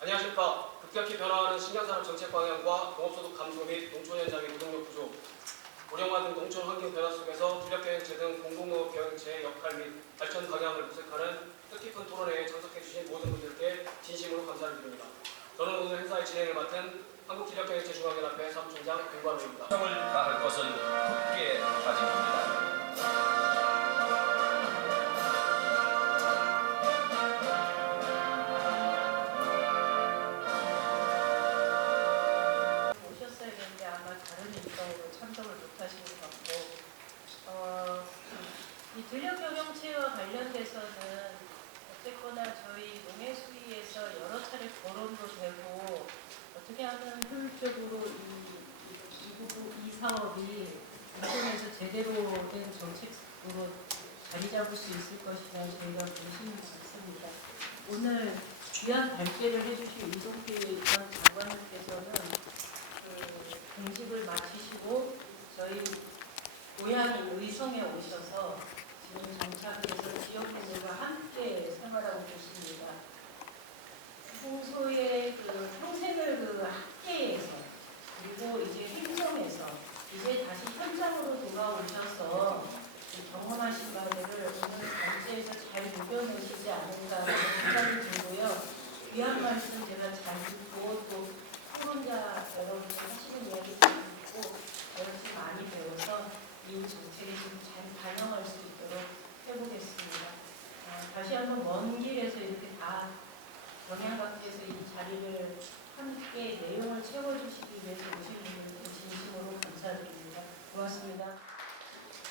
안녕하십니까. 급격히 변화하는 신경산업 정책 방향과 농업소득 감소 및 농촌 현장의 노동력 부족, 고령화 등 농촌 환경 변화 속에서 전략경영체 등 공공농업 경영체의 역할 및 발전 방향을 모색하는 뜻깊은 토론회에 참석해 주신 모든 분들께 진심으로 감사를 드립니다. 저는 오늘 행사의 진행을 맡은 한국전략경영체 중앙연합회 사무총장 백관호입니다. 성을 다할 것은 굳게 가집니다. 오셨어야 되는데 아마 다른 일정으로 참석을 못하신 것 같고, 이 전략경영체와 관련돼서는 어쨌거나 저희 농해수위에서 여러 차례 거론도 되고 어떻게 하면 효율적으로 이 사업이 인천에서 제대로 된 정책으로 자리 잡을 수 있을 것이라 저희가 관심이 많습니다. 오늘 귀한 발제를 해주실 이동필 전 장관님께서는 공직을 마치시고 저희 고향인 의성에 오셔서 지금 정착을 해서 지역민들과 함께 생활하고 계십니다. 평소에 평생을 학계에서 그리고 이제 행정에서 이제 다시 현장으로 돌아오셔서 경험하신 바들을 오늘 단체에서 잘 녹여내시지 않을까 생각이 들고요. 귀한 말씀 제가 잘 듣고 또 토론자 여러분들 하시는 이야기 잘 듣고 역시 많이 배워서 이 정책에 좀 잘 반영할 수 있도록 해보겠습니다. 다시 한번 먼 길에서 이렇게 다 경향각지에서 이 자리를 함께 내용을 채워주시기 위해서 오신 분들께 진심으로 감사드립니다. 고맙습니다.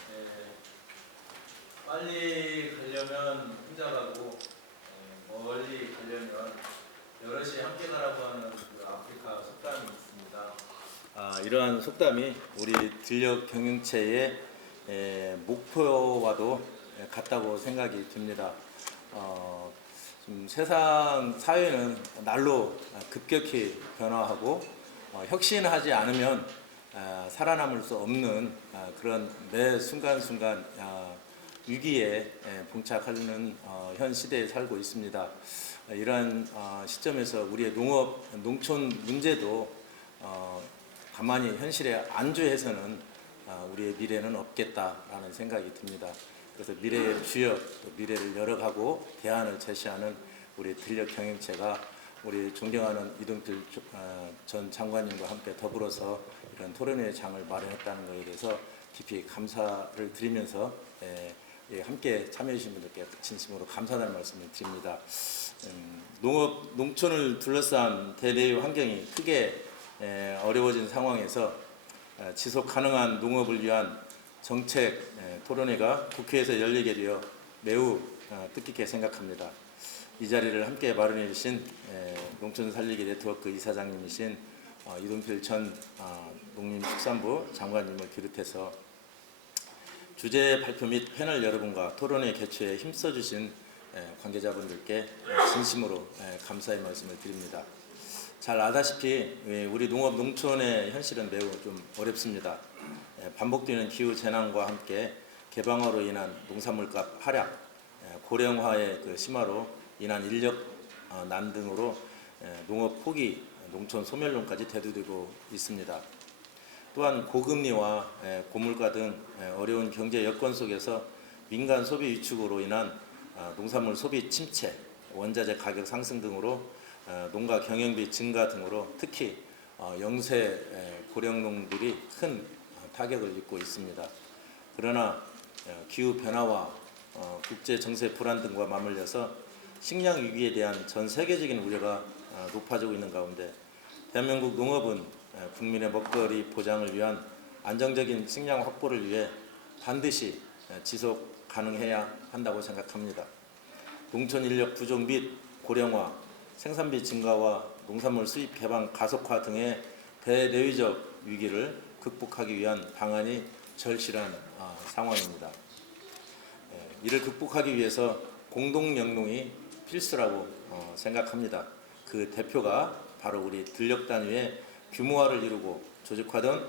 네, 빨리 가려면 혼자 가고 멀리 가려면 여럿이 함께 가라고 하는 그 아프리카 속담이 있습니다. 이러한 속담이 우리 전략 경영체의 목표와도 같다고 생각이 듭니다. 좀 세상 사회는 날로 급격히 변화하고 혁신하지 않으면 살아남을 수 없는 그런 매 순간순간 위기에 봉착하는 현 시대에 살고 있습니다. 이러한 시점에서 우리의 농업, 농촌 문제도 가만히 현실에 안주해서는 우리의 미래는 없겠다라는 생각이 듭니다. 그래서 미래의 주역, 미래를 열어가고 대안을 제시하는 우리 전략 경영체가 우리 존경하는 이동필 전 장관님과 함께 더불어서 이런 토론회 장을 마련했다는 것에 대해서 깊이 감사를 드리면서 함께 참여해 주신 분들께 진심으로 감사하다는 말씀을 드립니다. 농업, 농촌을 둘러싼 대내의 환경이 크게 어려워진 상황에서 지속 가능한 농업을 위한 정책 토론회가 국회에서 열리게 되어 매우 뜻깊게 생각합니다. 이 자리를 함께 마련해 주신 농촌 살리기 네트워크 이사장님이신 이동필 전 농림축산부 장관님을 비롯해서 주제 발표 및 패널 여러분과 토론회 개최에 힘써주신 관계자분들께 진심으로 감사의 말씀을 드립니다. 잘 아다시피 우리 농업 농촌의 현실은 매우 좀 어렵습니다. 반복되는 기후 재난과 함께 개방화로 인한 농산물값 하락, 고령화의 그 심화로 인한 인력 난 등으로 농업 포기, 농촌 소멸론까지 대두되고 있습니다. 또한 고금리와 고물가 등 어려운 경제 여건 속에서 민간 소비 위축으로 인한 농산물 소비 침체, 원자재 가격 상승 등으로 농가 경영비 증가 등으로 특히 영세 고령농들이 큰 타격을 입고 있습니다. 그러나 기후 변화와 국제 정세 불안 등과 맞물려서 식량 위기에 대한 전 세계적인 우려가 높아지고 있는 가운데 대한민국 농업은 국민의 먹거리 보장을 위한 안정적인 식량 확보를 위해 반드시 지속 가능해야 한다고 생각합니다. 농촌 인력 부족 및 고령화, 생산비 증가와 농산물 수입 개방 가속화 등의 대내외적 위기를 극복하기 위한 방안이 절실한 상황입니다. 이를 극복하기 위해서 공동영농이 필수라고 생각합니다. 그 대표가 바로 우리 전략 단위의 규모화를 이루고 조직화된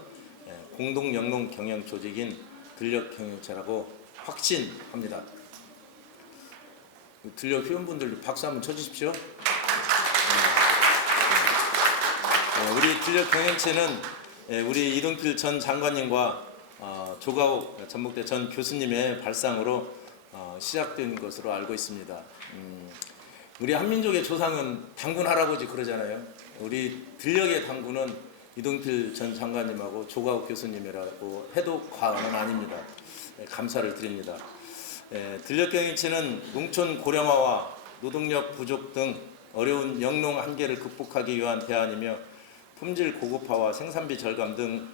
공동 영농 경영 조직인 들녘 경영체라고 확신합니다. 들녘 회원분들 박수 한번 쳐주십시오. 우리 들녘 경영체는 우리 이동필 전 장관님과 조가옥 전북대 전 교수님의 발상으로 시작된 것으로 알고 있습니다. 우리 한민족의 조상은 당군 할아버지 그러잖아요. 우리 들녘의 당군은 이동필 전 장관님하고 조가옥 교수님이라고 해도 과언은 아닙니다. 감사를 드립니다. 들녘 경영체는 농촌 고령화와 노동력 부족 등 어려운 영농 한계를 극복하기 위한 대안이며 품질 고급화와 생산비 절감 등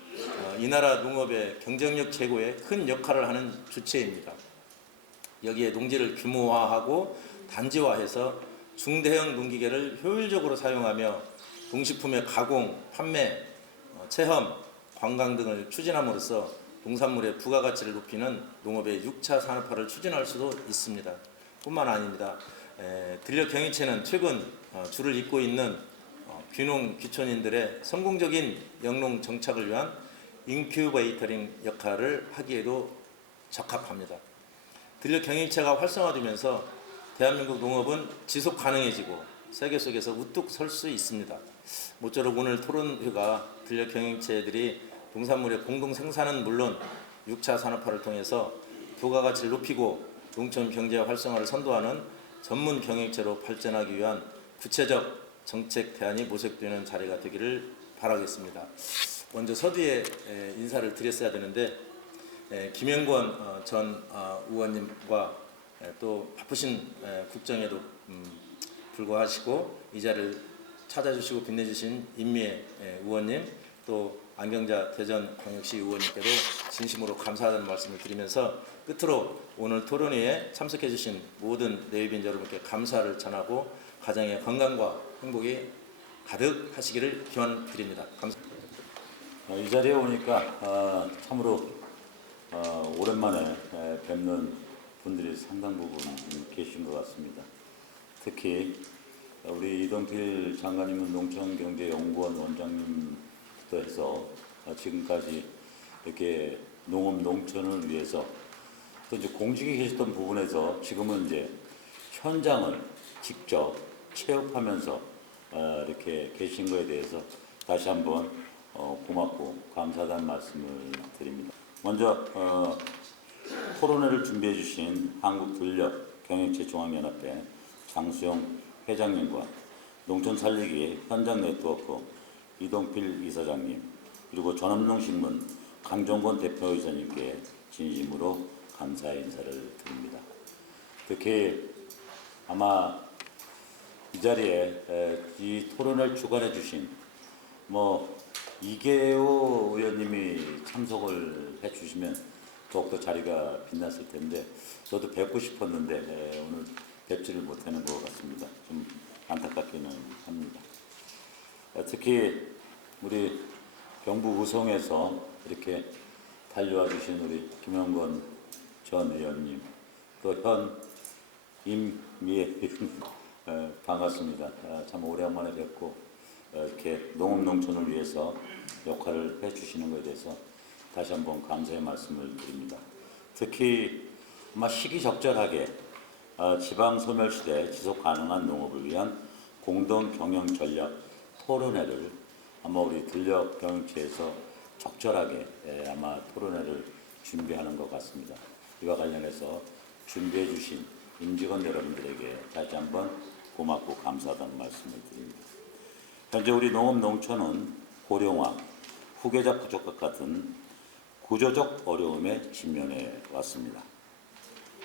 이 나라 농업의 경쟁력 제고에 큰 역할을 하는 주체입니다. 여기에 농지를 규모화하고 단지화해서 중대형 농기계를 효율적으로 사용하며 농식품의 가공, 판매, 체험, 관광 등을 추진함으로써 농산물의 부가가치를 높이는 농업의 6차 산업화를 추진할 수도 있습니다. 뿐만 아닙니다. 들녘 경영체는 최근 줄을 잇고 있는 귀농 귀촌인들의 성공적인 영농 정착을 위한 인큐베이터링 역할을 하기에도 적합합니다. 들녘 경영체가 활성화되면서 대한민국 농업은 지속 가능해지고 세계 속에서 우뚝 설 수 있습니다. 모쪼록 오늘 토론회가 들녘 경영체들이 농산물의 공동 생산은 물론 6차 산업화를 통해서 부가가치를 높이고 농촌 경제 활성화를 선도하는 전문 경영체로 발전하기 위한 구체적 정책 대안이 모색되는 자리가 되기를 바라겠습니다. 먼저 서두에 인사를 드렸어야 되는데 김영권 전 의원님과 또 바쁘신 국정에도 불구하시고 이 자리를 찾아주시고 빛내주신 임미애 의원님 또 안경자 대전광역시 의원님께도 진심으로 감사하다는 말씀을 드리면서 끝으로 오늘 토론회에 참석해 주신 모든 내외빈 여러분께 감사를 전하고 가정의 건강과 행복이 가득하시기를 기원드립니다. 감사합니다. 이 자리에 오니까 참으로 오랜만에 뵙는 분들이 상당 부분 계신 것 같습니다. 특히 우리 이동필 장관님은 농촌경제연구원 원장님부터 해서 지금까지 이렇게 농업 농촌을 위해서 또 이제 공직에 계셨던 부분에서 지금은 이제 현장을 직접 체험하면서 이렇게 계신 것에 대해서 다시 한번 고맙고 감사하다는 말씀을 드립니다. 먼저 토론회를 준비해 주신 한국들녘경영체 종합연합회 장수영 회장님과 농촌살리기 현장 네트워크 이동필 이사장님 그리고 전업농신문 강종권 대표이사님께 진심으로 감사의 인사를 드립니다. 특히 아마 이 자리에 이 토론을 주관해 주신 이계호 의원님이 참석을 해 주시면 더욱더 자리가 빛났을 텐데 저도 뵙고 싶었는데 오늘 뵙지를 못하는 것 같습니다. 좀 안타깝기는 합니다. 특히 우리 경북 의성에서 이렇게 달려와 주신 우리 김영권 전 의원님 또 현 임미애 의원님 반갑습니다. 참 오래간만에 뵙고 이렇게 농업 농촌을 위해서 역할을 해주시는 것에 대해서 다시 한번 감사의 말씀을 드립니다. 특히 아마 시기적절하게 지방 소멸시대 지속 가능한 농업을 위한 공동 경영 전략 토론회를 아마 우리 들녘 경영체에서 적절하게 아마 토론회를 준비하는 것 같습니다. 이와 관련해서 준비해 주신 임직원 여러분들에게 다시 한번 고맙고 감사하다는 말씀을 드립니다. 현재 우리 농업 농촌은 고령화, 후계자 부족과 같은 구조적 어려움에 직면해 왔습니다.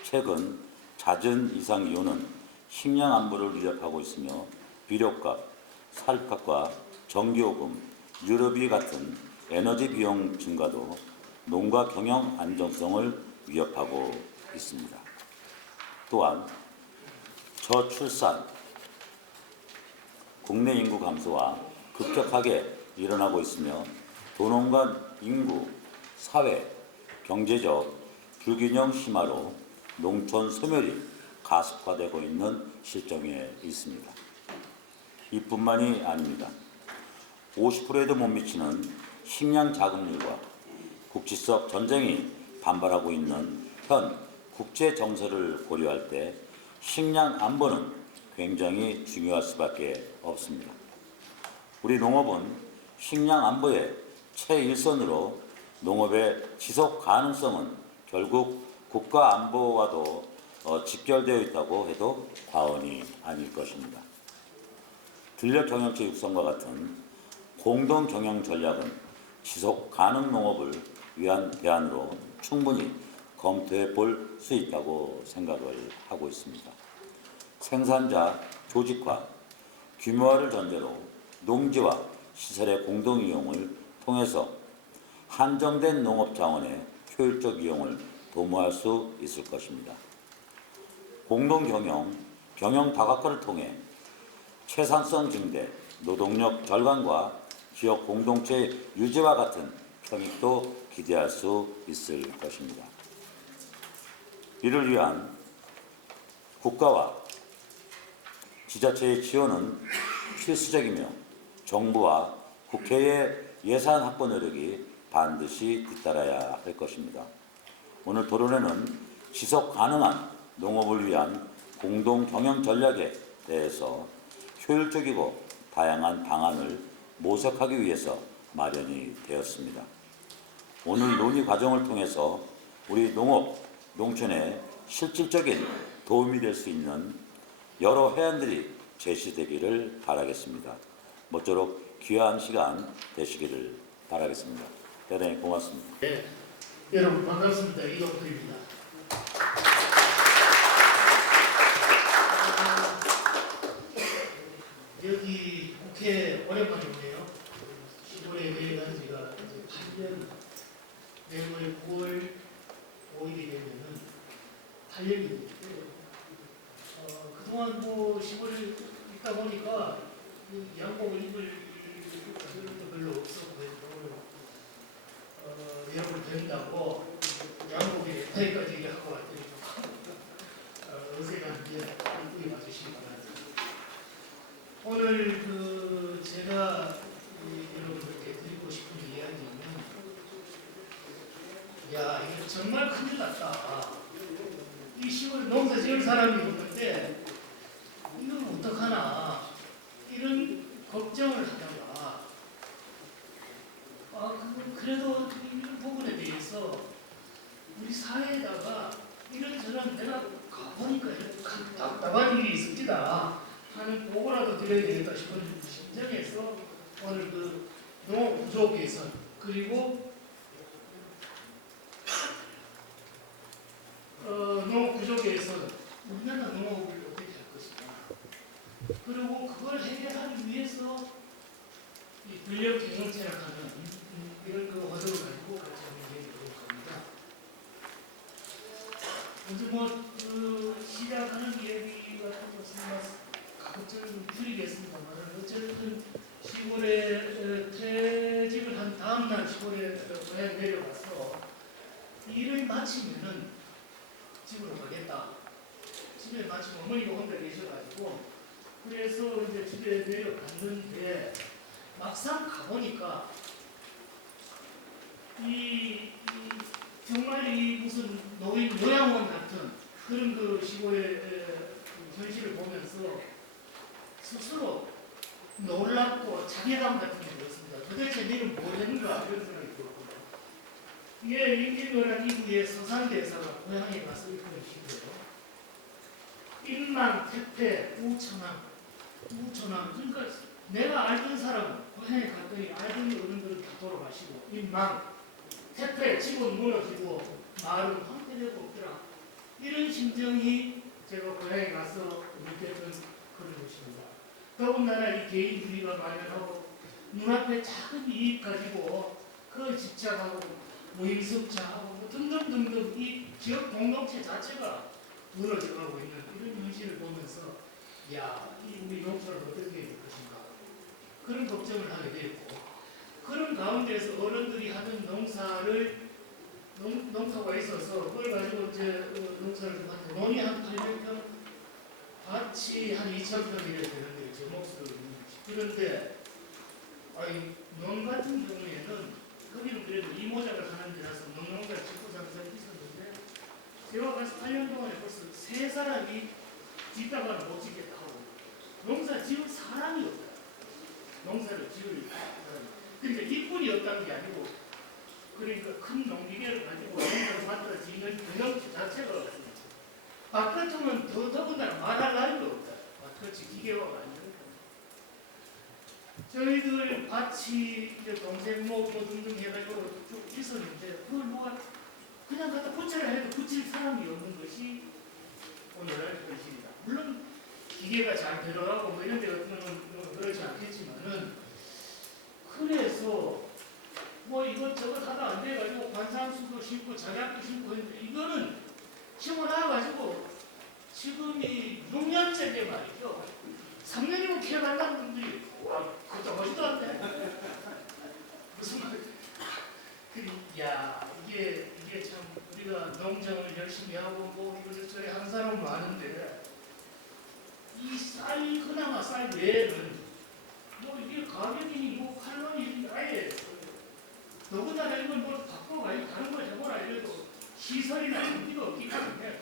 최근 잦은 이상 기온은 식량 안보를 위협하고 있으며 비료값, 사료값과 전기요금, 유류비 같은 에너지 비용 증가도 농가 경영 안정성을 위협하고 있습니다. 또한 저출산, 국내 인구 감소와 급격하게 일어나고 있으며 도농간 인구, 사회, 경제적 불균형 심화로 농촌 소멸이 가속화되고 있는 실정에 있습니다. 이뿐만이 아닙니다. 50%에도 못 미치는 식량 자급률과 국지적 전쟁이 반발하고 있는 현 국제 정세를 고려할 때 식량 안보는 굉장히 중요할 수밖에 없습니다. 우리 농업은 식량 안보의 최일선으로 농업의 지속 가능성은 결국 국가 안보와도 직결되어 있다고 해도 과언이 아닐 것입니다. 들녘 경영체 육성과 같은 공동 경영 전략은 지속 가능 농업을 위한 대안으로 충분히 검토해 볼 수 있다고 생각을 하고 있습니다. 생산자 조직화, 규모화를 전제로 농지와 시설의 공동 이용을 통해서 한정된 농업 자원의 효율적 이용을 도모할 수 있을 것입니다. 공동 경영, 경영 다각화를 통해 채산성 증대, 노동력 절감과 지역 공동체 유지와 같은 편익도 기대할 수 있을 것입니다. 이를 위한 국가와 지자체의 지원은 필수적이며 정부와 국회의 예산 확보 노력이 반드시 뒤따라야 할 것입니다. 오늘 토론회는 지속 가능한 농업을 위한 공동 경영 전략에 대해서 효율적이고 다양한 방안을 모색하기 위해서 마련이 되었습니다. 오늘 논의 과정을 통해서 우리 농업, 농촌에 실질적인 도움이 될 수 있는 여러 해안들이 제시되기를 바라겠습니다. 모쪼록 귀한 시간 되시기를 바라겠습니다. 대단히 고맙습니다. 네, 여러분 반갑습니다. 이동표입니다. 여기 국회 오랜만에 오네요. 시골에 내려간 지가 이제 8년, 내년 9월 5일이 되면은 8년이 됐고요. 그동안 뭐 시골에 있다 보니까 양복을 입을 일도 별로 없었고, 여러분 뵌다고 양복에 넥타이까지 하고 왔더니 좀 어색한데 이쁘게 봐주시기 바랍니다. 오늘 제가 여러분들께 드리고 싶은 이야기는, 야, 이거 정말 큰일 났다. 이 시골 농사 지을 사람이 없는데 이건 어떡하나, 이런 걱정을 하다가 그래도 이런 부분에 대해서 우리 사회에다가 이런저런 내가 가보니까 이렇게 답답한 일이 있습니다 하는 보고라도 드려야 되겠다 싶은 심정에서 오늘 농업 구조 개선, 그리고 농업 구조 개선, 우리나라 농업을 어떻게 할 것이냐, 그리고 그걸 해결하기 위해서 이 근력 경영 체력하는 이런 화두를 가지고 같이 한번 얘기해볼 겁니다. 먼저 시작하는 이야기 같은 것은 가급적 줄이겠습니다만, 어쨌든 시골에 퇴직을 한 다음날 시골에 고향 내려가서 일을 마치면은 집으로 가겠다. 집에 마침 어머니가 혼자 계셔가지고, 그래서 이제 집에 내려갔는데 막상 가보니까 정말 무슨 노인 요양원 같은 그런 시골의 현실을 보면서 스스로 놀랍고 자괴감 같은 게 들었습니다. 도대체 내가 뭘 했는가, 이런 생각이 들었거든요. 이게 임진왜란 이후에 서산대사가 고향에 가서 이런 식으로 인만, 태폐, 우천왕, 그러니까 내가 알던 사람은 고향에 갔더니 알던 어른들은 다 돌아가시고, 인망, 태폐, 집은 무너지고 마을은 황폐되고 없더라. 이런 심정이 제가 고향에 가서 느꼈던 그런 것입니다. 더군다나 이 개인주의가 만연하고 눈앞에 작은 이익 가지고 그 집착하고 무임승차하고 등등등등 이 지역 공동체 자체가 무너져가고 있는 이런 현실을 보면서, 야, 이 우리 농촌을 어떻게 해야 될 것인가, 그런 걱정을 하게 되었고, 그런 가운데서 어른들이 하는 농사가 있어서 그걸 가지고 이제 농사를 좀 하는데, 논이 한 800평, 밭이 한 2000평 이래야 되는데 제 몫으로 있는 것이. 그런데 논 같은 경우에는 거기는 그래도 이모작을 하는 데라서 8년 동안에 벌써 3사람이 뒷담화를 못 짓겠다 하고 농사 지을 사람이 없다. 농사를 지을 사람이. 그러니까 이뿐이 없다는 게 아니고 그러니까 큰 농기계를 가지고 농사를 만들어 지는 경영 자체가 없습니다. 밭같으면 더군다나 말할 나위가 없다. 밭같이 기계화가 아니니까. 저희들 밭이 이제 동생 뭐 등등 해가지고 쭉 있었는데 그걸 누가 그냥 갖다 붙여라 해도 붙일 사람이 없는 것이 오늘날 현실이다. 물론 기계가 잘 들어가고 뭐 이런 데 같은 경우는 그렇지 않겠지만은 그래서 뭐 이것저것 하다 안 돼가지고 관상수도 심고 작약도 심고 했는데 이거는 심어놔가지고 지금이 6년째인데 말이죠. 3년이면 키워간다는 분들이 그것도 멋있도 않네. 무슨 말? 야 이게 참 우리가 농정을 열심히 하고 뭐 이것저것 하는 사람은 많은데 이 쌀 그나마 쌀 외에는 뭐 이게 가격이 뭐 칼로리 아예 더군다나 이건 뭐 바꿔가지고 다른 걸 해보라 이래도 시설이나 장비가 없기 때문에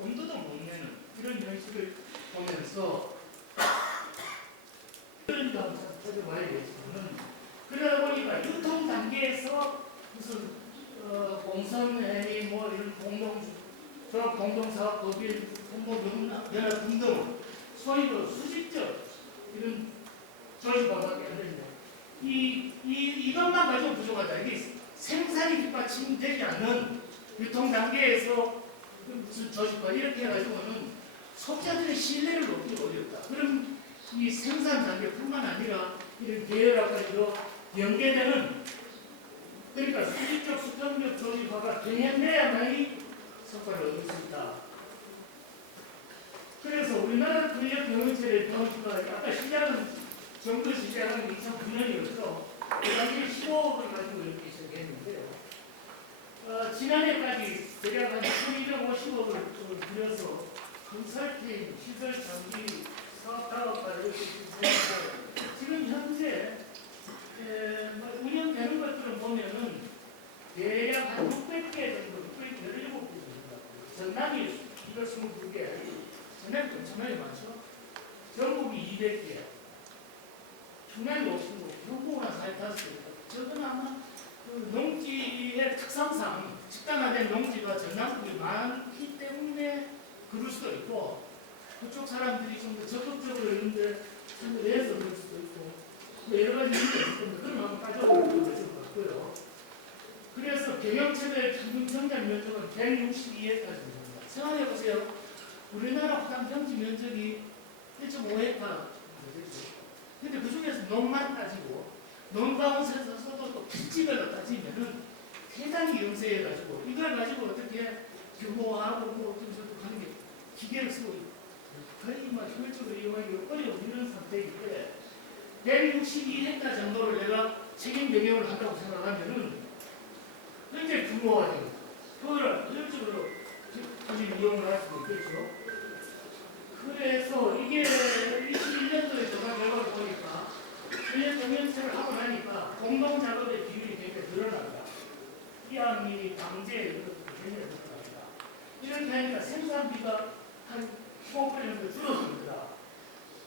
엄두도 못 내는 이런 현실을 보면서 이런 거 찾아봐야겠지만은 그러다 보니까 유통 단계에서 무슨 공선회의 뭐 이런 공동사업 법인 홍보연합 등등 소위 수직적 이런 조직화밖에 안 됩니다. 이것만 가지고 부족하다. 이게 생산이 뒷받침되지 않는 유통 단계에서 무슨 조직화 이렇게 해가지고는 소비자들의 신뢰를 얻기 어렵다. 그럼 이 생산 단계뿐만 아니라 이런 계열화까지도 연계되는 그러니까 수직적 수평적 조직화가 병행돼야만이 성과를 얻을 수 있다. 그래서 우리나라 근력 경영체를 보니까 아까 시작은 정부 시작은 2009년이었죠. 그 당시에 15억을 가지고 이렇게 시작했는데요. 지난해까지 대략 한 1250억을 들여서 컨설팅, 시설 장비, 사업 다각과 이렇게 진행하고 지금 현재 운영되는 것들을 보면은 대략 한 600개 정도, 617개 됩니다. 전남이 222개, 전남이 엄청나게 많죠. 전국이 200개, 충남이 55개, 경북은 45개. 저건 아마 그 농지의 특성상 집단화된 농지가 전남국이 많기 때문에 그럴 수도 있고 그쪽 사람들이 좀 더 적극적으로 있는데 참여해서 그럴 수도 있고 여러 가지 이유가 있기 때문에 그런 한번 따져보는 것을 같고요. 그래서 경영체의 평균 경작 면적은 162헥타르입니다. 생각해보세요. 우리나라 부담 평지 면적이 1.5헥타르 근데 그 중에서 농만 따지고 농가원에서도 또 필지별로 따지면은 대단히 영세해가지고 이걸 가지고 어떻게 규모하고 뭐 어떤 하는 게 기계를 쓰고 거의 막 효율적으로 이용하기 어려운 이런 상태인데 162헥타르 정도를 내가 책임 병행을 한다고 생각하면은 굉장히 규모가 됩니다. 그거를 효율적으로 이용을 할 수 있겠죠. 그래서 이게 21년도에 제가 결과를 보니까 1년 경영체를 하고 나니까 공동 작업의 비율이 굉장히 늘어난다. 이양이 강제 이런 것도 굉장히 늘어납니다. 이렇게 하니까 생산비가 한 15% 정도 줄어듭니다.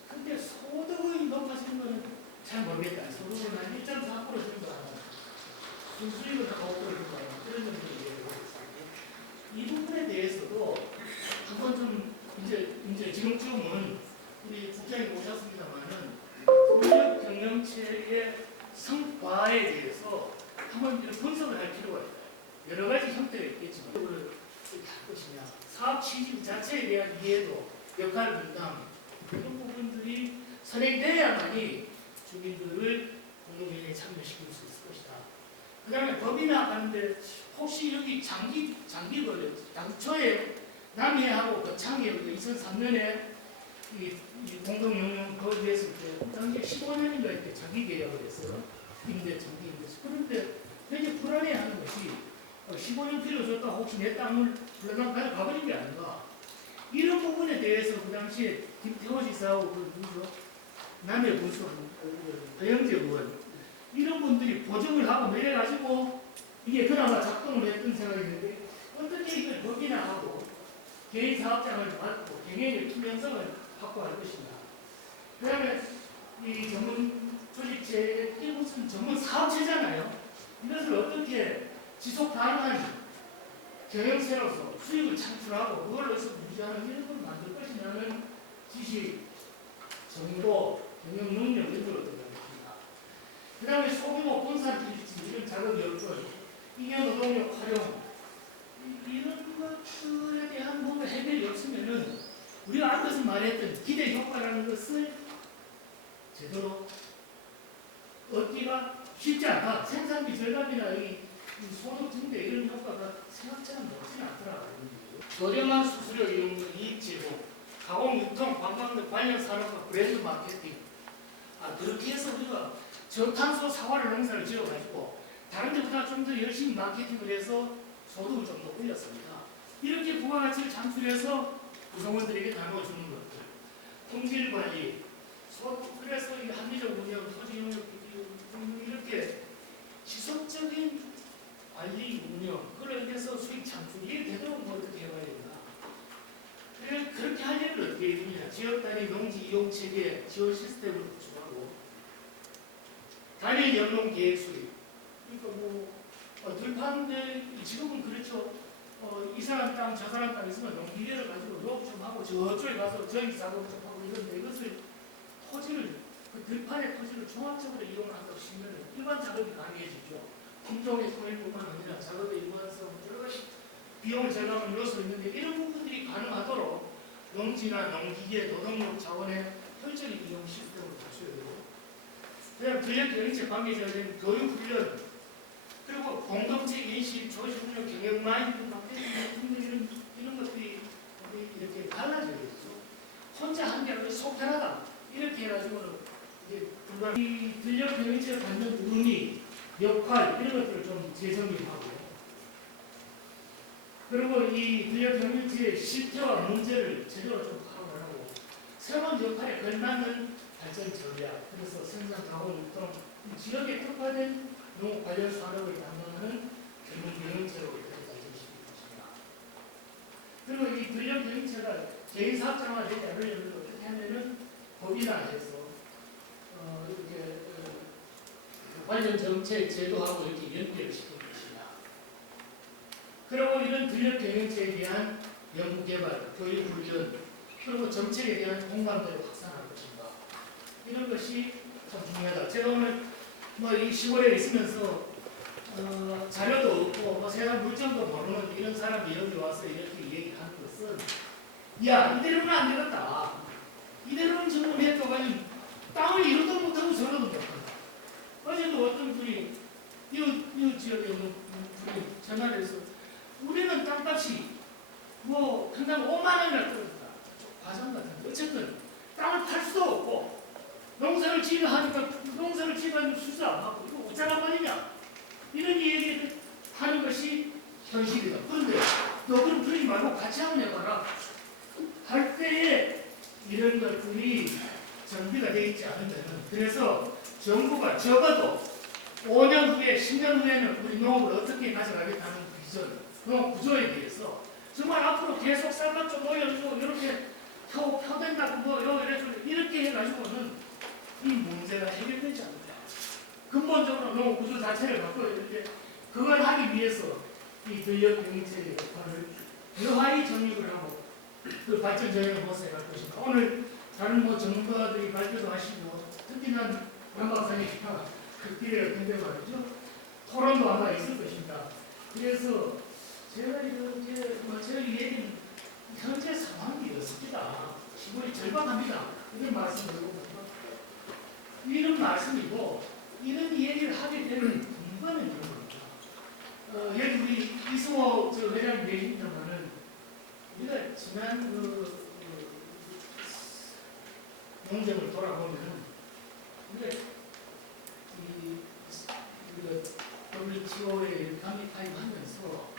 근데 소득이 높아지는 거는 잘 모르겠다. 소득은 한 1.4% 정도 안 합니다. 수익은 한 5% 정도 안 합니다. 그런 정도 얘기를 하고 있습니다. 이 부분에 대해서도 한번 좀 이제 지금쯤은 우리 국장님 오셨습니다만은 협력 경영체의 성과에 대해서 한번 분석을 할 필요가 있다. 여러 가지 형태가 있겠지만 이걸 어떻게 할 것이냐, 사업 취지 자체에 대한 이해도, 역할 분담 이런 부분들이 선행돼야만이 주민들을 공동회의에 참여시킬 수 있을 것이다. 그 다음에 법이나 하는데 혹시 여기 장기 걸려 당초에 남해하고 거창에 2003년에 이 공동용역 거주했을 때 당시에 15년인가 이렇게 장기 계약을 했어요. 임대 장기 임대. 그런데 굉장히 불안해하는 것이 15년 필요 줬다 혹시 내 땅을 불러당 가져가버린 게 아닌가. 이런 부분에 대해서 그 당시에 김태호 지사하고 그 누구죠? 남해 군수 배영재 의원 이런 분들이 보증을 하고 내려가지고 이게 그나마 작동을 했던 생각이 있는데 어떻게 이걸 법이나 하고 개인 사업장을 받고 경영의 투명성을 확보할 것입니다. 그다음에 이 전문 조직체 이게 무슨 전문 사업체잖아요. 이것을 어떻게 지속 가능한 경영체로서 수익을 창출하고 그걸 어디서 유지하는 이런 걸 만들 것이냐는 지식, 정보, 경영 능력 이런 걸 얻어가야 됩니다. 그 다음에 소규모 분산 필지 이런 작업 여건, 인연 노동력 활용 이런 것들에 대한 뭔가 해결이 없으면은 우리가 앞에서 말했던 기대 효과라는 것을 제대로 얻기가 쉽지 않다. 생산비 절감이나 이 소득 증대 이런 효과가 생각처럼 높지는 않더라고요. 저렴한 수수료 이용료 이익 제공, 가공, 유통, 관광 등 관련 산업과 브랜드 마케팅. 그렇게 해서 우리가 저탄소 사활 농사를 지어가지고 다른 데보다 좀 더 열심히 마케팅을 해서 소득을 좀 더 올렸습니다. 이렇게 부가가치를 창출해서 구성원들에게 나눠주는 것들, 품질 관리, 그래서 이 합리적 운영, 토지 용역 이렇게 지속적인 관리 운영, 그걸 위해서 수익 창출 이게 되도록 뭐 어떻게 해봐야 된다. 그렇게 하려면 어떻게 해야 되냐? 지역 단위 농지 이용 체계 지원 시스템을 구축하고 단일 연동 계획 수립. 그러니까 들판들 지금은 그렇죠. 이 사람 땅, 저 사람 땅 있으면 농기계를 가지고 녹 좀 하고 저쪽에 가서 전기 작업 좀 하고 이런데 이것을 토지를 그 들판의 토지를 종합적으로 이용한다고 시면 일반 작업이 가능해지죠. 품종의 통일뿐만 아니라 작업의 일관성 여러 가지 비용을 절감을 이룰 수 있는데 이런 부분들이 가능하도록 농지나 농기계, 노동력 자원의 효율적인 이용 시스템을 갖춰야 되고 그다음 근력 경영체 관계자에 대한 교육 훈련 그리고 공동체 인식, 조직 운영, 경영 마인드, 마케팅 이런 것들이 이렇게 달라져야 되죠. 혼자 한 게 아니라 속편하다 이렇게 해가지고는 이 근력 경영체가 갖는 의미, 역할 이런 것들을 좀 재정립하고 그리고 이 근력 경영체의 실태와 문제를 제대로 좀 파악을 하고 새로운 역할에 걸맞는 발전 전략 그래서 생산 자원 유통 지역에 특화된 농업 관련 산업을 담당하는 전문 경영체로 이렇게 발전시킬 것입니다. 그리고 이 근력 경영체가 개인 사업장화 되지 않으려면 어떻게 하면은 법이나 해서 이렇게 관련 정책 제도하고 이렇게 연결을 시킬 것입니다. 그리고 이런 근력 경영체에 대한 연구 개발, 교육 훈련, 그리고 정책에 대한 공감대를 확산할 것입니다. 이런 것이 참 중요하다. 제가 오늘 이 시골에 있으면서 자료도 없고 세상 물정도 모르는 이런 사람이 여기 와서 이렇게 얘기하는 것은 야 이대로는 안 되겠다. 이대로는 지금 해도가니 땅을 이루도 못하고 저러도 못한다. 어제도 어떤 분이 이 지역에 있는 분이 전화를 해서 우리는 땅값이 평당 5만 원이나 떨어졌다. 과장 같은데 어쨌든 땅을 팔 수도 없고 농사를 지으려 하니까 농사를 지으면 수수 안 받고 이거 어쩌란 말이냐 이런 얘기를 하는 것이 현실이다. 그런데 너 그럼 그러지 말고 같이 한번 해봐라 할 때에 이런 것들이 정비가 되어 있지 않으면 그래서 정부가 적어도 5년 후에 10년 후에는 우리 농업을 어떻게 가져가겠다는 비전 농업 구조에 대해서 정말 앞으로 계속 쌀만 좀 올려주고 이렇게 펴댄다고 이렇게 해가지고는 이 문제가 해결되지 않는다. 근본적으로 농업 구조 자체를 바꿔야 되는데 그걸 하기 위해서 이 근력 경영체의 역할을 여하이 정립을 하고 그 발전 전략을 모색할 것입니다. 오늘 다른 전문가들이 발표도 하시고 특히 난 양 박사님과 그 기대가 굉장히 말이죠. 토론도 아마 있을 것입니다. 그래서 제가 이렇게 제가 이 얘기는 현재 상황이 이렇습니다. 시골이 절박합니다. 이런 말씀을 드리고 이런 말씀이고 이런 얘기를 하게 되는 이유는 이런 겁니다. 여기 우리 이승호 회장님 얘기입니다만은 우리가 지난 농정을 돌아보면 우리가 WTO에 감리 가입하면서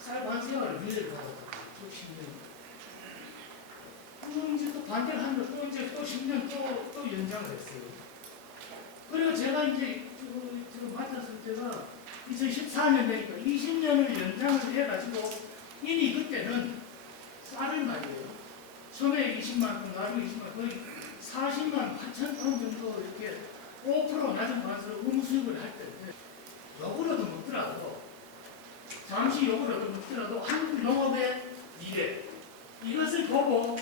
쌀 관세와를 미래를 받았다. 또 10년. 또 이제 또 반대를 하면 또 이제 또 10년 또 연장을 했어요. 그리고 제가 이제 지금 맡았을 때가 2014년 되니까 20년을 연장을 해가지고 이미 그때는 쌀을 말이에요. 처음에 20만 톤, 나중에 20만 톤, 거의 40만 8천 톤 정도 이렇게 5% 낮은 관세로 음수입을 할 때, 욕을 얻어먹더라도, 잠시 욕을 얻어먹더라도 한국 농업의 미래, 이것을 보고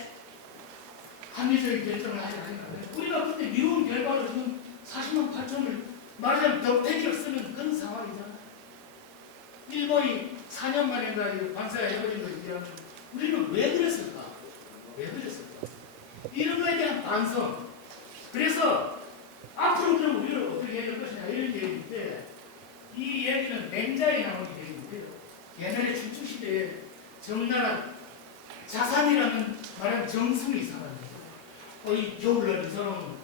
합리적인 결정을 하지 않는다. 우리가 그때 미룬 결과로 지금 40만 8천을 말하자면 덕택을 쓰는 그런 상황이잖아요. 일본이 4년 만인가 관세가 해버린 거 얘기하면 우리는 왜 그랬을까? 왜 그랬을까? 이런 거에 대한 반성. 그래서 앞으로 그럼 우리를 어떻게 해야 될 것이냐 이런 얘기인데 이 얘기는 맹자에 나오는 얘기인데요. 옛날에 춘추시대에 정나라 자산이라는 말은 정승이 이상합니다. 이 겨울날 이 사람은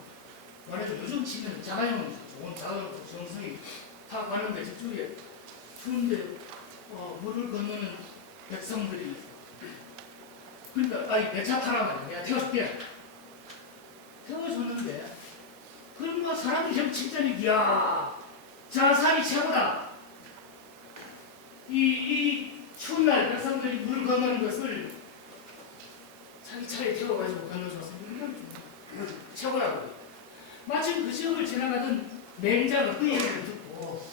말해서 요즘 치면 자가용 좋은 자가용 정승이 다 가는데 저쪽에 추운데 물을 건너는 백성들이 그러니까 아이 내 차 타라 말이야. 내가 태워줄게. 태워줬는데 그럼 뭐 사람들이 좀 칭찬이 이야 자산이 최고다. 이 추운 날 백성들이 물을 건너는 것을 자기 차에 태워가지고 건너줬습니다. 최고라고. 마침 그 지역을 지나가던 맹자가 그 얘기를 듣고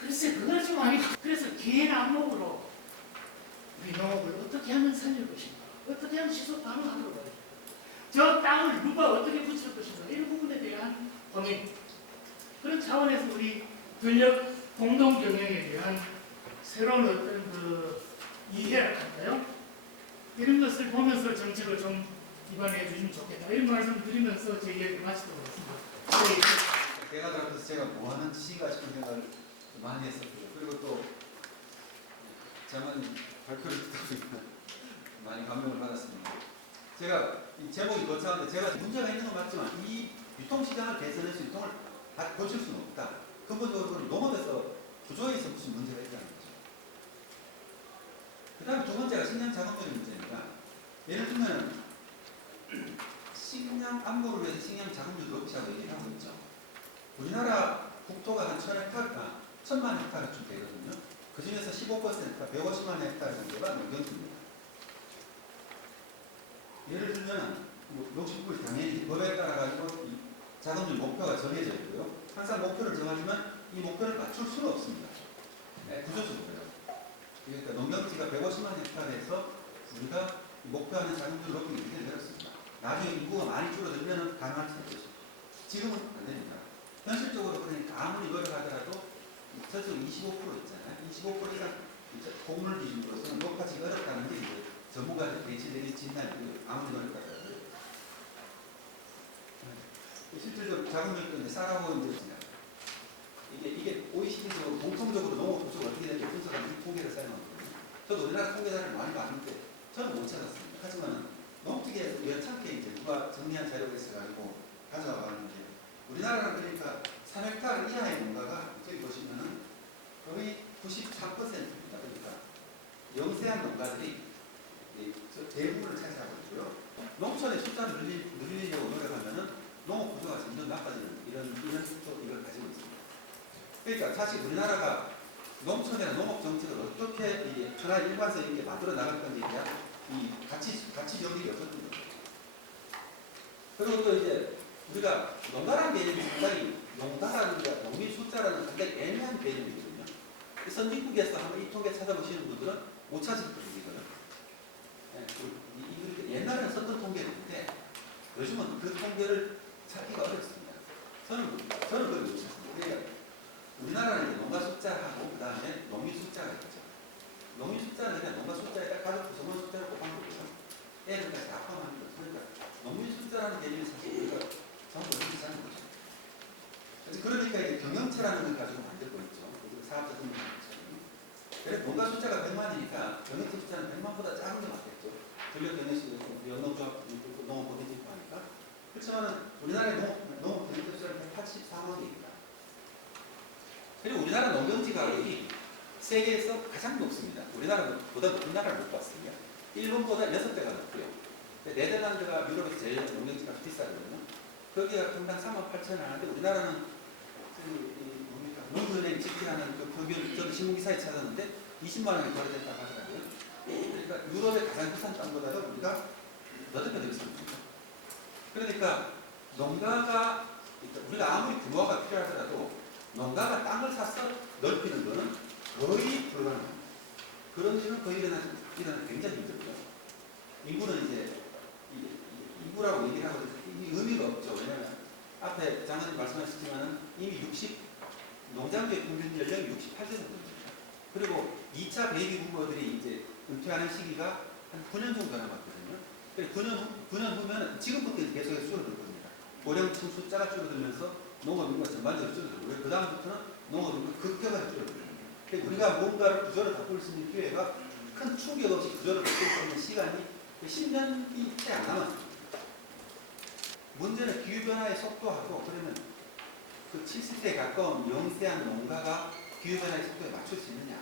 글쎄 그걸 좀 아니 그래서 개인 안목으로 우리 농업을 어떻게 하면 살릴 것인가 어떻게 하면 지속 가능하도록 할까 저 땅을 누가 어떻게 붙일 것인가 이런 부분에 대한 고민 그런 차원에서 우리 근력 공동 경영에 대한 새로운 어떤 그 이해랄까요? 이런 것을 보면서 정책을 좀 이반해 주시면 좋겠다. 이런 말씀 드리면서 제 이야기 마치도록 하겠습니다. 때가 들어서 제가 뭐하는 시가 싶은 생각을 많이 했었고요. 그리고 또 저는 발표를 듣다 보니까 많이 감명을 받았습니다. 제가 이 제목이 거창한데 제가 문제가 있는 건 맞지만 이 유통시장을 개선해서 유통을 다 고칠 수는 없다. 근본적으로 농업에서 구조에서 무슨 문제가 있다는 거죠. 그 다음에 두 번째가 식량 자금률의 문제입니다. 예를 들면 식량 안보를 위해서 식량 자금률 높이라고 얘기를 하고 있죠. 우리나라 국토가 한 1,000만 헥타르쯤 되거든요. 그 중에서 15%가 150만 헥타르 정도가 농경지입니다. 예를 들면 농식품이 당연히 법에 따라 가지고 자금률 목표가 정해져 있고요. 항상 목표를 정하지만 이 목표를 맞출 수는 없습니다. 구조적으로요. 그러니까 농경지가 150만 헥타르에서 우리가 목표하는 자금률 높이는 굉장히 어렵습니다. 나중에 인구가 많이 줄어들면 가능할 수 있죠. 지금은 안 됩니다. 현실적으로 그러니까 아무리 노력하더라도 저쪽 25% 있잖아요. 25% 이상 곡물 기준으로서는 높아지기 어렵다는 게 이제 전문가들 대치들이 진단이고요. 아무리 노력하더라도 실질적으로 자금률도 이제 싸라고 이제 이게 OECD적으로 공통적으로 농업 구조가 어떻게 되는지 분석하는 통계를 사용하거든요. 저도 우리나라 통계자를 많이 봤는데 저는 못 찾았습니다. 하지만 농특위에서 여차게 이제 누가 정리한 자료가 있어가지고 가져와 봤는데 우리나라는 그러니까 3헥타르 이하의 농가가 저기 보시면은 거의 93%입니다. 그러니까 영세한 농가들이 대부분을 차지하고 있고요. 농촌의 숫자를 늘리려고 노력하면은 농업 구조가 점점 나빠지는 이런 이걸 가지고 있습니다. 그러니까 사실 우리나라가 농촌이나 농업 정책을 어떻게 하나 일관성 있게 만들어 나갈 건지에 대한 이 가치 정립이 없었던 거죠. 그리고 또 이제 우리가 농가라는 개념이 상당히 농가라는 게 농민 숫자라는 상당히 애매한 개념이거든요. 선진국에서 한번 이 통계 찾아보시는 분들은 못 찾을 분이거든요. 옛날에는 썼던 통계인데 요즘은 그 통계를 찾기가 어렵습니다. 저는 그걸 못 찾습니다. 그러니까 우리나라는 농가 숫자하고 그 다음에 농민 숫자가 있죠. 농민 숫자는 그냥 농가 숫자에다 가족 구성원 숫자를 곱한 거고요. 애들까지 다 포함하는 거죠. 그러니까 농민 숫자라는 개념이 사실 우리가 전부 그렇지 않은 거죠. 그러니까 이제 경영체라는 걸 가지고 만들고 있죠. 사업자 등록 그래서 농가 숫자가 100만이니까 경영체 숫자는 100만보다 작은 게 맞겠죠. 전력 경영시 연농조합 농업 보건지구 하니까. 그렇지만 우리나라의 농업 경영체 숫자는 184만 개입니다. 그리고 우리나라 농경지 가격이 세계에서 가장 높습니다. 우리나라보다 높은 나라를 못 봤습니다. 일본보다 6배가 높고요. 네덜란드가 유럽에서 제일 농경지가 비싸거든요. 거기가 평당 38,000원 하는데 우리나라는 농수은행 집행하는 그 평균 저도 신문기사에 찾았는데 20만 원이 거래됐다고 하더라고요. 그러니까 유럽의 가장 비싼 땅보다도 우리가 너댓게 더 비싼 겁니다. 그러니까 농가가 우리가 아무리 규모가 필요하더라도 농가가 땅을 사서 넓히는 것은 거의 불가능합니다. 그런 일은 거의 일어나는 굉장히 힘들고요. 인구는 이제 인구라고 얘기를 하고 의미가 없죠. 왜냐하면 앞에 장관님 말씀하셨지만은 이미 농장주의 평균 연령이 68세 정도입니다. 그리고 2차 베이비 부모들이 이제 은퇴하는 시기가 한 9년 정도 남았거든요. 9년 후면 지금부터 계속 줄어들 겁니다. 고령층 숫자가 줄어들면서 농업인구가 전반적으로 줄어들고 그 다음부터는 농업인구가 급격하게 줄어들거든요. 그러니까 우리가 뭔가를 구조를 바꿀 수 있는 기회가 큰 충격 없이 구조를 바꿀 수 있는 시간이 10년이 채 안 남았습니다. 문제는 기후변화의 속도하고 그러면 그 70세에 가까운 영세한 농가가 기후변화의 속도에 맞출 수 있느냐?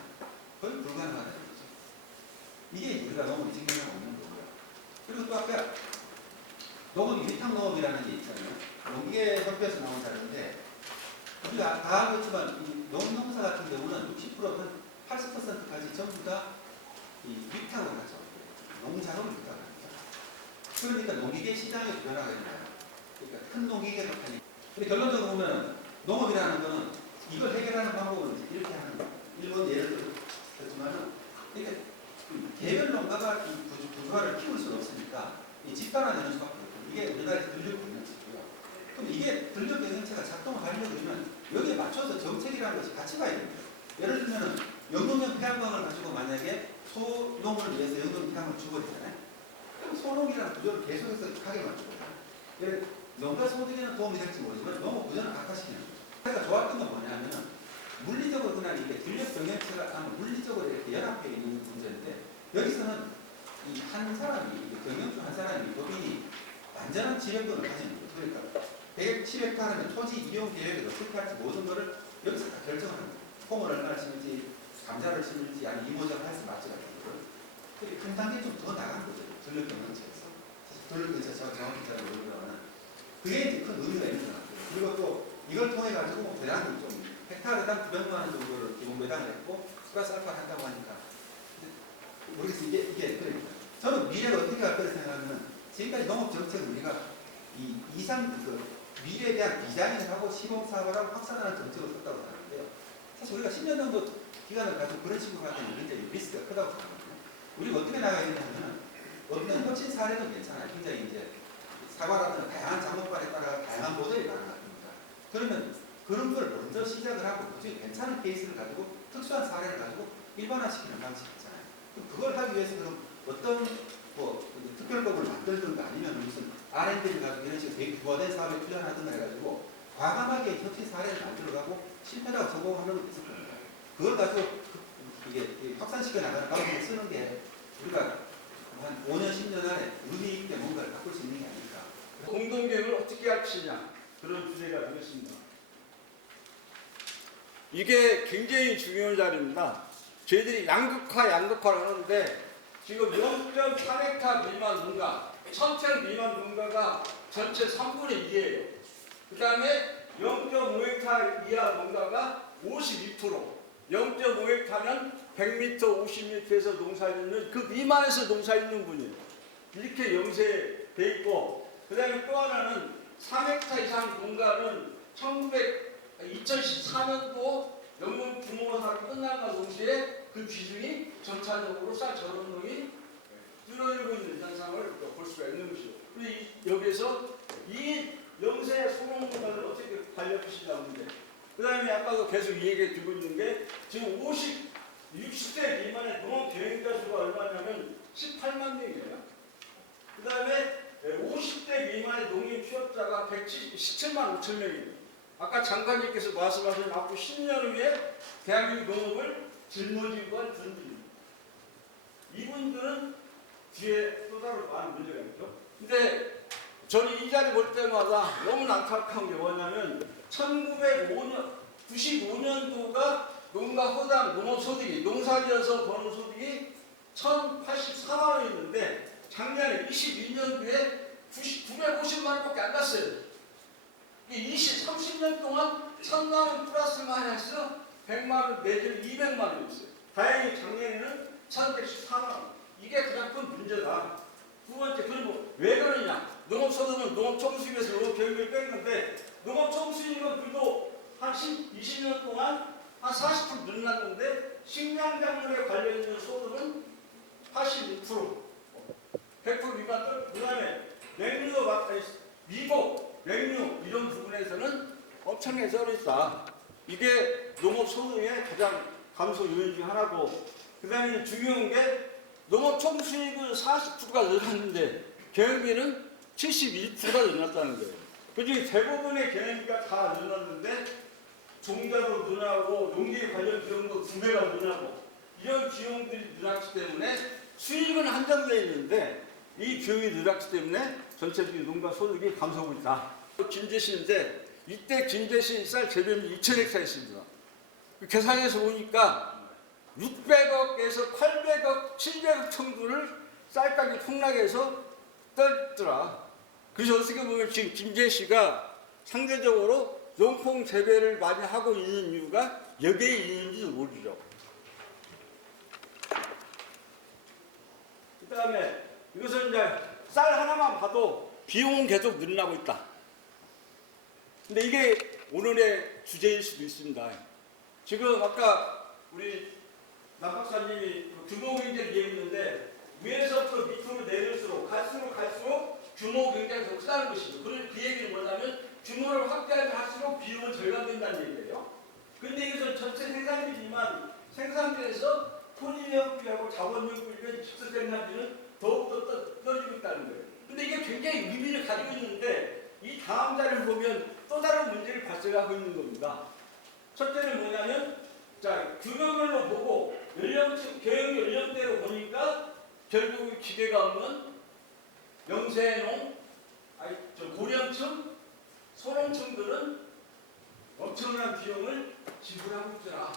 거의 불가능하다는 거죠. 이게 우리가 농업이 직면하고 있는 거고요. 그리고 또 아까 농업이 위탁농업이라는 게 있잖아요. 농계협회에서 나온 자료인데 우리가 다 알고 있지만 이 농농사 같은 경우는 60% 한 80%까지 전부 다 이 위탁으로 가죠. 농작업을 위탁을 합니다. 그러니까 농기계 시장의 변화가 있나요? 그러니까 큰 농기계가 하니. 근데 결론적으로 보면 농업이라는 거는 이걸 해결하는 방법은 이렇게 하는 거예요. 일본 예를 들었지만은 이게 개별 농가가 이 부조화를 키울 수는 없으니까 이 집단화되는 수밖에 없고 이게 우리나라에서 들력 경영체고요. 그럼 이게 들력 경영체가 작동을 하려고 그러면 여기에 맞춰서 정책이라는 것이 같이 가야 됩니다. 예를 들면 영농형 태양광을 가지고 만약에 소농을 위해서 영농형 태양광을 주거리잖아요. 그럼 소농이라는 구조를 계속해서 하게 만들거든요. 농가 소득에는 도움이 될지 모르지만 농업 구조는 악화시키는 거죠. 제가 좋았던 건 뭐냐면은 물리적으로 그냥 이렇게 들력 경영체가 물리적으로 이렇게 연합해 있는 문제인데 여기서는 이 한 사람이 경영주 한 사람이 법인이 완전한 지배권을 가지는 거죠. 그러니까 110헥타르면 토지 이용 계획을 어떻게 할지 모든 것을 여기서 다 결정하는 거예요. 콩을 얼마나 심을지, 감자를 심을지, 아니면 이모작을 할지 말지 같은 거를. 한 단계 좀 더 나간 거죠. 전력 경영체에서. 전력 경영체가 정확히 잘 모르지만 그게 이제 큰 의미가 있는 것 같아요. 그리고 또 이걸 통해 가지고 대략 좀 헥타르당 900만 원 정도를 기본 배당을 했고 플러스 알파 한다고 하니까 모르겠어요. 이게 그러니까 저는 미래가 어떻게 할 거를 생각하면 지금까지 농업 정책은 우리가 이 이상 미래에 대한 비장을 하고 시범 사업을 하고 확산하는 정책을 썼다고 하는데요. 사실 우리가 10년 정도 기간을 가지고 그런 식으로 하면 굉장히 리스크가 크다고 생각합니다. 우리가 어떻게 나가야 되냐면 어떤 혁신 사례는 괜찮아요. 굉장히 이제 사과라든가 다양한 작물발에 따라 다양한 모델이 가능합니다. 그러면 그런 걸 먼저 시작을 하고 나중에 괜찮은 케이스를 가지고 특수한 사례를 가지고 일반화시키는 방식이 있잖아요. 그걸 하기 위해서 그럼 어떤 특별법을 만들든가 아니면 무슨 R&D를 가지고 이런 식으로 되게 규모화된 사업에 투자하든가 해가지고 과감하게 혁신 사례를 만들어가고 실패하고 성공하는 것도 있을 겁니다. 그걸 가지고 이게 확산시켜 나가는 방식을 쓰는 게 우리가 한 5년, 10년 안에 의미 있게 뭔가를 바꿀 수 있는 게 아닐까. 공동계획을 어떻게 할 것이냐 그런 주제가 되겠습니다. 이게 굉장히 중요한 자리입니다. 저희들이 양극화를 하는데 지금 0.3헥타 미만 농가, 1000평 미만 농가가 전체 3분의 2예요. 그 다음에 0.5헥타 이하 농가가 52%, 0.5헥타면 100m, 50m에서 농사짓는 그 미만에서 농사짓는 분이에요. 이렇게 영세돼 있고, 그 다음에 또 하나는 3헥타 이상 농가는 2014년도 영농 규모화가 끝나가 동시에 그 비중이 점차적으로 쌀 저런농이 줄어들고 있는 현상을 볼 수가 있는 것이죠. 여기서 이 영세 소농농가를 어떻게 관리하시려고 하는데, 그 다음에 아까도 계속 얘기해 주고 있는 게 지금 60대 미만의 농업 계획자 수가 얼마냐면 18만 명이에요. 그 다음에 50대 미만의 농인 취업자가 17만 5천 명이에요. 아까 장관님께서 말씀하신 앞으로 10년 후에 대한민국 농업을 짊어지고 할 분들입니다. 이분들은 뒤에 또 다른 많은 문제가 있죠. 근데 저는 이 자리 볼 때마다 너무 안타까운 게 뭐냐면 1995년도가 농가 허당 농업소득이 농사지어서 버는 소득이 1,084만 원이었는데 작년에 22년도에 950만 원밖에 안 갔어요. 30년 동안 1,000만 원 플러스 마이너스 100만 원 내지는 200만 원이었어요. 다행히 작년에는 1,100씩 4만 원. 이게 가장 큰 문제다. 두 번째, 그리고 왜 그러냐? 농업소득은 농업총수익에서 농업교육을 뺐는데 농업총수익은 그래도 한 20년 동안 한 40% 늘어났는데 식량작물에 관련 있는 소득은 82%, 100% 미만. 그다음에 냉류, 미국, 냉류 이런 부분에서는 엄청나게 쩔어있다. 이게 농업소득의 가장 감소 요인 중 하나고, 그다음에 중요한 게 농업총수익은 40%가 늘었는데 경영비는 71%가 늘었다는 거예요. 그중에 대부분의 경영비가 다 늘었는데 종자도 늘어나고 농기계 관련 비용도 2배가 늘어나고 이런 비용들이 늘었기 때문에 수익은 한정되어 있는데 이 비용이 늘었기 때문에 전체적인 농가 소득이 감소하고 있다. 김제시인데 이때 김제시 쌀 재배면이 2,000헥타였습니다. 계산해서 보니까 600억에서 800억, 700억 정도를 쌀 가격이 폭락해서 떨더라. 그래서 어떻게 보면 지금 김제시가 상대적으로 농콩 재배를 많이 하고 있는 이유가 여기에 있는지도 모르죠. 그 다음에 이것은 이제 쌀 하나만 봐도 비용은 계속 늘어나고 있다. 근데 이게 오늘의 주제일 수도 있습니다. 지금 아까 우리 남 박사님이 규모 경제를 얘기했는데 위에서부터 밑으로 내릴수록 갈수록 규모 굉장히 더 크다는 것이죠. 그 얘기는 뭐냐면 규모를 확대하면 할수록 비용은 절감된다는 얘기예요. 근데 이것은 전체 생산비지만 생산비에서 토지영비하고 자원영비는 직접 생산비는 더욱더 떨어지고 있다는 거예요. 근데 이게 굉장히 의미를 가지고 있는데 이 다음 자리를 보면 또 다른 문제를 발생하고 있는 겁니다. 첫째는 뭐냐면 자, 규격별로 보고 경영 연령대로 보니까 결국 기대가 없는 영세농, 고령층, 소농층들은 엄청난 비용을 지불하고 있더라.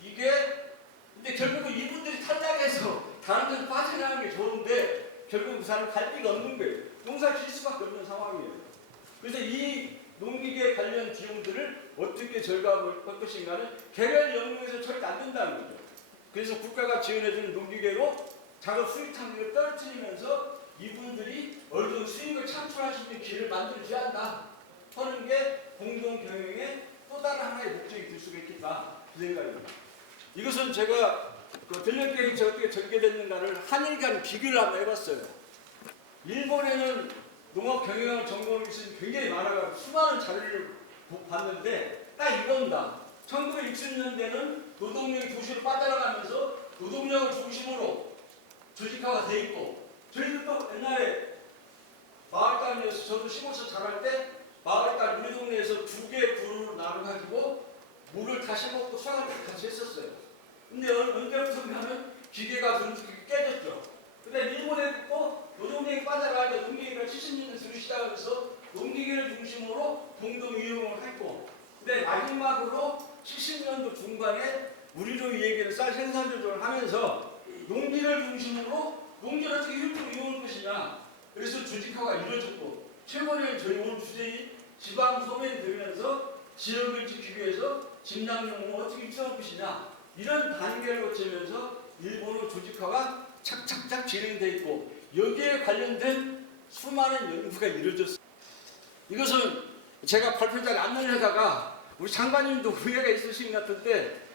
이게 근데 결국은 이분들이 탈락해서 다른 데로 빠져나가는 게 좋은데 결국 그 사람 갈 데가 없는 거예요. 농사 질 수밖에 없는 상황이에요. 그래서 이 농기계 관련 비용들을 어떻게 절감을 할 것인가는 개별 영역에서 절대 안 된다는 거죠. 그래서 국가가 지원해주는 농기계로 작업 수익 탄력을 떨어뜨리면서 이분들이 어느 정도 수익을 창출할 수 있는 기회를 만들어줘야 한다 하는 게 공동 경영의 또 다른 하나의 목적이 될 수가 있겠다 그 생각입니다. 이것은 제가 전략계획이 어떻게 전개됐는가를 한일 간 비교를 한번 해봤어요. 일본에는 농업 경영을 전공하는 것이 굉장히 많아가지고 수많은 자료를 봤는데 딱 이겁니다. 1960년대는 노동력이 도시로 빠져나가면서 노동력을 중심으로 조직화가 돼 있고 저희들도 옛날에 마을단이어서 저도 시골에서 자랄 때 마을단 우리 동네에서 2개 부로 나눠가지고 물을 다시 먹고 소화를 같이 했었어요. 근데 언제부터냐면 기계가 점점 깨졌죠. 근데 일본에도 또 노동력이 빠져나가니까 농기계가 70년대 들기 시작하면서 농기계를 중심으로 공동 이용을 했고 근데 마지막으로 70년도 중반에 우리도 이 얘기를 쌀 생산 조절을 하면서 농기를 중심으로 농기를 어떻게 효율적으로 이용할 것이냐 그래서 조직화가 이루어졌고 최근에 저희 오늘 주제인 지방 소멸이 되면서 지역을 지키기 위해서 집량농을 어떻게 육성할 것이냐 이런 단계를 거치면서 일본의 조직화가 착착착 진행되어 있고 여기에 관련된 수많은 연구가 이루어졌습니다. 이것은 제가 발표자를 안내하다가 우리 장관님도 후회가 있으신 것 같은데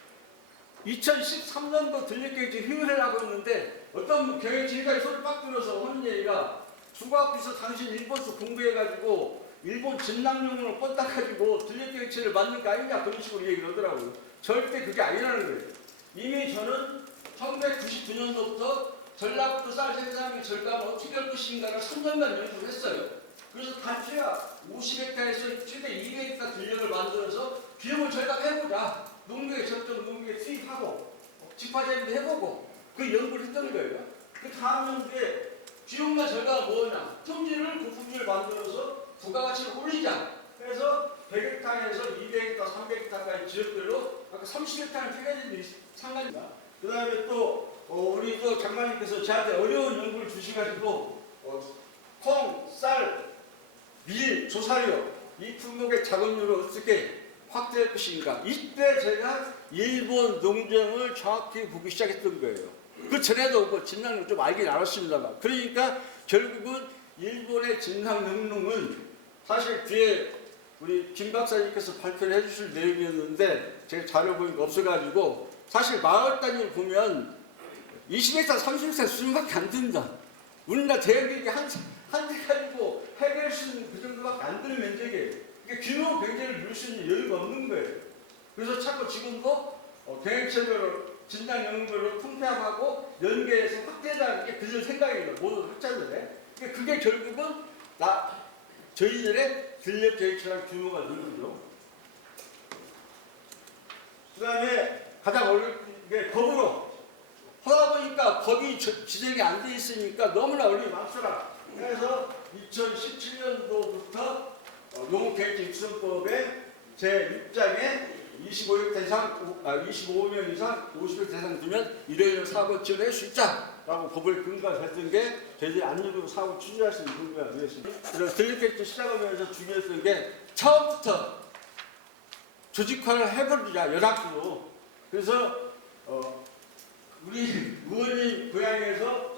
2013년도 들녘계획 회의를 하고 있는데 어떤 경영지휘관이 소리 빡 들어서 하는 얘기가 중과학부에서 당신 일본서 공부해가지고 일본 진락용으로 뻗다가지고 들녘계획체를 만든 거 아니냐 그런 식으로 얘기를 하더라고요. 절대 그게 아니라는 거예요. 이미 저는 1999년도부터 전라북도 쌀 생산비 절감을 어떻게 할 것인가를 3년간 연구를 했어요. 그래서 단추야 50헥타에서 최대 200헥타 전력을 만들어서 비용을 절감해보자. 농경에 적정 농경에 투입하고 집화제도 해보고 그 연구를 했던 거예요. 그 다음 연구에 비용만 절감은 뭐냐? 품질을 고품질을 만들어서 부가가치를 올리자. 그래서 100헥타에서 200헥타, 300헥타까지 지역별로 아까 30헥타는 피해진들이 상관입니다. 그 다음에 또 우리 또 장관님께서 저한테 어려운 연구를 주셔가지고 콩, 쌀, 밀, 조사료 이 품목의 작업률을 어떻게 확대할 것인가. 이때 제가 일본 농정을 정확히 보기 시작했던 거예요. 그 전에도 뭐 진낭농 좀 알긴 알았습니다만. 그러니까 결국은 일본의 진낭농농은 사실 뒤에 우리 김 박사님께서 발표를 해주실 내용이었는데 제가 자료 보니까 없어가지고 사실 마을 단위를 보면 20헥타, 30헥타 수준밖에 안 든다. 우리나라 대역이 한 가지고 해결할 수 있는 그 정도밖에 안 되는 면적이에요. 이게 규모 경제를 누릴 수 있는 여유가 없는 거예요. 그래서 자꾸 지금도 계획체별로 진단 영역별로 통폐합하고 연계해서 확대하는 게 그들 생각이에요. 모든 학자들의. 그게 결국은 저희들의 전략 계획처럼 규모가 되는 거죠. 그 다음에 가장 어려운 게 법으로. 하다 보니까 법이 지정이 안 돼 있으니까 너무나 어려움이 많더라. 그래서 2017년도부터 농업계획 육성법의 제 6장에 25년 이상 50일 이상 되면 이러이러한 사업을 지원할 수 있다라고 법을 근거로 했던 게 저희들이 안전으로 사업을 추진할 수 있는 근거가 되었습니다. 그래서 전략계획 시작하면서 중요했던 게 처음부터 조직화를 해버리자 연합으로. 그래서 우리 의원님 고향에서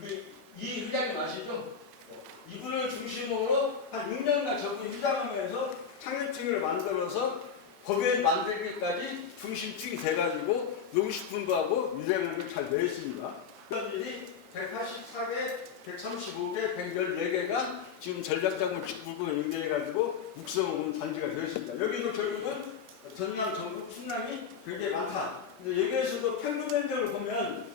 우리 이 회장님 아시죠? 이분을 중심으로 한 6년간 저분이 회장하면서 창립팀을 만들어서 법인 만들기까지 중심축이 돼가지고 농식품부하고 유대관을 잘 맺었습니다. 그런 일이 184개, 135개, 114개가 지금 전략작물 직불과 연계해가지고 육성온 단지가 되었습니다. 여기도 결국은 전남, 전국, 충남이 굉장히 많다. 근데 여기에서도 평균 면적을 보면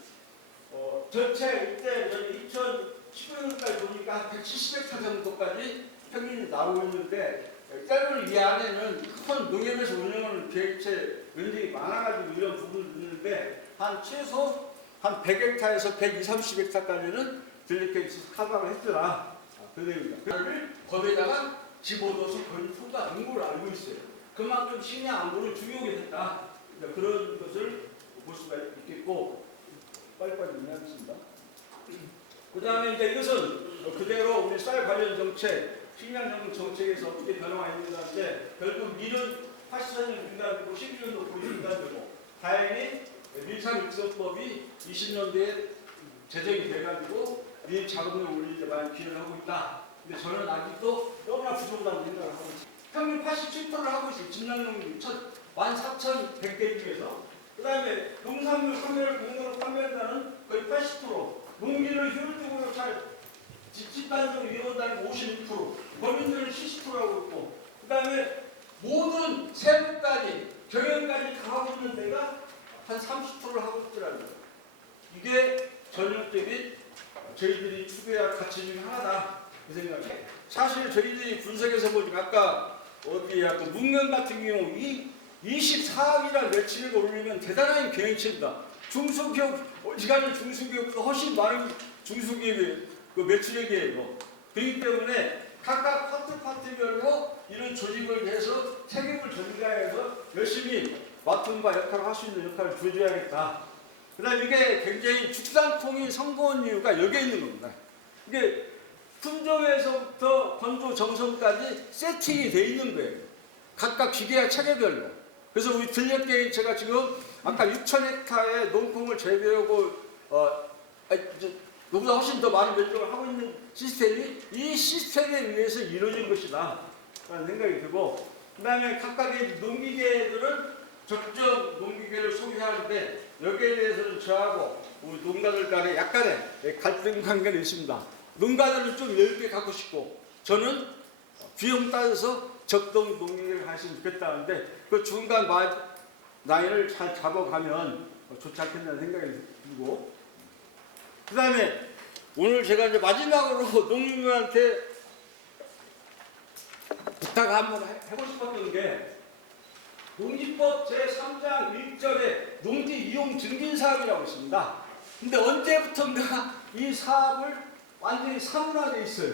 전체 이때 저희 2019년까지 보니까 170헥타 정도까지 평균이 나오고 있는데 때로는 이 안에는 큰 농협에서 운영하는 계획체 면적이 많아가지고 이런 부분이 있는데 한 최소 한 100헥타에서 120~130헥타까지는 전략계획에서 커버를 했더라. 그대로입니다. 그거를 법에다가 집어넣어서 거의 통과한 걸로 알고 있어요. 그만큼 식량 안보를 중요하게 됐다. 그런 것을 볼 수가 있겠고 빨리빨리 정리하겠습니다. 그 다음에 이제 이것은 그대로 우리 쌀 관련 정책, 식량 정책에서 어떻게 변화가 있는가인데 결국 밀은 84년 중단되고 11년도 거의 중단되고 다행히 밀산육성법이 20년대에 제정이 돼가지고 밀 자금을 올리는데 많이 기여를 하고 있다. 근데 저는 아직도 너무나 부족하다고 생각을 하고 있습니다. 평균 87%를 하고 있어요. 진량농민 14,100개 중에서. 그 다음에 농산물 판매를 공동으로 판매한다는 거의 80%, 농기를 효율적으로 잘 집단적으로 이용한다는 56%, 범인들은 70%라고 있고, 그 다음에 모든 세무까지 경영까지 다 하고 있는 데가 한 30%를 하고 있더라고요. 이게 전형적인 저희들이 추구해야 할 가치 중 하나다. 그 생각에 사실 저희들이 분석해서 보니까 아까 어디 아까 문건 같은 경우 24억이라는 매출을 올리면 대단한 경영체입니다. 중소기업 어지간한 중소기업보다 훨씬 많은 중소기업의 그 매출액이에요. 그렇기 때문에 각각 파트별로 이런 조직을 해서 책임을 전가해서 열심히 맡음과 역할을 할 수 있는 역할을 주어줘야겠다. 그다음 이게 굉장히 축산통이 성공한 이유가 여기에 있는 겁니다. 이게 품종에서부터 건조 정성까지 세팅이 돼 있는 거예요. 각각 기계와 체계별로. 그래서 우리 전략계획 제가 지금 아까 6,000헥타의 농콩을 재배하고 너보다 훨씬 더 많은 면적을 하고 있는 시스템이 이 시스템에 의해서 이루어진 것이다 라는 생각이 들고, 그 다음에 각각의 농기계들은 적정 농기계를 소개하는데 여기에 대해서는 저하고 우리 농가들 간에 약간의 갈등 관계가 있습니다. 농가들은 좀 여유있게 갖고 싶고 저는 비용 따져서 적정 농기계를 하시면 좋겠다는데 그 중간 라인을 잘 잡아가면 좋지 않겠다는 생각이 들고, 그 다음에 오늘 제가 이제 마지막으로 농민들한테 부탁 한번 해보고 싶었던 게 농지법 제3장 1절에 농지 이용 증진 사업이라고 있습니다. 근데 언제부턴가 이 사업을 완전히 사문화되어 있어요.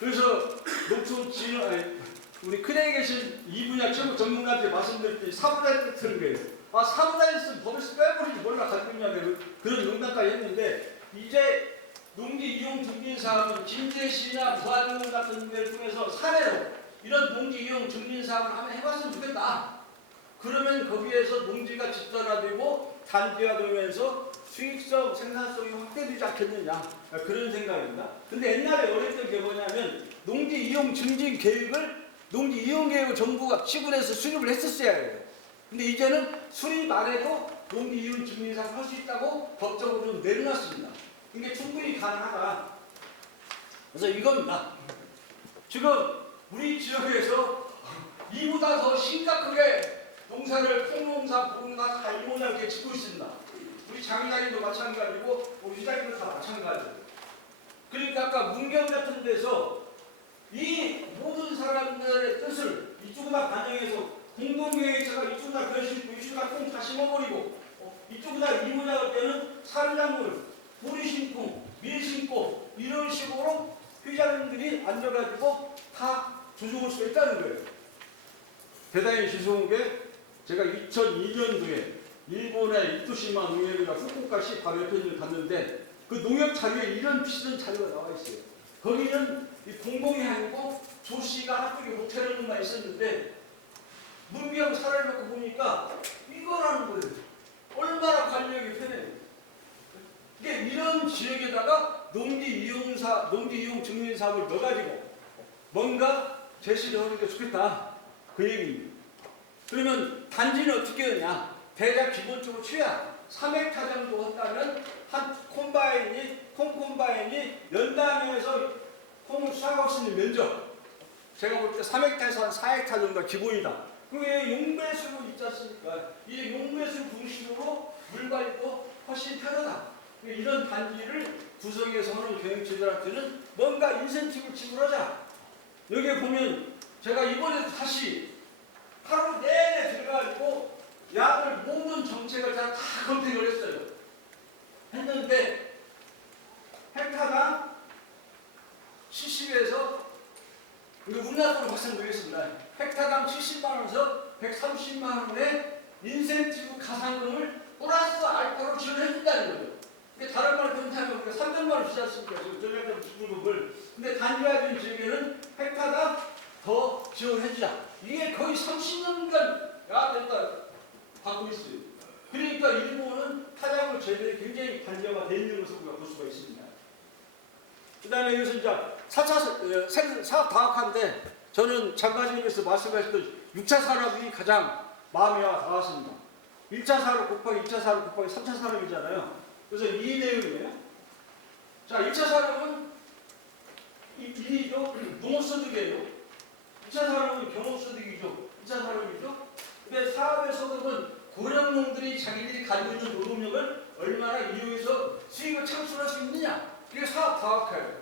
그래서 농촌진흥 우리 큰에 계신 이 분야 최고 전문가한테 말씀드렸더니 사문화했다는 거예요. 아, 사문화했으면 법에서 빼버리지 몰라 갖고 있냐고 그런 농담까지 했는데, 이제 농지 이용 증진 사업은 김제시나 부안군 같은 데를 통해서 사례로 이런 농지 이용 증진 사업을 한번 해봤으면 좋겠다. 그러면 거기에서 농지가 집단화되고 단기화되면서 수익성, 생산성이 확대되지 않겠느냐, 그런 생각입니다. 근데 옛날에 어렸을 때 뭐냐면 농지 이용 증진 계획을 농지 이용 계획을 정부가 시군에서 수립을 했었어야 해요. 근데 이제는 수립 안 해도 농지 이용 증진 사업 할 수 있다고 법적으로 내려놨습니다. 이게 충분히 가능하다. 그래서 이겁니다. 지금 우리 지역에서 이보다 더 심각하게 농사를 콩농사, 봄농사 다 이모작게 짓고 있습니다. 우리 장의장님도 마찬가지고 우리 회장님도 다 마찬가지예요. 그러니까 아까 문경 같은 데서 이 모든 사람들의 뜻을 이쪽에다 반영해서 공동계획서가 이쪽에다 벼 심고 이쪽에다 콩 다 심어버리고 이쪽에다 이모작할 때는 산작물, 보리 심고 밀 심고 이런 식으로 회장님들이 앉아가지고 다 조정할 수 있다는 거예요. 대단히 죄송한 게 제가 2002년도에 일본의 이토시마 농협이나 후쿠오카시 바로 옆에 있는 데 갔는데 그 농협 자료에 이런 비슷한 자료가 나와 있어요. 거기는 이 공공이 아니고 조씨가 한쪽에 호텔로만 있었는데 문경 사례를 놓고 보니까 이거라는 거예요. 얼마나 관리하기 편해요. 이게 이런 지역에다가 농지 이용 증진 사업을 넣어가지고 뭔가 제시를 하는 게 좋겠다. 그 얘기입니다. 그러면 단지는 어떻게 하냐? 대략 기본적으로 최하 3헥타 정도 한다면 한 콩콤바인이 연단에서 콩을 수확할 수 있는 면적 제가 볼 때 3헥타에서 한 4헥타 정도가 기본이다. 그게 용배수로 있지 않습니까? 이 용배수 중심으로 물관리도 훨씬 편하다. 이런 단지를 구성해서 하는 경영체들한테는 뭔가 인센티브를 지불하자. 여기에 보면 제가 이번에도 다시 하루 내내 들어가지고 약을 모든 정책을 다 검색을 했어요. 했는데 헥타당 70에서 우리나라 돈으로 말씀드리겠습니다. 헥타당 70만원에서 130만원의 인센티브 가상금을 플러스 알파로 지원해준다는 거예요. 근데 다른 말을 그렇다면 300만원 주지 않습니까? 지금 전략적 지불금을. 근데 단기화된 지역에는 헥타당 더 지원해주자. 이게 거의 30년간 됐다 받고 있어요. 그러니까 일본은 타작물 제도에 굉장히 단계화되어 있는 것을 우리가 볼 수가 있습니다. 그 다음에 여기서 이제 4차 사업 다각화인데 저는 장관님께서 말씀하셨던 6차 산업이 가장 마음에 닿았습니다. 1차 산업 곱하기 2차 산업 곱하기 3차 산업이잖아요. 그래서 이 내용이에요. 자, 1차 산업은 이죠. 농업소득이에요. 2차 산업은 경업소득이죠. 2차 산업이죠. 근데 사업의 소득은 고령농들이 자기들이 가지고 있는 노동력을 얼마나 이용해서 수익을 창출할 수 있느냐. 이게 사업 다각화예요.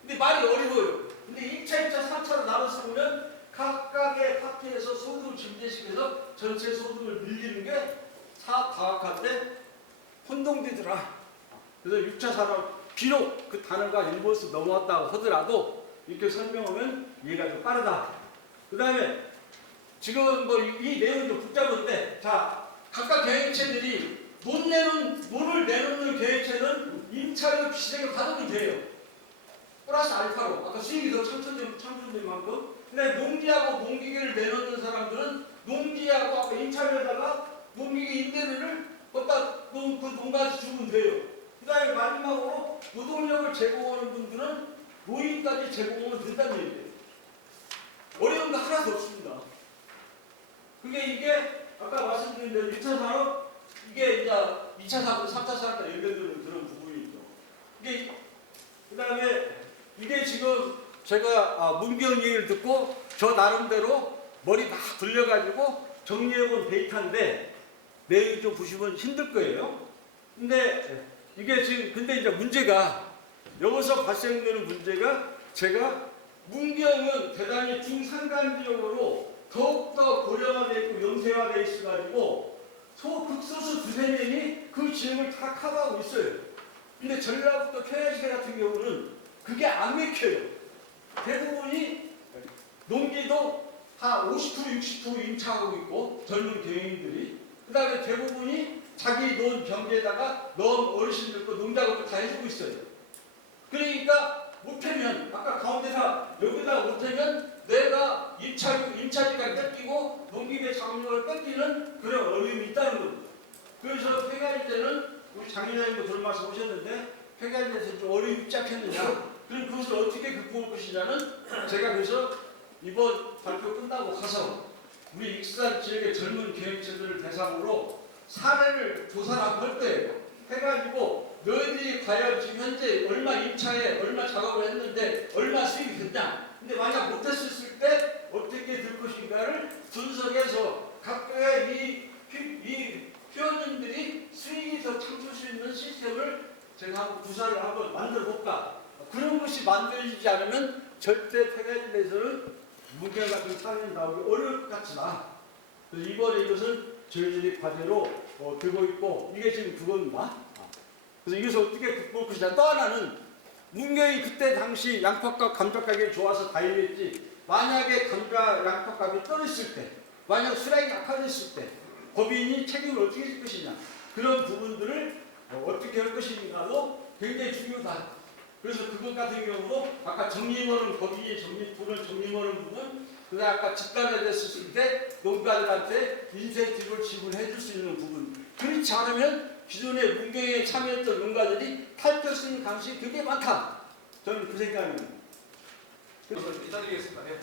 근데 말이 어려워요. 근데 1차, 2차, 3차로 나눠서 보면 각각의 파트에서 소득을 증대시켜서 전체 소득을 늘리는 게 사업 다각화인데 혼동되더라. 그래서 6차 산업, 비록 그 단어가 일본에서 넘어왔다고 하더라도 이렇게 설명하면 이해가 좀 빠르다. 그 다음에 지금 뭐 이 내용이 좀 복잡한데, 자, 각각 계획체들이 돈을 내놓는 계획체는 임차료 비세가 받으면 돼요. 플러스 알파로. 아까 수익이 더 창출된 만큼. 근데 농지하고 농기계를 내놓는 사람들은 농지하고 아까 임차료에다가 농기계 임대료를 갖다 그 돈까지 주면 돼요. 그 다음에 마지막으로 노동력을 제공하는 분들은 노인까지 제공하면 된다는 얘기예요. 어려운 거 하나도 없습니다. 이게 아까 말씀드린 대로 1차 산업, 이게 이제 2차 산업, 3차 산업과 연결되는 그런 부분이죠. 그 다음에 이게 지금 제가 문경 얘기를 듣고 저 나름대로 머리 막 돌려가지고 정리해본 데이터인데 내용이 좀 보시면 힘들 거예요. 근데 이게 지금 근데 이제 문제가 여기서 발생되는 문제가 제가 문경은 대단히 중산간 지역으로 더욱더 고령화되어 있고 영세화되어 있어가지고 극소수 두세 명이 그 지역을 다 커버하고 있어요. 근데 전라북도 평야시대 같은 경우는 그게 안 맥혀요. 대부분이 농지도 다 50% 60% 임차하고 있고 젊은 경영인들이 그 다음에 대부분이 자기 논 경제에다가 너무 어르신들도 농작업도 다 해주고 있어요. 그러니까 못하면 아까 가운데다 여기다 못하면 내가 임차지가 뺏기고 농기계 작업력을 뺏기는 그런 어려움이 있다는 겁니다. 그래서 폐가일 때는 우리 장인어른도 그런 말씀 하셨는데 폐가일 때에서 좀 어려움이 시작했느냐, 그럼 그것을 어떻게 극복할 것이냐는 제가 그래서 이번 발표 끝나고 가서 우리 익산 지역의 젊은 계획체들을 대상으로 사례를 조사를 할 때예요. 해가지고 너희들이 과연 지금 현재 얼마 임차에 얼마 작업을 했는데 얼마 수익이 됐냐, 근데 만약 못했을 때 어떻게 될 것인가를 분석해서 각각의 이 회원님들이 수익이 더 창출 수 있는 시스템을 제가 한번 구사를 한번 만들어 볼까. 그런 것이 만들어지지 않으면 절대 폐가일에서는 문제 같은 사안이 나오기 어려울 것 같지만, 그래서 이번에 이것은 저희들이 과제로 들고 있고, 이게 지금 그겁니다. 그래서 이것을 어떻게 극복할 것이냐. 또 하나는 문경이 그때 당시 양파값, 감자값이 좋아서 다행이었지, 만약에 감자, 양파값이 떨어졌을 때, 만약 수량이 약화됐을 때 법인이 책임을 어떻게 질 것이냐, 그런 부분들을 어떻게 할 것인가도 굉장히 중요하다. 그래서 그것 같은 경우도 아까 정리하는 법인이 돈을 정리하는 부분, 그다음 아까 집단화됐을 때 농가들한테 인센티브를 지불해 줄 수 있는 부분, 그렇지 않으면 기존에 문경에 참여했던 농가들이 탈퇴할 수 있는 가능성이 굉장히 많다. 저는 그 생각입니다. 인사드리겠습니다. 네.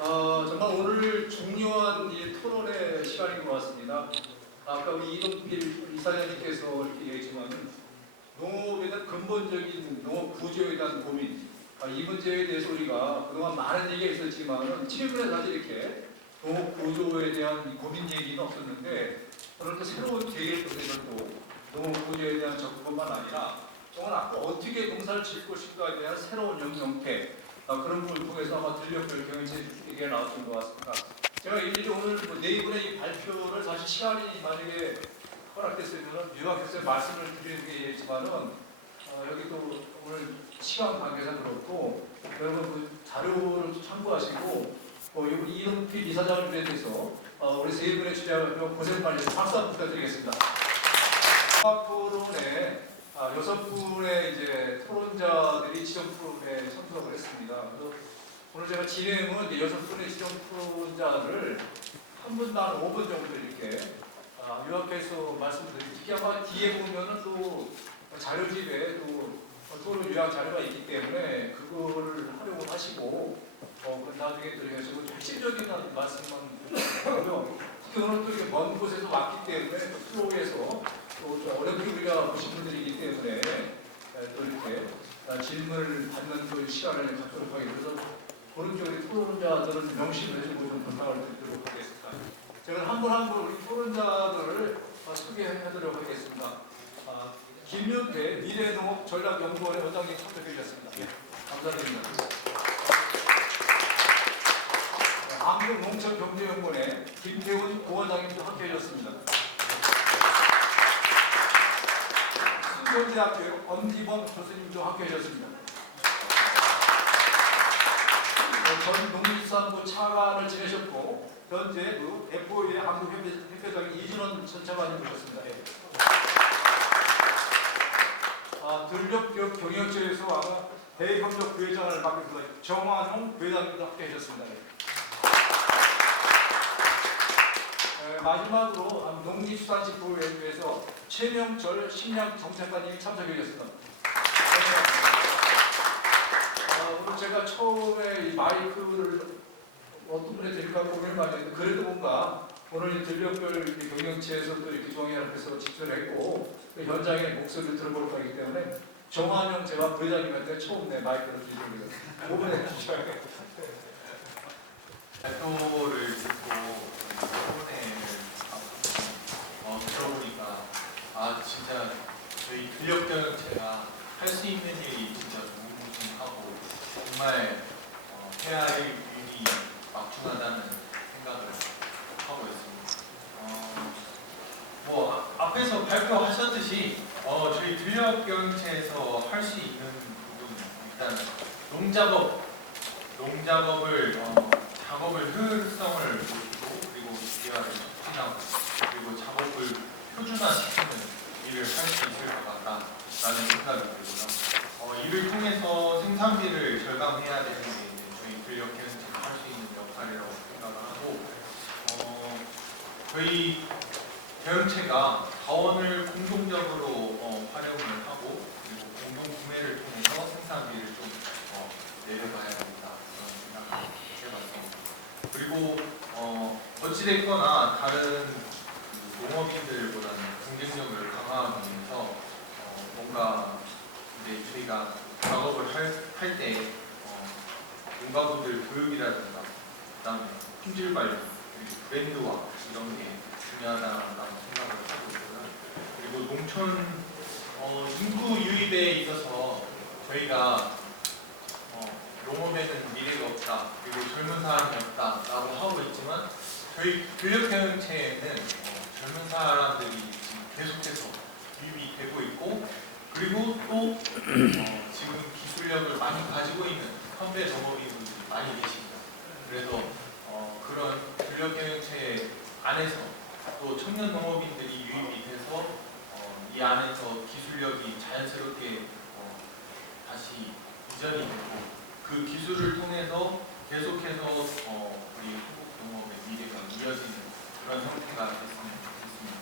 정말 오늘 중요한 토론의 시간인 것 같습니다. 아까 우리 이동길 이사장님께서 이렇게 얘기했지만 농업에 대한 근본적인 농업 구조에 대한 고민, 이 문제에 대해서 우리가 그동안 많은 얘기가 있었지만 최근에 사실 이렇게 농업 구조에 대한 고민 얘기는 없었는데, 오늘 또 새로운 계기를 통해서 또 농업 구조에 대한 접근뿐만 아니라 정말 앞으로 어떻게 농사를 지을 것인가에 대한 새로운 영역태, 그런 부분을 통해서 아마 들려볼 경영체 얘기가 나왔던 것 같습니다. 제가 일일이 오늘 네 분의 이 발표를 사실 시간이 만약에 허락됐으면 요약해서 말씀을 드리는 게 있지만은 여기 또 오늘 시간 관계상 그렇고 여러분 그 자료를 참고하시고 이번 이동필 이사장을 비롯해서 우리 세 분의 주장을 고생 많이 해서 박수 한번 부탁드리겠습니다. 토론에 6분의 이제 토론자들이 지정 프로그램에 참석을 했습니다. 그래서 오늘 제가 진행은 6분의 지정 토론자를 한 분당 5분 정도 이렇게 요약해서 말씀드리고, 특히 아마 뒤에 보면은 또 자료집에 또 토론 요약 자료가 있기 때문에 그거를 활용을 하시고 나중에 또 해서 핵심적인 말씀만 드리고요. 특히 오늘 또 이렇게 먼 곳에서 왔기 때문에 또 프로에서 또 좀 어렵게 우리가 보신 분들이기 때문에 또 이렇게 질문을 받는 그 시간을 갖도록 하겠습니다. 그래서 오른쪽에 토론자들은 명심을 해주고 좀 부탁을 드리도록 하겠습니다. 제가 한 분 한 분 우리 토론자들을 소개해드리도록 하겠습니다. 김윤태 미래농업전략연구원의 원장님 참석해 주셨습니다. 감사드립니다. 한국농촌경제연구원의 김태훈 부원장님도 함께 해주셨습니다. 순천대학교 엄기범 교수님도 함께 해주셨습니다. 전 농림수산부 차관을 지내셨고 현재 그 FOA의 한국협회장인 이준원 전 차관님 모셨습니다. 들녘 경영처에서 아마 대협력 부회장을 맡고 있는 정환용 부회장님도 함께 해주셨습니다. 마지막으로 농림수산식품위원회에서 최명철 식량정책관님이 참석해 주셨습니다. 오늘 제가 처음에 이 마이크를 어떤 분에 드릴까 고민을 많이 했는데, 그래도 뭔가 오늘 이 들녘별 경영체에서 또 이렇게 중앙회의에서 집중했고 현장의 목소리를 들어볼 거기 때문에 정환영 제가 부회장님한테 처음 내 마이크를 드리겠습니다. 5분 해주셔야 돼요. 발표를 듣고 토론회를 들어보니까 진짜 저희 들녘경영체가 할 수 있는 일이 진짜 무궁무진하고 정말 해야 할 일이 막중하다는 생각을 하고 있습니다. 앞에서 발표하셨듯이 저희 들녘경영체에서 할 수 있는 부분, 일단 농작업을 작업을 효율성을 높이고 그리고 기아를 촉진하고 그리고 작업을 표준화시키는 일을 할 수 있을 것 같다라는 생각이 들고요. 이를 통해서 생산비를 절감해야 되는 게 이제 저희 근력개혁체가 할 수 있는 역할이라고 생각을 하고 저희 개혁체가 자원을 공동적으로 활용을 하고 그리고 공동 구매를 통해서 생산비를 좀 내려가야 된다 그런 생각을 해봤습니다. 그리고 어찌됐거나 다른 농업인들보다는 경쟁력을 강화하기 위해서 뭔가 이제 저희가 작업을 할 때 농가분들 교육이라든가 그다음에 품질 관리 그리고 브랜드화 이런 게 중요하다고 생각을 하고 있고요. 그리고 농촌 인구 유입에 있어서 저희가 농업에는 미래가 없다 그리고 젊은 사람이 없다라고 하고 있지만 저희 근력개혁체에는 젊은 사람들이 지금 계속해서 유입이 되고 있고 그리고 또 지금 기술력을 많이 가지고 있는 선배 농업인분들이 많이 계십니다. 그래서 그런 근력개혁체 안에서 또 청년 농업인들이 유입이 돼서 이 안에서 기술력이 자연스럽게 다시 이전이 되고 그 기술을 통해서 계속해서 우리 한국 농업의 미래가 이어지는 그런 형태가 됐으면 좋겠습니다.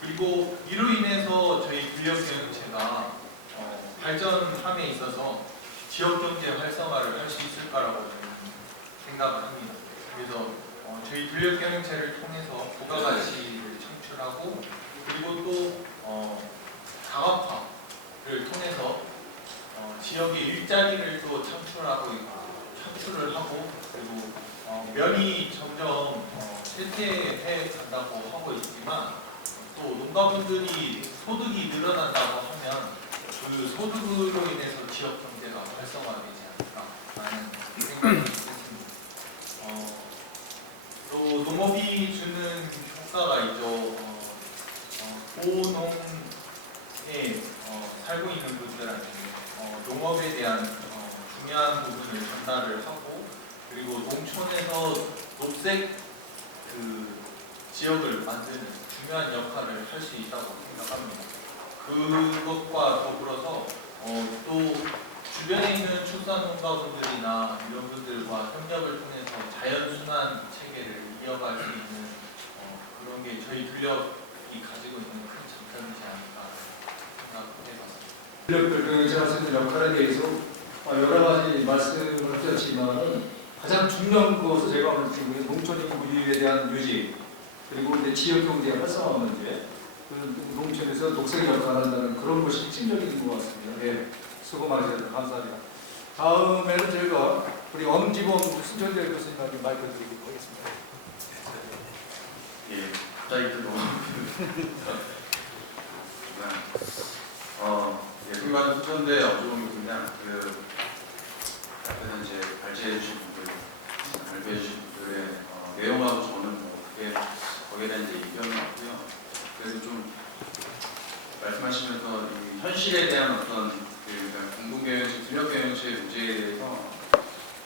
그리고 이로 인해서 저희 근력개혁체가 발전함에 있어서 지역경제 활성화를 할 수 있을까라고 저는 생각을 합니다. 그래서 저희 근력개혁체를 통해서 부가가치를 창출하고 그리고 또 다각화를 통해서 지역의 일자리를 또 창출을 하고 그리고 면이 점점 쇠퇴해 간다고 하고 있지만 또 농가분들이 소득이 늘어난다고 하면 그 소득으로 인해서 지역 경제가 활성화되지 않을까라는 생각이 있습니다. 또 농업이 주는 효과가 있죠. 고농에 살고 있는 분들한테 농업에 대한 중요한 부분을 전달을 하고 그리고 농촌에서 녹색 그 지역을 만드는 중요한 역할을 할 수 있다고 생각합니다. 그것과 더불어서 또 주변에 있는 축산농가분들이나 이런 분들과 협력을 통해서 자연순환 체계를 이어갈 수 있는 그런 게 저희 근력이 가지고 있는 큰 장점이지 않을까 생각해봤습니다. 근력별 경영체 할 수 있는 역할에 대해서 여러 가지 말씀을 하셨지만 가장 중요한 것은 제가 오늘 지금 농촌 인구 유입에 대한 유지 그리고 이제 지역 경제 활성화 문제 그 농촌에서 녹색 역할을 한다는 그런 것이 핵심적인 것 같습니다. 네, 수고 많으셨습니다. 감사합니다. 다음에는 저희가 우리 엄지범 순천대 교수님한테 마이크 드리도록 하겠습니다. 예, 갑자기 또 예술관 순천대 엄지범 교수입니다. 앞에서 이제 발제해 주신 분들, 발표해 주신 분들의 내용하고 저는 그게 거기에 대한 이제 이견은 없고요. 그래도 좀 말씀하시면서 이 현실에 대한 어떤 공동개혁체, 근력개혁체 문제에 대해서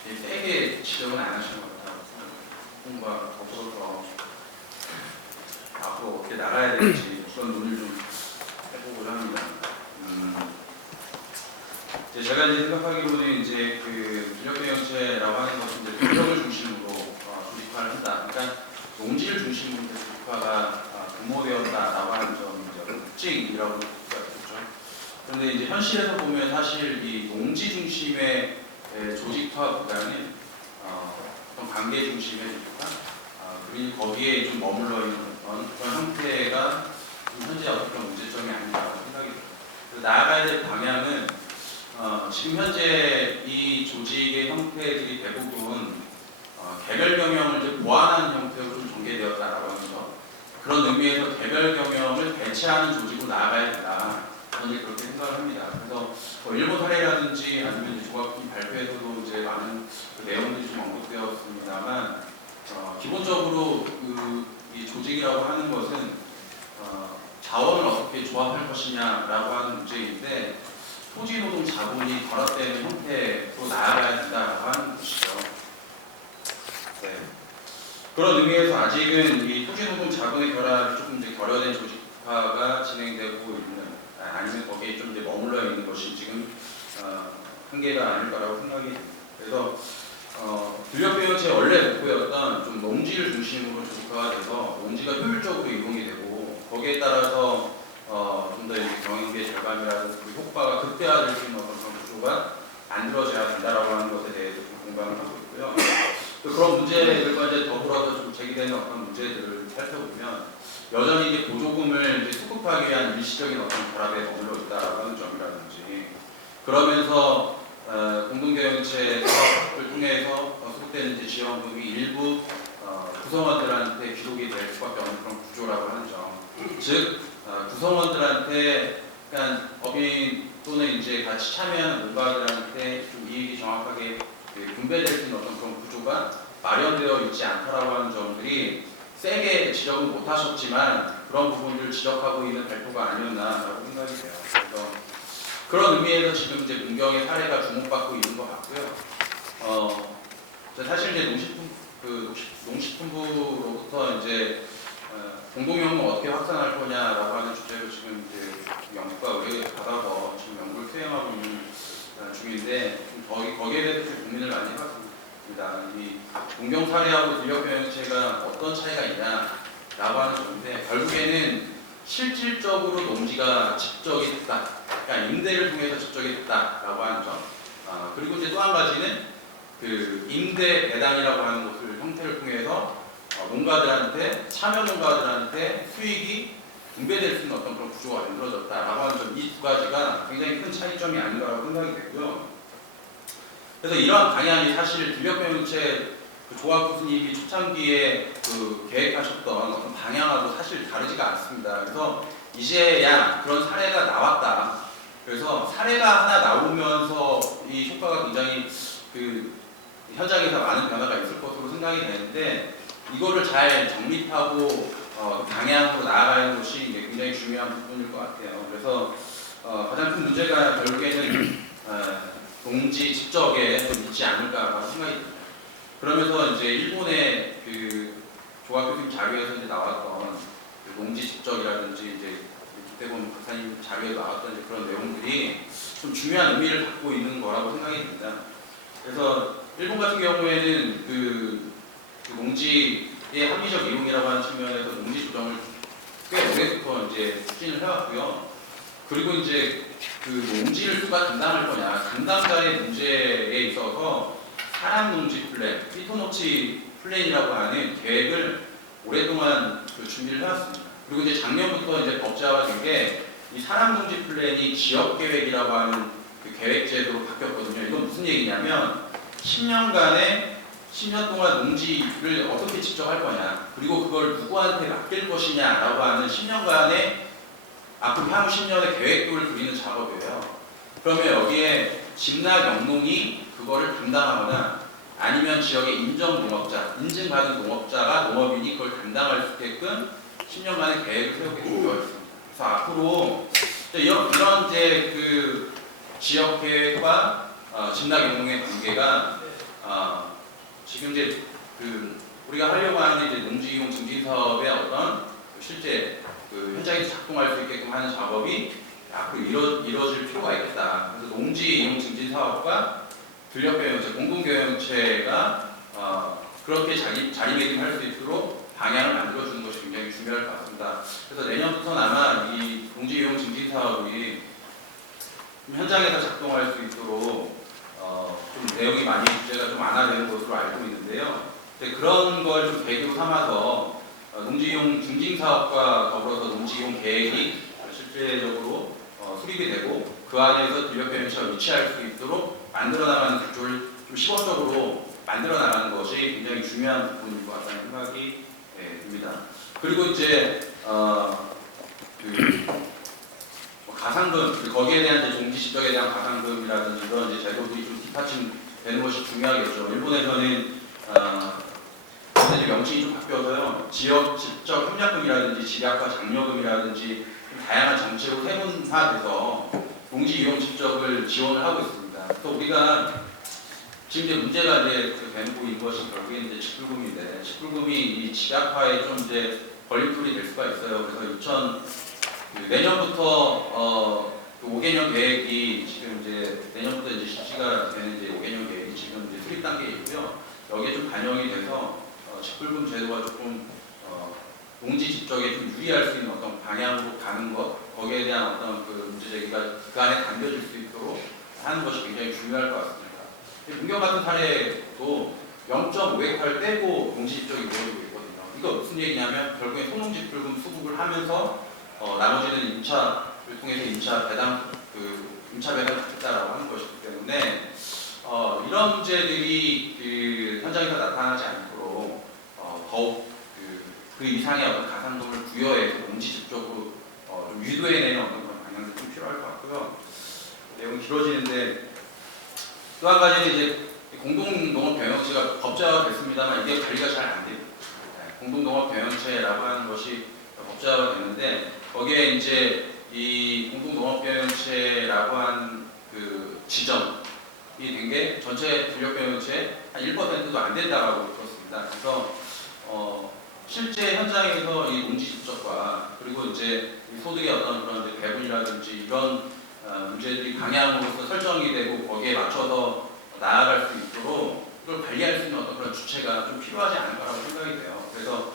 세게 지적은 안 하시는 것 같다고 생각합니다. 공부와 더불어서 앞으로 어떻게 나가야 될지 그런 논의를 좀 해보고자 합니다. 제가 이제 생각하기로는 이제 그 근력개혁체라고 하는 것은 이제 근력을 중심으로 조직화를 한다. 그러니까 농지를 중심으로 조직화가 도모되었다라고 하는 점이 이제 특징이라고 볼 수가 있겠죠. 그런데 이제 현실에서 보면 사실 이 농지 중심의 조직화보다는 어떤 관계 중심의 조직화, 그리고 거기에 좀 머물러 있는 그런 형태가 현재 어떤 문제점이 아닌가라고 생각이 들어요. 나아가야 될 방향은 지금 현재 이 조직의 형태들이 대부분 개별 경영을 이제 보완하는 형태로 좀 전개되었다라고 하는 것. 그런 의미에서 개별 경영을 대체하는 조직으로 나아가야 된다. 저는 그렇게 생각을 합니다. 그래서 일본 사례라든지 아니면 조각기 발표에서도 이제 많은 그 내용들이 좀 언급되었습니다만 기본적으로 이 조직이라고 하는 것은 자원을 어떻게 조합할 것이냐라고 하는 문제인데 토지노동 자본이 결합되는 형태로 나아가야 된다라고 하는 것이죠. 네. 그런 의미에서 아직은 이 토지노동 자본의 결합이 조금 이제 결여된 조직화가 진행되고 있는 아니면 거기에 좀 이제 머물러 있는 것이 지금 한계가 아닐까라고 생각이 듭니다. 그래서 근력배우체의 원래 목표였던 좀 농지를 중심으로 조직화가 돼서 농지가 효율적으로 이동이 되고 거기에 따라서 좀 더 경영비의 절감이라든지 그 효과가 극대화될 수 있는 어떤 그런 구조가 만들어져야 된다라고 하는 것에 대해서 좀 공감을 하고 있고요. 또 그런 문제들과 이제 더불어서 좀 제기되는 어떤 문제들을 살펴보면 여전히 이제 보조금을 이제 수급하기 위한 일시적인 어떤 결합에 머물러 있다라고 하는 점이라든지 그러면서 공동경영체 사업을 통해서 수급되는 이제 지원금이 일부 구성원들한테 귀속이 될 수밖에 없는 그런 구조라고 하는 점. 즉 구성원들한테 그러니까 법인 또는 이제 같이 참여하는 농가들한테 좀 이익이 정확하게 분배될 수 있는 어떤 그런 구조가 마련되어 있지 않다라고 하는 점들이 세게 지적은 못하셨지만 그런 부분들을 지적하고 있는 발표가 아니었나라고 생각이 돼요. 그래서 그런 의미에서 지금 이제 문경의 사례가 주목받고 있는 것 같고요. 사실 이제 농식품부로부터 이제 공동연구 어떻게 확산할 거냐라고 하는 주제로 지금 이제 연구가 의뢰를 받아서 지금 연구를 수행하고 있는 중인데 거기에 대해서 좀 고민을 많이 해봤습니다. 이 공경 사례하고 근력경영체가 어떤 차이가 있냐라고 하는 점인데 결국에는 실질적으로 농지가 집적이 됐다. 그러니까 임대를 통해서 집적이 됐다라고 하는 점. 그리고 이제 또 한 가지는 그 임대 배당이라고 하는 것을 형태를 통해서 농가들한테 참여 농가들한테 수익이 분배될 수 있는 어떤 그런 구조가 만들어졌다라고 하는 점. 이 두 가지가 굉장히 큰 차이점이 아닌가라고 생각이 되고요. 그래서 이러한 방향이 사실 근력경영체 그 조합 교수님이 초창기에 그 계획하셨던 어떤 방향하고 사실 다르지가 않습니다. 그래서 이제야 그런 사례가 나왔다. 그래서 사례가 하나 나오면서 이 효과가 굉장히 그 현장에서 많은 변화가 있을 것으로 생각이 되는데 이거를 잘 정립하고 방향으로 나아가는 것이 이제 굉장히 중요한 부분일 것 같아요. 그래서 가장 큰 문제가 결국에는 농지 집적에 좀 있지 않을까라고 생각이 듭니다. 그러면서 이제 일본의 그 조합 교수님 자료에서 이제 나왔던 그 농지 집적이라든지 이제 김태곤 박사님 자료에 나왔던 이제 그런 내용들이 좀 중요한 의미를 갖고 있는 거라고 생각이 듭니다. 그래서 일본 같은 경우에는 그 농지의 합리적 이용이라고 하는 측면에서 농지 조정을 꽤 오래부터 이제 추진을 해왔고요. 그리고 이제 그 농지를 누가 담당할 거냐, 담당자의 문제에 있어서 사람 농지 플랜, 피토노치 플랜이라고 하는 계획을 오랫동안 그 준비를 해왔습니다. 그리고 이제 작년부터 이제 법제화가 된 게 이 사람 농지 플랜이 지역 계획이라고 하는 그 계획 제도로 바뀌었거든요. 이건 무슨 얘기냐면 10년 동안 농지를 어떻게 직접 할 거냐, 그리고 그걸 누구한테 맡길 것이냐라고 하는 10년간의 앞으로 향후 10년의 계획도를 그리는 작업이에요. 그러면 여기에 집락 영농이 그거를 담당하거나 아니면 지역의 인증받은 농업자가 농업인이 그걸 담당할 수 있게끔 10년간의 계획을 세우게 되어 있습니다. 그래서 앞으로 이런 이제 그 지역 계획과 집락 영농의 관계가 지금 이제 그 우리가 하려고 하는 이제 농지 이용 증진 사업의 어떤 실제 그 현장에서 작동할 수 있게끔 하는 작업이 앞으로 이루어질 필요가 있겠다. 그래서 농지 이용 증진 사업과 근력경영체, 공동경영체가 그렇게 자리매김할 수 있도록 방향을 만들어주는 것이 굉장히 중요할 것 같습니다. 그래서 내년부터는 아마 이 농지 이용 증진 사업이 현장에서 작동할 수 있도록 좀 내용이 많이 주제가 좀 완화되는 것으로 알고 있는데요. 그런 걸 좀 계기로 삼아서 농지이용 증진 사업과 더불어서 농지이용 계획이 실제적으로 수립이 되고 그 안에서 근력경영체가 위치할 수 있도록 만들어 나가는 구조를 좀 시범적으로 만들어 나가는 것이 굉장히 중요한 부분인 것 같다는 생각이 듭니다. 그리고 이제 가상금, 거기에 대한 이제 종지 집적에 대한 가상금이라든지 이런 이제 제도들이 좀 뒷받침되는 것이 중요하겠죠. 일본에서는 이제 명칭이 좀 바뀌어서요. 지역 집적 협력금이라든지 집약화 장려금이라든지 다양한 정책으로 세분화돼서 농지 이용 집적을 지원을 하고 있습니다. 또 우리가 지금 이제 문제가 이제 되고 있는 것이 결국엔 이제 직불금인데 직불금이 이 집약화에 좀 이제 걸림돌이 될 수가 있어요. 그래서 내년부터 그 5개년 계획이 지금 이제 내년부터 이제 실시가 되는 이제 5개년 계획이 지금 이제 수립 단계에 있고요. 여기에 좀 반영이 돼서 직불금 제도가 조금 농지 집적에 좀 유리할 수 있는 어떤 방향으로 가는 것, 거기에 대한 어떤 그 문제 제기가 그 안에 담겨질 수 있도록 하는 것이 굉장히 중요할 것 같습니다. 문경 같은 사례도 0.5헥타를 떼고 농지 집적이 이루어지고 있거든요. 이거 무슨 얘기냐면 결국에 소농집불금 수급을 하면서 나머지는 임차를 통해서 임차 배당 받겠다라고 하는 것이기 때문에 이런 문제들이 그 현장에서 나타나지 않도록 더욱 그 이상의 어떤 가산점을 부여해서 농지 집적으로 좀 유도해내는 어떤 그런 방향이 좀 필요할 것 같고요. 내용이 길어지는데 또 한 가지는 이제 공동농업경영체가 법제화가 됐습니다만 이게 관리가 잘 안 됩니다. 공동농업경영체라고 하는 것이 법제화가 됐는데 거기에 이제 이 공동농업경영체라고 한 그 지점이 된 게 전체 전력경영체의 한 1%도 안 된다고 들었습니다. 그래서 실제 현장에서 이 농지 집적과 그리고 이제 소득의 어떤 그런 이제 배분이라든지 이런 문제들이 방향으로서 설정이 되고 거기에 맞춰서 나아갈 수 있도록 그걸 관리할 수 있는 어떤 그런 주체가 좀 필요하지 않을까라고 생각이 돼요. 그래서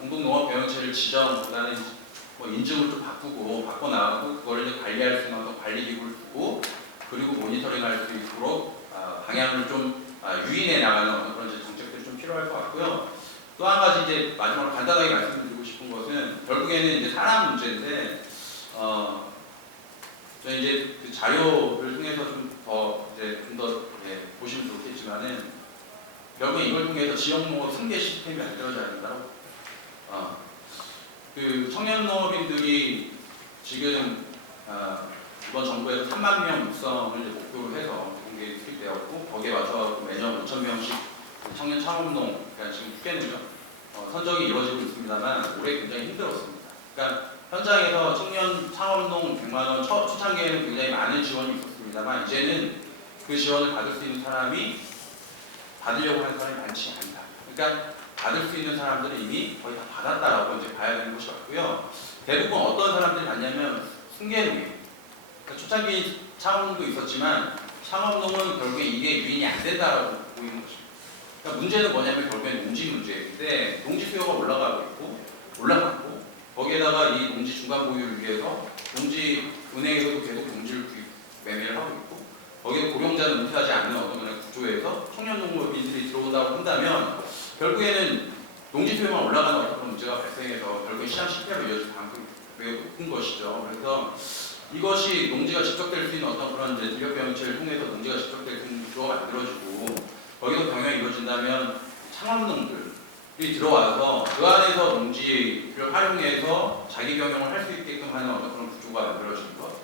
공동농업경영체를 지정보다는 뭐 인증을 좀 바꿔 나가고 그걸 이제 관리할 수 있는 어떤 관리기구를 두고 그리고 모니터링할 수 있도록 방향을 좀 유인해 나가는 어떤 그런 정책들이 좀 필요할 것 같고요. 또 한 가지 이제 마지막으로 간단하게 말씀드리고 싶은 것은 결국에는 이제 사람 문제인데 저희 이제 그 자료를 통해서 좀 더 보시면 좋겠지만은 결국에 이걸 통해서 지역농업 승계 시스템이 만들어져야 된다고. 그 청년 농업인들이 지금 이번 정부에서 3만 명 육성을 이제 목표로 해서 공개가 수립되었고 거기에 맞춰 매년 5,000명씩 청년 창업농, 그러니까 지금 후계는요 선정이 이루어지고 있습니다만 올해 굉장히 힘들었습니다. 그러니까 현장에서 청년 창업농 100만 원 초창기에는 굉장히 많은 지원이 있었습니다만 이제는 그 지원을 받을 수 있는 사람이 받으려고 하는 사람이 많지 않다. 그러니까 받을 수 있는 사람들은 이미 거의 다 받았다라고 이제 봐야 되는 것이 같고요. 대부분 어떤 사람들이 받냐면 승계농이에요. 그러니까 초창기 창업농도 있었지만 창업농은 결국에 이게 유인이 안 된다라고 보이는 것입니다. 그러니까 문제는 뭐냐면 결국엔 농지 문제인데 농지 수요가 올라갔고 거기에다가 이 농지 중간 보유를 위해서 농지 은행에서도 계속 농지를 매매를 하고 있고 거기에 고령자는 은퇴하지 않는 어떤 그런 구조에서 청년 농업인들이 들어온다고 한다면 결국에는 농지 수요만 올라가는 어떤 그런 문제가 발생해서 결국에 시장 실패로 이어질 가능성이 매우 높은 것이죠. 그래서 이것이 농지가 집적될 수 있는 어떤 그런 이제 지역경영체를 통해서 농지가 집적될 수 있는 구조가 만들어지고 거기서 경영이 이루어진다면 창업농들이 들어와서 그 안에서 농지를 활용해서 자기 경영을 할 수 있게끔 하는 어떤 그런 구조가 만들어지는 것.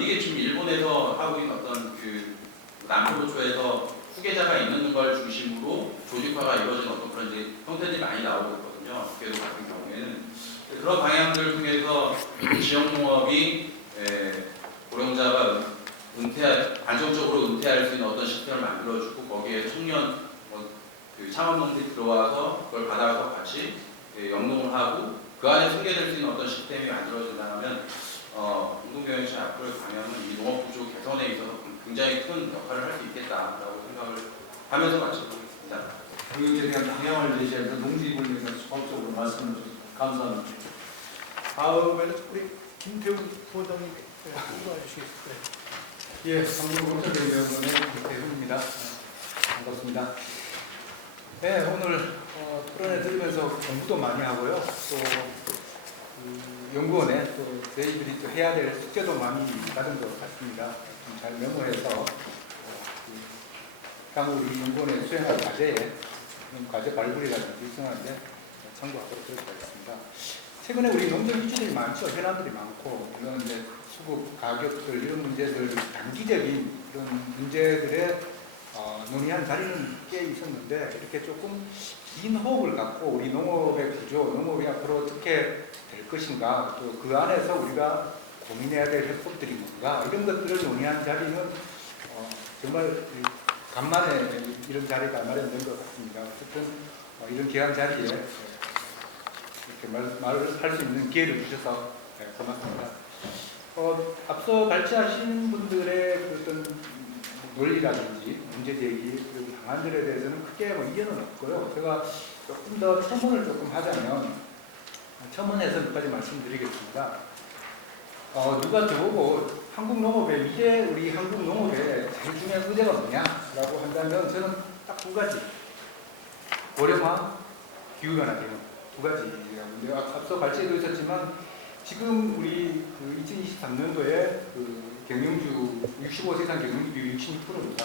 이게 지금 일본에서 하고 있는 어떤 그 남부로초에서 후계자가 있는 걸 중심으로 조직화가 이루어지는 어떤 그런 이제 형태들이 많이 나오고 있거든요. 계속 같은 경우에는 그런 방향들을 통해서 지역농업이 고령자가 안정적으로 은퇴할 수 있는 어떤 시스템을 만들어주고 거기에 청년 그 창업농들이 들어와서 그걸 받아서 같이 영농을 하고 그 안에 승계될 수 있는 어떤 시스템이 만들어진다면 공동경영체 앞으로의 방향은 이 농업구조 개선에 있어서 굉장히 큰 역할을 할 수 있겠다라고 생각을 하면서 마치겠습니다. 교육에 대한 방향을 제시해서 농지분에 대해서 수학적으로 말씀을 주셔서 감사합니다. 다음에는 우리 김태훈 소장님 도와주시겠어요? 예, 한국공천대위원회 김태훈입니다. 반갑습니다. 네, 오늘 토론회 들으면서 공부도 많이 하고요. 또 연구원에 또 저희들이 또 해야 될 숙제도 많이 받은 것 같습니다. 좀 잘 메모해서 향후 우리 연구원에 수행할 과제에 과제 발굴이라든지 육성하는데 참고하도록 하겠습니다. 최근에 우리 농경 이슈들이 많죠. 현안들이 많고 이런 이제 수급 가격들 이런 문제들 단기적인 이런 문제들에 논의한 자리는 꽤 있었는데 이렇게 조금 긴 호흡을 갖고 우리 농업의 구조, 농업이 앞으로 어떻게 될 것인가, 또 그 안에서 우리가 고민해야 될 해법들이 뭔가 이런 것들을 논의한 자리는 정말 간만에 이런 자리가 마련된 것 같습니다. 어쨌든 이런 귀한 자리에 이렇게 말을 할 수 있는 기회를 주셔서 고맙습니다. 앞서 발제하신 분들의 그 어떤 논리라든지 문제 제기 그리고 방안들에 대해서는 크게 뭐 이견은 없고요. 제가 조금 더 첨언을 조금 하자면 첨언해서 몇 가지 말씀드리겠습니다. 누가 저보고 한국 농업의 미래 우리 한국 농업의 제일 중요한 의제가 뭐냐라고 한다면 저는 딱 두 가지 고령화, 기후변화 대응 두 가지라는데 앞서 발제도 있었지만 지금 우리 그 2023년도에 그 경영주 65세 이상 경영주 비율 66%입니다.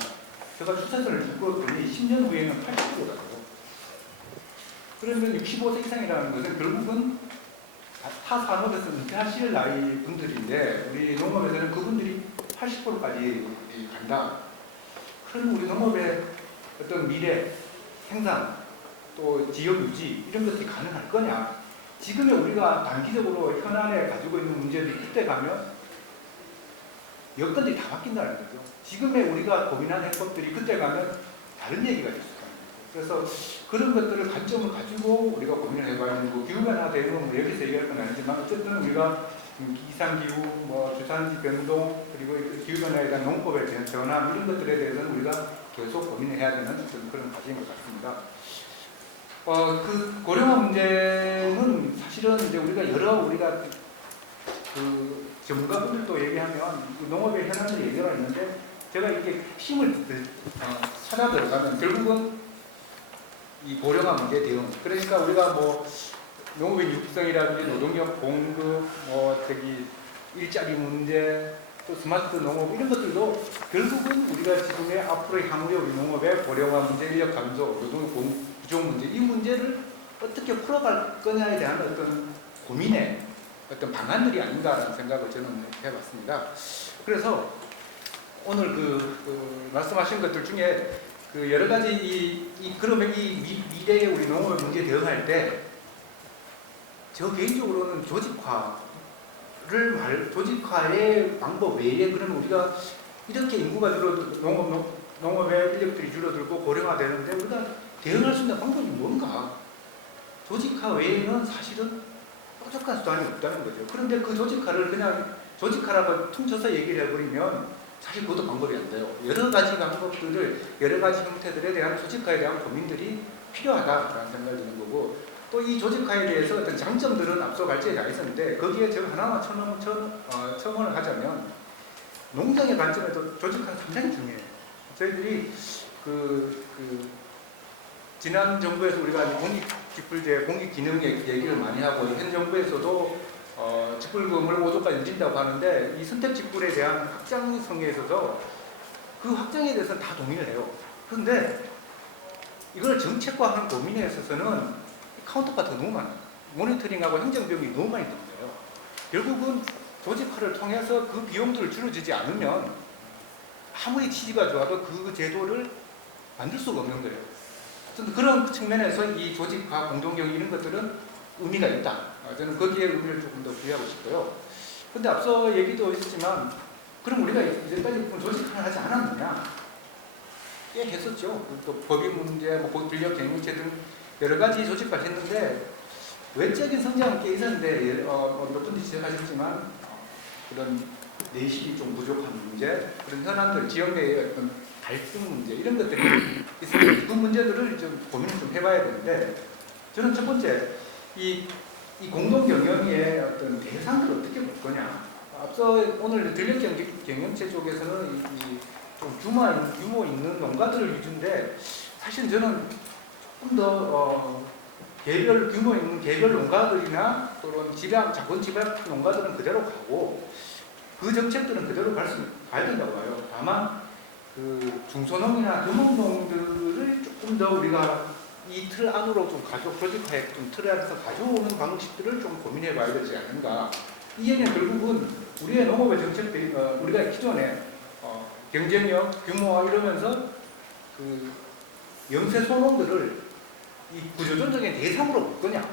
제가 추세선을 쭉 끌었더니 10년 후에는 80%라고요. 그러면 65세 이상이라는 것은 결국은 타 산업에서 은퇴하실 나이 분들인데 우리 농업에서는 그분들이 80%까지 간다. 그럼 우리 농업의 어떤 미래, 생산, 또 지역 유지 이런 것들이 가능할 거냐? 지금의 우리가 단기적으로 현안에 가지고 있는 문제들이 그때 가면 여건들이 다 바뀐다는 거죠. 지금의 우리가 고민하는 해법들이 그때 가면 다른 얘기가 있을 거예요. 그래서 그런 것들을 관점을 가지고 우리가 고민을 해봐야 되는 거. 기후변화 대응은 뭐 여기서 얘기할 건 아니지만 어쨌든 우리가 기상기후, 뭐 주산지 변동 그리고 기후변화에 대한 농법에 대한 변화 이런 것들에 대해서는 우리가 계속 고민을 해야 되는 그런 과제인 것 같습니다. 그 고령화 문제는 사실은 이제 우리가 그 전문가분들도 얘기하면 농업의 현안을 얘기가 있는데 제가 이렇게 핵심을 찾아 들어가면 결국은 이 고령화 문제 대응. 그러니까 우리가 뭐 농업인 육성이라든지 노동력 공급, 일자리 문제, 또 스마트 농업 이런 것들도 결국은 우리가 지금의 앞으로의 향후의 우리 농업의 고령화 문제, 인력 감소, 노동력 부족 문제 이 문제를 어떻게 풀어갈 거냐에 대한 어떤 고민의 어떤 방안들이 아닌가라는 생각을 저는 해봤습니다. 그래서 오늘 말씀하신 것들 중에 그 여러 가지 그러면 이 미래의 우리 농업의 문제에 대응할 때 저 개인적으로는 조직화의 방법 외에 그러면 우리가 이렇게 인구가 줄어들고 농업의 인력들이 줄어들고 고령화되는데 우리가 대응할 수 있는 방법이 뭔가? 조직화 외에는 사실은 뾰족한 수단이 없다는 거죠. 그런데 그 조직화를 그냥 조직화라고 퉁쳐서 얘기를 해버리면 사실 그것도 방법이 안 돼요. 여러 가지 방법들을 여러 가지 형태들에 대한 조직화에 대한 고민들이 필요하다라는 생각이 드는 거고 또 이 조직화에 대해서 어떤 장점들은 앞서 발제에 나 있었는데 거기에 제가 하나만 첨언을 하자면 농장의 관점에서 조직화가 상당히 중요해요. 저희들이 지난 정부에서 우리가 공익직불제, 공익기능 얘기를 많이 하고 현 정부에서도 직불금을 5조까지 늘린다고 하는데 이 선택직불에 대한 확장성에 있어서 그 확장에 대해서는 다 동의를 해요. 그런데 이걸 정책화하는 고민에 있어서는 카운터파트가 너무 많아요. 모니터링하고 행정비용이 너무 많이 들어요. 결국은 조직화를 통해서 그 비용들을 줄여주지 않으면 아무리 취지가 좋아도 그 제도를 만들 수가 없는 거예요. 그런 측면에서 이 조직화, 공동경영 이런 것들은 의미가 있다. 저는 거기에 의미를 조금 더 부여하고 싶고요. 그런데 앞서 얘기도 있었지만 그럼 우리가 이제까지 조직화를 하지 않았느냐? 꽤 했었죠. 또 법인 문제, 인력 경영체 등 여러 가지 조직화를 했는데 외적인 성장은 꽤 있었는데 몇 분들이 지적하셨지만 그런 내실이 좀 부족한 문제, 그런 현안들, 지역 내의 어떤 갈등 문제 이런 것들이 있습니다. 그 문제들을 좀 고민을 좀 해봐야 되는데 저는 첫 번째 이 공동 경영의 어떤 대상을 어떻게 볼 거냐. 앞서 오늘 들력 경영체 쪽에서는 좀 규모 있는 농가들을 위주인데 사실 저는 조금 더 개별 규모 있는 개별 농가들이나 또는 자본지배 농가들은 그대로 가고 그 정책들은 그대로 가야 된다고 봐요. 다만 그 중소농이나 금융농들을 조금 더 우리가 이 틀 안으로 좀 조직화에 좀 틀 안에서 가져오는 방식들을 좀 고민해 봐야 되지 않는가. 이 얘기는 결국은 우리의 농업의 정책들이 우리가 기존에 경쟁력, 규모화 이러면서 그 영세 소농들을 이 구조조정의 대상으로 볼 거냐,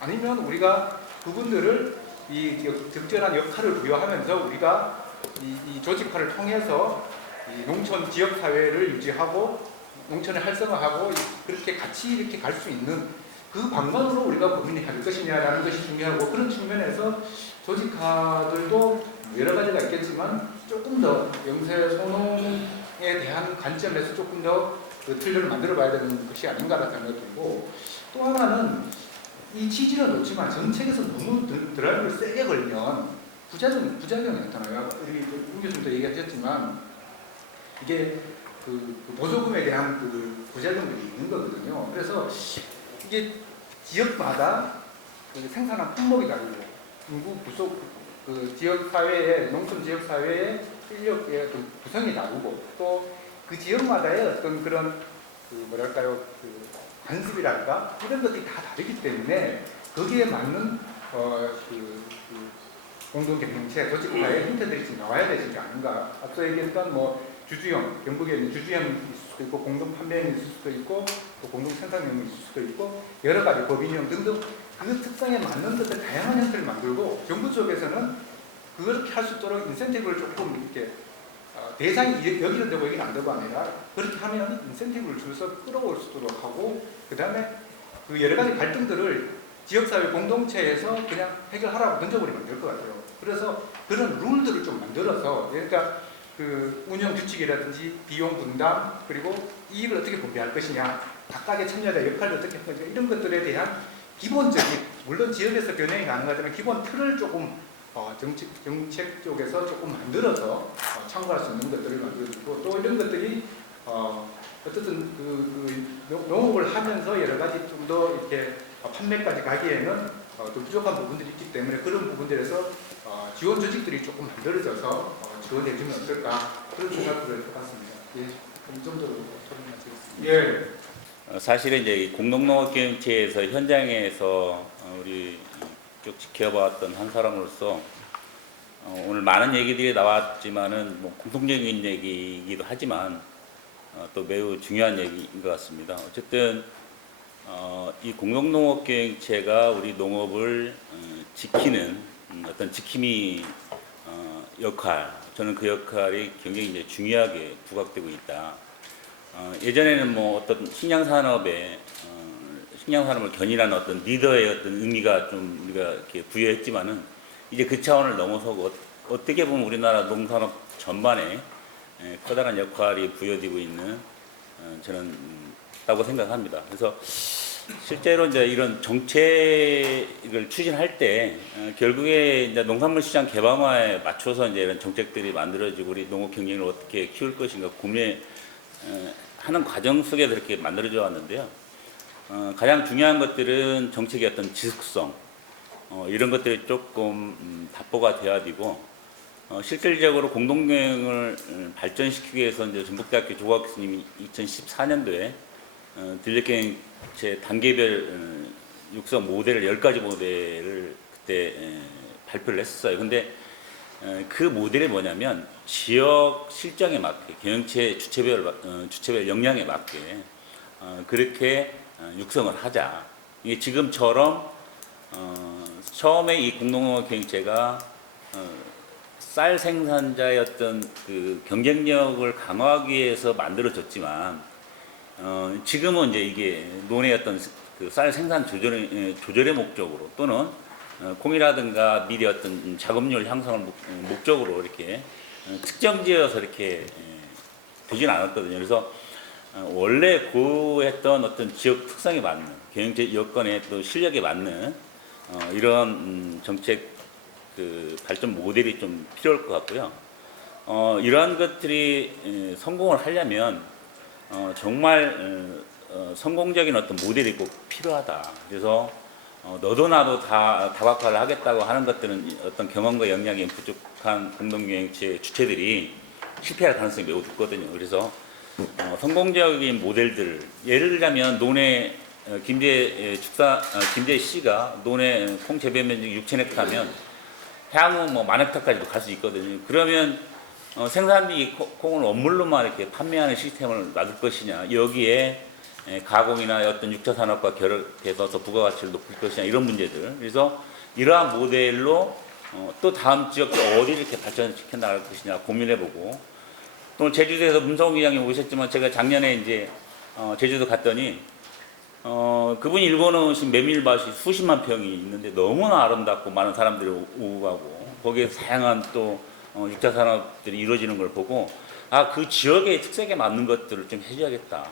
아니면 우리가 그분들을 이 적절한 역할을 부여하면서 우리가 이 조직화를 통해서 이 농촌 지역 사회를 유지하고 농촌을 활성화하고 그렇게 같이 이렇게 갈 수 있는 그 방법으로 우리가 고민해야 할 것이냐라는 것이 중요하고 그런 측면에서 조직화들도 여러 가지가 있겠지만 조금 더 영세 소농에 대한 관점에서 조금 더그 틀을 만들어 봐야 되는 것이 아닌가라는 생각이 들고, 또 하나는 이 취지는 좋지만 정책에서 너무 드라이브를 세게 걸면 부작용이 나타나요. 우리 임 교수님도 얘기하셨지만 이게 그 보조금에 대한 그 부작용들이 있는 거거든요. 그래서 이게 지역마다 그 생산한 품목이 다르고 인구 그 지역 사회의 농촌 지역 사회의 인력의 어떤 구성이 다르고 또 그 지역마다의 어떤 그런 그 뭐랄까요 그 관습이랄까 이런 것들이 다 다르기 때문에 거기에 맞는 공동경영체 조직화의 힌트들이 좀 나와야 되지 않은가. 앞서 얘기했던 뭐 주주형, 경북에 있는 주주형이 있을 수도 있고 공동 판매형이 있을 수도 있고 또 공동 생산형이 있을 수도 있고 여러 가지 법인형 등등 그 특성에 맞는 듯한 다양한 형태를 만들고 정부 쪽에서는 그렇게 할 수 있도록 인센티브를 조금 이렇게 대상이 여기는 되고 여기는 안 되고 아니라 그렇게 하면 인센티브를 줘서 끌어올 수 있도록 하고 그 다음에 그 여러 가지 갈등들을 지역사회 공동체에서 그냥 해결하라고 던져버리면 될 것 같아요. 그래서 그런 룰들을 좀 만들어서 그러니까 그 운영 규칙이라든지 비용 분담 그리고 이익을 어떻게 분배할 것이냐 각각의 참여자 역할을 어떻게 할 것이냐 이런 것들에 대한 기본적인 물론 지역에서 변형이 가능하지만 기본 틀을 조금 정책 쪽에서 조금 만들어서 참고할 수 있는 것들을 만들어주고 또 이런 것들이 어쨌든 농업을 하면서 여러 가지 좀 더 이렇게 판매까지 가기에는 좀 부족한 부분들이 있기 때문에 그런 부분들에서 지원 조직들이 조금 만들어져서 지원해주면 어떨까 그런 생각들을 해봤습니다. 예, 이 정도로 설명하겠습니다. 예. 사실은 이제 이 공동농업경영체에서 현장에서 우리 쭉 지켜봤던 한 사람으로서 오늘 많은 얘기들이 나왔지만은 뭐 공통적인 얘기이기도 하지만 또 매우 중요한 얘기인 것 같습니다. 어쨌든 이 공동농업경영체가 우리 농업을 지키는 어떤 지킴이 역할, 저는 그 역할이 굉장히 이제 중요하게 부각되고 있다. 예전에는 뭐 어떤 식량산업을 견인하는 어떤 리더의 어떤 의미가 좀 우리가 이렇게 부여했지만은 이제 그 차원을 넘어서고 어떻게 보면 우리나라 농산업 전반에 커다란 역할이 부여되고 있는 저는 있다고 생각합니다. 그래서 실제로 이제 이런 정책을 추진할 때 결국에 이제 농산물 시장 개방화에 맞춰서 이제 이런 정책들이 만들어지고 우리 농업 경영을 어떻게 키울 것인가 고민하는 과정 속에서 이렇게 만들어져 왔는데요. 가장 중요한 것들은 정책의 어떤 지속성 이런 것들이 조금 답보가 돼야 되고 실질적으로 공동경영을 발전시키기 위해서 이제 전북대학교 조각 교수님이 2014년도에 들녘경영체 단계별 육성 모델을 10가지 모델을 그때 발표를 했었어요. 근데 그 모델이 뭐냐면 지역 실정에 맞게 경영체 주체별 역량에 맞게 그렇게 육성을 하자. 이게 지금처럼 처음에 이 공동농업 경영체가 쌀 생산자의 어떤 그 경쟁력을 강화하기 위해서 만들어졌지만 지금은 이제 이게 논의 어떤 그 쌀 생산 조절의 목적으로 또는 공이라든가 미래 어떤 작업률 향상을 목적으로 이렇게 특정지어서 이렇게 되진 않았거든요. 그래서 원래 고했던 어떤 지역 특성에 맞는 경영체 여건에 또 실력에 맞는 이런 정책 그 발전 모델이 좀 필요할 것 같고요. 이러한 것들이 성공을 하려면 정말 성공적인 어떤 모델이 꼭 필요하다. 그래서 너도 나도 다 다각화를 하겠다고 하는 것들은 어떤 경험과 역량이 부족한 공동경영체 주체들이 실패할 가능성이 매우 높거든요. 그래서 성공적인 모델들, 예를 들자면 논에 김제 씨가 논에 콩 재배 면적 6,000헥타면 향후 뭐 10,000헥타까지도 갈 수 있거든요. 그러면 생산비 콩을 원물로만 이렇게 판매하는 시스템을 놔둘 것이냐, 여기에 가공이나 어떤 6차 산업과 결합해서 더 부가가치를 높일 것이냐 이런 문제들. 그래서 이러한 모델로 또 다음 지역도 어디를 이렇게 발전시켜 나갈 것이냐 고민해보고, 또 제주도에서 문성훈 기장님 오셨지만 제가 작년에 이제 제주도 갔더니 그분이 일궈놓으신 메밀밭이 수십만 평이 있는데 너무나 아름답고 많은 사람들이 오고 가고 거기에 다양한 또 6차 산업들이 이루어지는 걸 보고 아, 그 지역의 특색에 맞는 것들을 좀 해줘야겠다.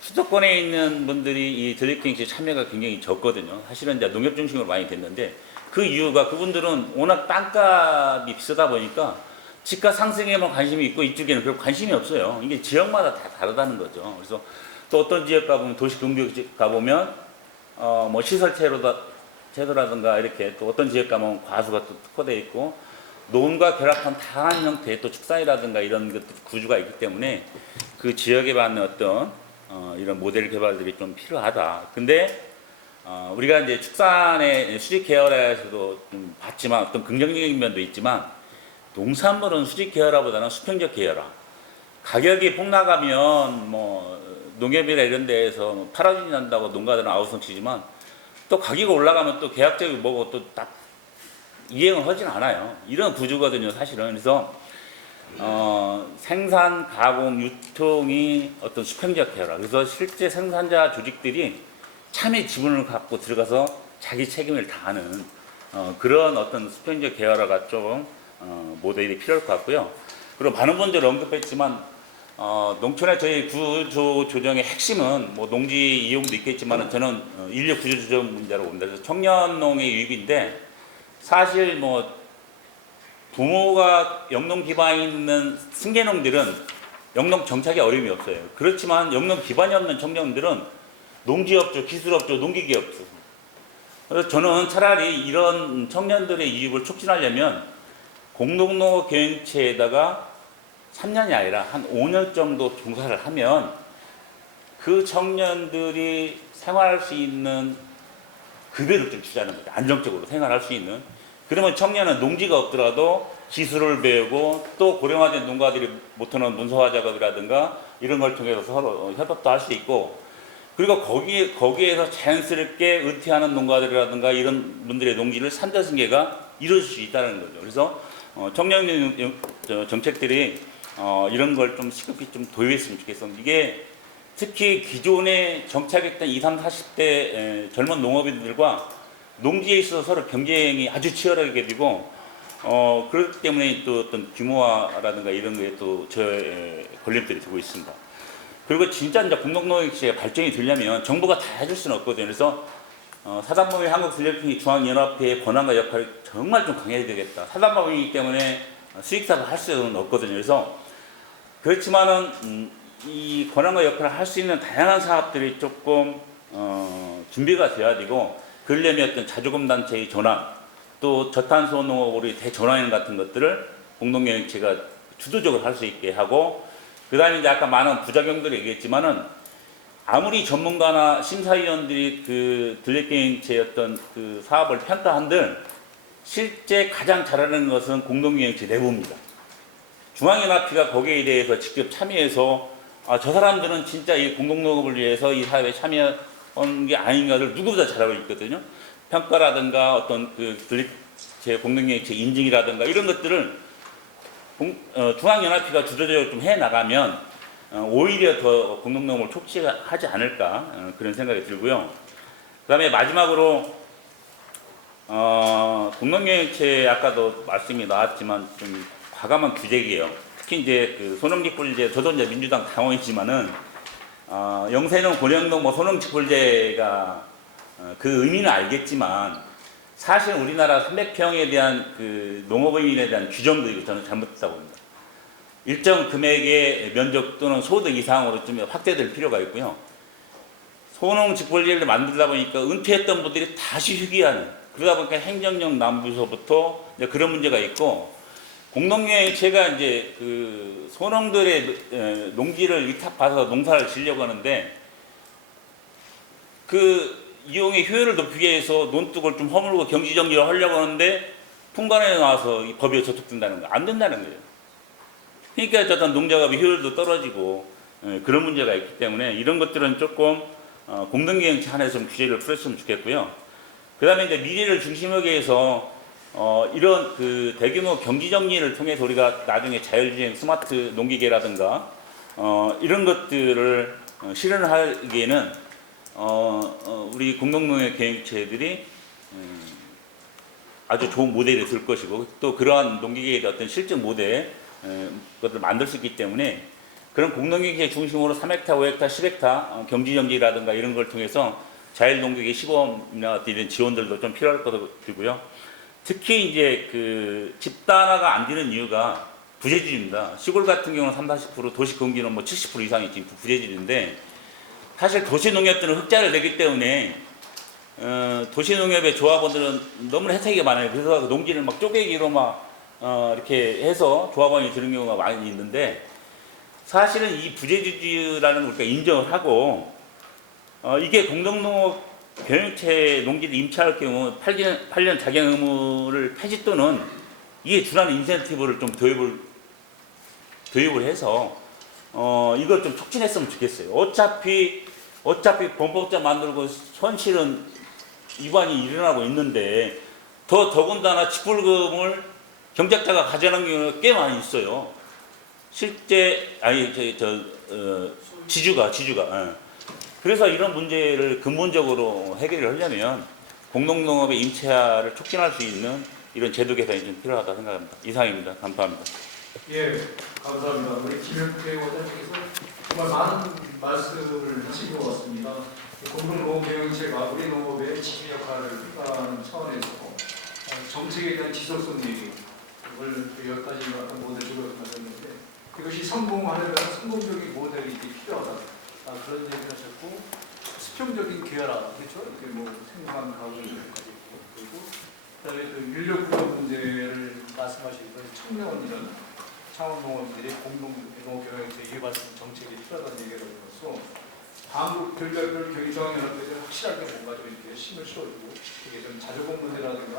수도권에 있는 분들이 이 들리킹시에 참여가 굉장히 적거든요. 사실은 이제 농협 중심으로 많이 됐는데 그 이유가 그분들은 워낙 땅값이 비싸다 보니까 집값 상승에만 관심이 있고 이쪽에는 별로 관심이 없어요. 이게 지역마다 다 다르다는 거죠. 그래서 또 어떤 지역 가보면 도시 경비 가보면 뭐 시설 제도라든가 이렇게 또 어떤 지역 가면 과수가 또 특화되어 있고 농과 결합한 다양한 형태의 또 축산이라든가 이런 것들 구조가 있기 때문에 그 지역에 맞는 어떤 이런 모델 개발들이 좀 필요하다. 근데 우리가 이제 축산의 수직 계열에서도 좀 봤지만 어떤 긍정적인 면도 있지만 농산물은 수직 계열화보다는 수평적 계열화. 가격이 폭락하면 뭐 농협이나 이런 데에서 파라진이 난다고 농가들은 아우성 치지만 또 가격이 올라가면 또 계약적이 뭐고 또 딱 이행을 하진 않아요. 이런 구조거든요, 사실은. 그래서 생산, 가공, 유통이 어떤 수평적 계열화. 그래서 실제 생산자 조직들이 참여 지분을 갖고 들어가서 자기 책임을 다하는 그런 어떤 수평적 계열화가 좀 모델이 필요할 것 같고요. 그리고 많은 분들이 언급했지만 농촌의 저희 구조 조정의 핵심은 뭐 농지 이용도 있겠지만 저는 인력 구조 조정 문제라고 봅니다. 그래서 청년농의 유입인데 사실 뭐 부모가 영농 기반이 있는 승계농들은 영농 정착에 어려움이 없어요. 그렇지만 영농 기반이 없는 청년들은 농지업조, 기술업조, 농기계업조. 그래서 저는 차라리 이런 청년들의 이입을 촉진하려면 공동농업 경영체에다가 3년이 아니라 한 5년 정도 종사를 하면 그 청년들이 생활할 수 있는 급여를 좀 주자는 거죠. 안정적으로 생활할 수 있는. 그러면 청년은 농지가 없더라도 기술을 배우고 또 고령화된 농가들이 못하는 문서화 작업이라든가 이런 걸 통해서 서로 협업도 할 수 있고 그리고 거기에서 자연스럽게 은퇴하는 농가들이라든가 이런 분들의 농지를 산자승계가 이루어질 수 있다는 거죠. 그래서 청년 정책들이 이런 걸 좀 시급히 좀 도입했으면 좋겠습니다. 이게 특히 기존에 정착했던 20, 30, 40대 젊은 농업인들과 농지에 있어서 서로 경쟁이 아주 치열하게 되고 그렇기 때문에 또 어떤 규모화라든가 이런 거에 또 걸림돌이 되고 있습니다. 그리고 진짜 이제 공동농업시의 발전이 되려면 정부가 다 해줄 수는 없거든요. 그래서 사단법인 한국전력협회 중앙연합회의 권한과 역할이 정말 좀 강해야 되겠다. 사단법인이기 때문에 수익사업을 할 수는 없거든요. 그래서 그렇지만은 이 권한과 역할을 할 수 있는 다양한 사업들이 조금 준비가 돼야 되고 그러려면 어떤 자조금 단체의 전환 또 저탄소 농업으로 대전환 같은 것들을 공동경영체가 주도적으로 할 수 있게 하고 그 다음에 이제 아까 많은 부작용들이 얘기했지만은 아무리 전문가나 심사위원들이 그 들레경영체의 어떤 그 사업을 평가한들 실제 가장 잘하는 것은 공동경영체 내부입니다. 중앙연합회가 거기에 대해서 직접 참여해서 저 사람들은 진짜 이 공동농업을 위해서 이 사업에 참여한 게 아닌가를 누구보다 잘하고 있거든요. 평가라든가 어떤 그 제 공동경영체 인증이라든가 이런 것들을 중앙연합회가 주도적으로 좀 해나가면 오히려 더 공동농업을 촉진하지 않을까 그런 생각이 들고요. 그 다음에 마지막으로 공동경영체 아까도 말씀이 나왔지만 좀 과감한 규제예요. 특히 이제 그 소농직불제 저도 이제 민주당 당원이지만은 영세농, 고령농, 뭐 소농직불제가 그 의미는 알겠지만 사실 우리나라 300평에 대한 그 농업인에 대한 규정도 저는 잘못됐다고 봅니다. 일정 금액의 면적 또는 소득 이상으로 좀 확대될 필요가 있고요. 소농직불제를 만들다 보니까 은퇴했던 분들이 다시 휴기하는 그러다 보니까 행정력 남부서부터 이제 그런 문제가 있고 공동경영체가 이제 그 소농들의 농지를 위탁받아서 농사를 지려고 하는데 그 이용의 효율을 높이기 위해서 논둑을 좀 허물고 경지정리를 하려고 하는데 풍간에 나와서 이 법에 저촉된다는 거 안 된다는 거예요. 그러니까 어떤 농작업의 효율도 떨어지고 그런 문제가 있기 때문에 이런 것들은 조금 공동경영체 안에서 좀 규제를 풀었으면 좋겠고요. 그 다음에 이제 미래를 중심하게 해서 이런 그 대규모 경지정리를 통해서 우리가 나중에 자율주행 스마트 농기계라든가 이런 것들을 실현하기에는 우리 공동농업 경영체들이 아주 좋은 모델이 될 것이고 또 그러한 농기계의 어떤 실증 모델 것을 만들 수 있기 때문에 그런 공농기계 중심으로 3헥타, 5헥타, 10헥타 경지정지라든가 이런 걸 통해서 자율농기계 시범이나 이런 지원들도 좀 필요할 것으로 들고요. 특히 이제 그 집단화가 안 되는 이유가 부재질입니다. 시골 같은 경우는 30-40%, 도시 경기는 뭐 70% 이상이 지금 부재질인데 사실 도시농협들은 흑자를 내기 때문에 도시농협의 조합원들은 너무 혜택이 많아요. 그래서 농지를 막 쪼개기로 막 이렇게 해서 조합원이 드는 경우가 많이 있는데 사실은 이 부재지주라는 걸 우리가 인정을 하고 이게 공동농업 경영체 농지를 임차할 경우 8년 자격 의무를 폐지 또는 이에 준하는 인센티브를 좀 도입을 해서 이걸 좀 촉진했으면 좋겠어요. 어차피 범법자 만들고 현실은 위반이 일어나고 있는데 더군다나 직불금을 경작자가 가져가는 경우가 꽤 많이 있어요. 실제 지주가 그래서 이런 문제를 근본적으로 해결을 하려면 공동농업의 임차를 촉진할 수 있는 이런 제도 개선이 좀 필요하다 생각합니다. 이상입니다. 감사합니다. 예, 감사합니다. 우리 김영태 원장님께서 정말 많은 말씀을 하신 것 같습니다. 공동농업 경영체가 우리 농업의 지휘 역할을 하는 차원에서 정책에 대한 지속성 얘기 오늘 여기까지 모델을 말했는데 그것이 성공하려면 성공적인 모델이 필요하다. 그런 얘기를 하셨고 수평적인 계열화 그렇죠? 이렇게 뭐 생산 가공까지 있고 그리고 그다음에 또 인력 구조 문제를 말씀하시던 청년이라는 창원농업들이 공동농업 경영체 이해받는 정책이 필요하다는 얘기를 하면서 한국 별별 경영연합들이 확실하게 뭔가 좀 이렇게 힘을 실어주고 이게 좀 자조공 문제라든가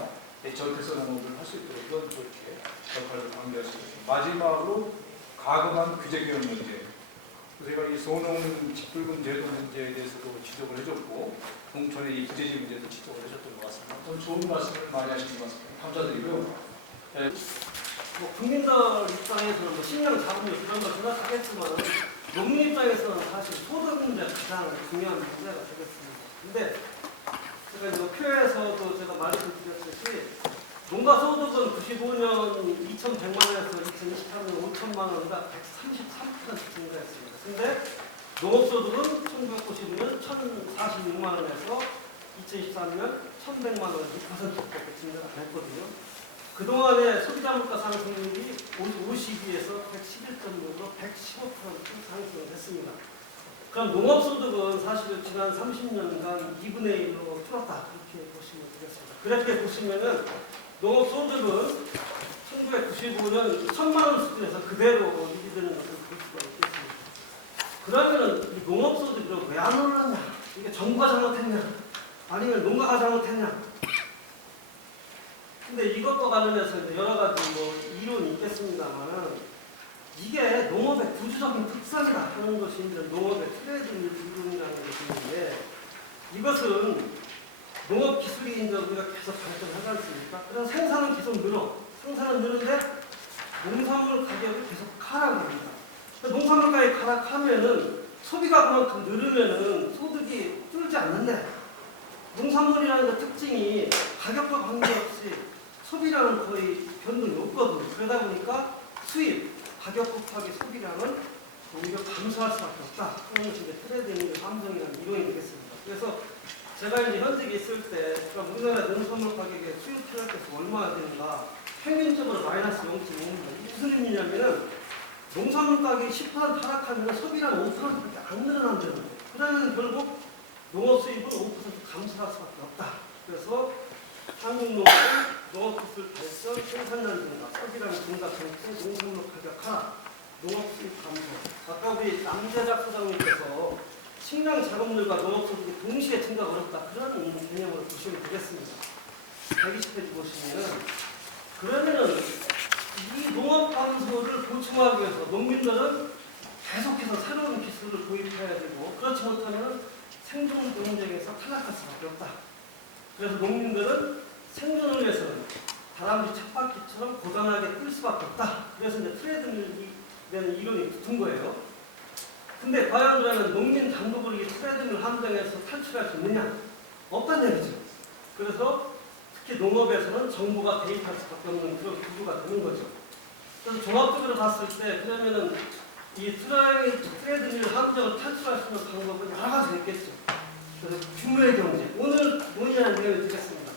저태서 농업을 할 수 있도록 그런 또 이렇게 역할을 강조할 수 있습니다. 마지막으로 가금한 규제 개혁 문제. 제가 이 소농 직불금 제도 문제에 대해서도 지적을 해줬고 농촌의 이 부재지 문제도 지적을 해줬던 것 같습니다. 오늘 좋은 말씀을 많이 하신 것 같습니다. 감사드리고요. 네. 뭐 국민들 입장에서는 뭐 식량 자금률 그런 걸 생각하겠지만 농민 입장에서는 사실 소득 문제 가장 중요한 문제가 되겠습니다. 근데 제가 이제 표에서도 제가 말씀드렸듯이 농가 소득은 95년 2,100만 원에서 2023년 5천만 원보다 133% 증가했습니다. 근데 농업소득은 1995년 1,046만 원에서 2023년 1,100만 원 6%밖에 증가가 됐거든요. 그동안의 소비자 물가 상승률이 52에서 111.6으로 115% 상승했습니다. 그럼 농업소득은 사실은 지난 30년간 2분의 1로 줄었다. 이렇게 보시면 되겠습니다. 그렇게 보시면은 농업소득은 1995년 1,000만 원 수준에서 그대로 유지되는 것을 볼 수가 있겠습니다. 그러면은 이 농업소득이 왜 안 올랐냐? 이게 정부가 잘못했냐? 아니면 농가가 잘못했냐? 근데 이것과 관련해서 이제 여러 가지 뭐 이론이 있겠습니다만은 이게 농업의 구조적인 특성이다 하는 것이 이제 농업의 트레이드 이론이라는 것이 있는데 이것은 농업 기술이 이제 우리가 계속 발전하지 않습니까? 그래서 생산은 계속 늘어. 생산은 느는데 농산물 가격이 계속 하락합니다. 농산물 가격이 하락하면은 소비가 그만큼 늘으면은 소득이 줄지 않는데 농산물이라는 그 특징이 가격과 관계없이 소비량은 거의 변동이 없거든요. 그러다 보니까 수입, 가격 곱하기 소비량은 오히려 감소할 수밖에 없다. 그런 것이 이제 트레이딩 함정이라는 이론이 되겠습니다. 그래서 제가 이제 현직에 있을 때, 그러니까 우리나라 농산물 가격의 수입 차량께서 얼마나 되는가, 평균적으로 마이너스 0.5입니다. 이게 무슨 의미냐면은 농산물 가격이 10% 하락하면 소비량 5%밖에 안 늘어난다는 거예요. 그러면 결국 농업 수입은 5% 감소할 수밖에 없다. 그래서 한국 농업은 농업기술 발전, 생산량 증가, 소비량 증가 정책, 농산물 가격 하락, 농업 수입 감소. 아까 우리 남재작 소장님께서 식량 자금률과 농업 소득이 동시에 증가가 어렵다. 그런 개념으로 보시면 되겠습니다. 120페이지 보시면은 그러면은 이 농업 감소를 보충하기 위해서 농민들은 계속해서 새로운 기술을 도입해야 되고 그렇지 못하면 생존 경쟁에서 탈락할 수밖에 없다. 그래서 농민들은 생존을 위해서는 다람쥐 쳇바퀴처럼 고단하게 뛸 수밖에 없다. 그래서 이제 트레이드밀이라는 이론이 붙은 거예요. 근데 과연 그러면 농민 단독으로 이 트레이드밀 함정에서 탈출할 수 있느냐? 없다는 얘기죠. 그래서 특히 농업에서는 정부가 개입할 수밖에 없는 그런 구조가 되는 거죠. 그래서 종합적으로 봤을 때 그러면은 이 트레이드 딜 함정을 탈출할 수 있는 방법은 여러 가지 있겠죠. 그래서 규모의 경제, 오늘 논의하는 내용이 되겠습니다.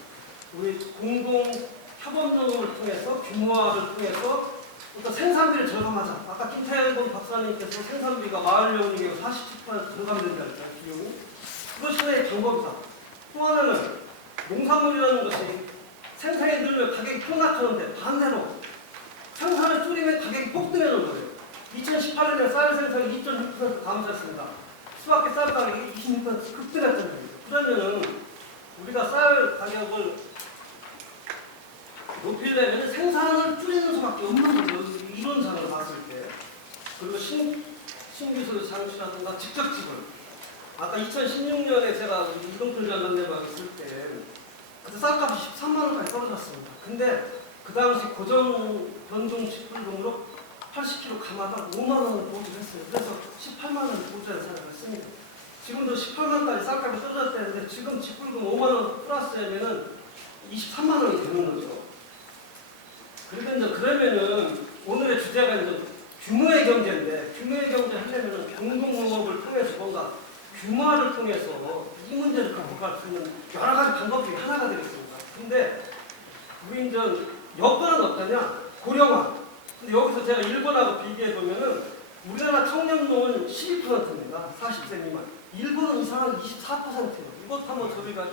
우리 공동 협업농업을 통해서 규모화를 통해서 그러니까 생산비를 절감하자. 아까 김태곤 박사님께서 생산비가 마을용이고 47% 절감된다 했잖아요. 비용이. 그것이 하나의 방법이다. 또 하나는 농산물이라는 것이 생산이 늘면 가격이 폭락하는데 반대로 생산을 줄이면 가격이 폭등하는 거예요. 2018년에 쌀 생산이 2.6% 감소했습니다. 수확기 쌀 가격이 26% 급등했다는 거예요. 그러면은 우리가 쌀 가격을 높이려면 생산을 줄이는 수밖에 없는 거죠. 이론상으로 봤을 때. 그리고 신기술 장치라든가 직접 지불. 아까 2016년에 제가 이동필 장관님하고 있을 때 그때 쌀값이 13만 원까지 떨어졌습니다. 근데 그 당시 고정 변동 직불금으로 80kg 가마당 5만 원을 보조를 했어요. 그래서 18만 원을 보조해서 생각했습니다. 지금도 18만까지 쌀값이 떨어졌다는데 지금 직불금 5만 원 플러스하면은 23만 원이 되는 거죠. 그러면은 오늘의 주제가 이제 규모의 경제인데 규모의 경제 하려면은 공동농업을 통해서 뭔가 규모화를 통해서 이 문제를 극복할 수 있는 여러 가지 방법 중에 하나가 되겠습니다. 근데 우리 이제 여건은 어떠냐? 고령화. 근데 여기서 제가 일본하고 비교해 보면은 우리나라 청년농은 12%입니다. 40세 미만. 일본은 이상한 24%예요. 이것 한번 저희가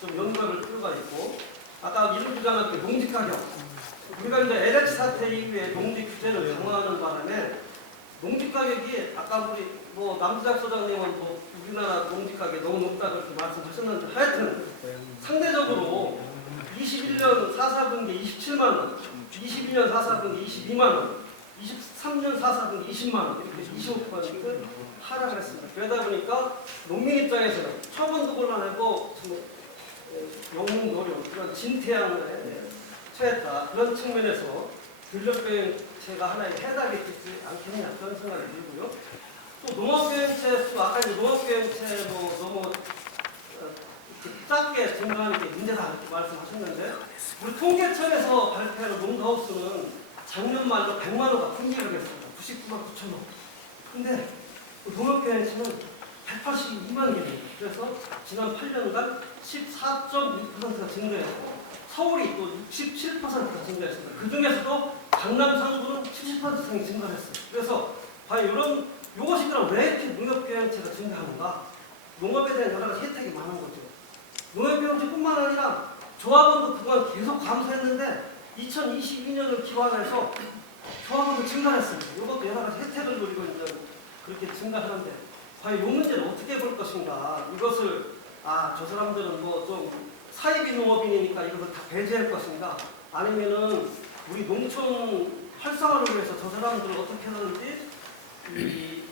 좀 연구할 필요가 있고, 아까 일부 부장한테 농지 가격. 우리가 이제 LH 사태 이후에 농지 규제를 강화하는 바람에 농지 가격이 아까 우리 뭐 남주작 소장님은 뭐 우리나라 농지 가격이 너무 높다 그렇게 말씀하셨는데 하여튼 상대적으로 21년 4사분기 27만 원, 22년 4사분기 22만 원, 23년 4사분기 20만 원 이렇게 25% 하락을 했습니다. 그러다 보니까 농민 입장에서는 처분도 곤란하고 영농노령 그런 진퇴양에 처했다. 그런 측면에서 근력비행체가 하나의 해답이 되지 않겠냐 그런 생각이 들고요. 또 농업비행체 아까 이제 농업비행체 뭐 너무 작게 증가하는 게 문제다 이렇게 말씀하셨는데 우리 통계청에서 발표한 농가업수는 작년 말로 100만 호가 품질을 했습니다. 99만 9천 호. 근데 농업비행체는 182만 개입니다. 그래서 지난 8년간 14.6%가 증가했고 서울이 또 67%가 증가했습니다. 그 중에서도 강남 상부는 70% 이상이 증가했어요. 그래서 과연 이것이 그럼 왜 이렇게 농업비행체가 증가하는가? 농업에 대한 여러 가지 혜택이 많은 거죠. 농업비행체뿐만 아니라 조합원도 그동안 계속 감소했는데 2022년을 기반해서 조합원도 증가했습니다. 이것도 여러 가지 혜택을 누리고 이제 그렇게 증가하는데 과연 이 문제를 어떻게 볼 것인가? 이것을 저 사람들은 뭐 좀 사이비 농업인이니까 이것을 다 배제할 것인가? 아니면은 우리 농촌 활성화를 위해서 저 사람들을 어떻게든지 이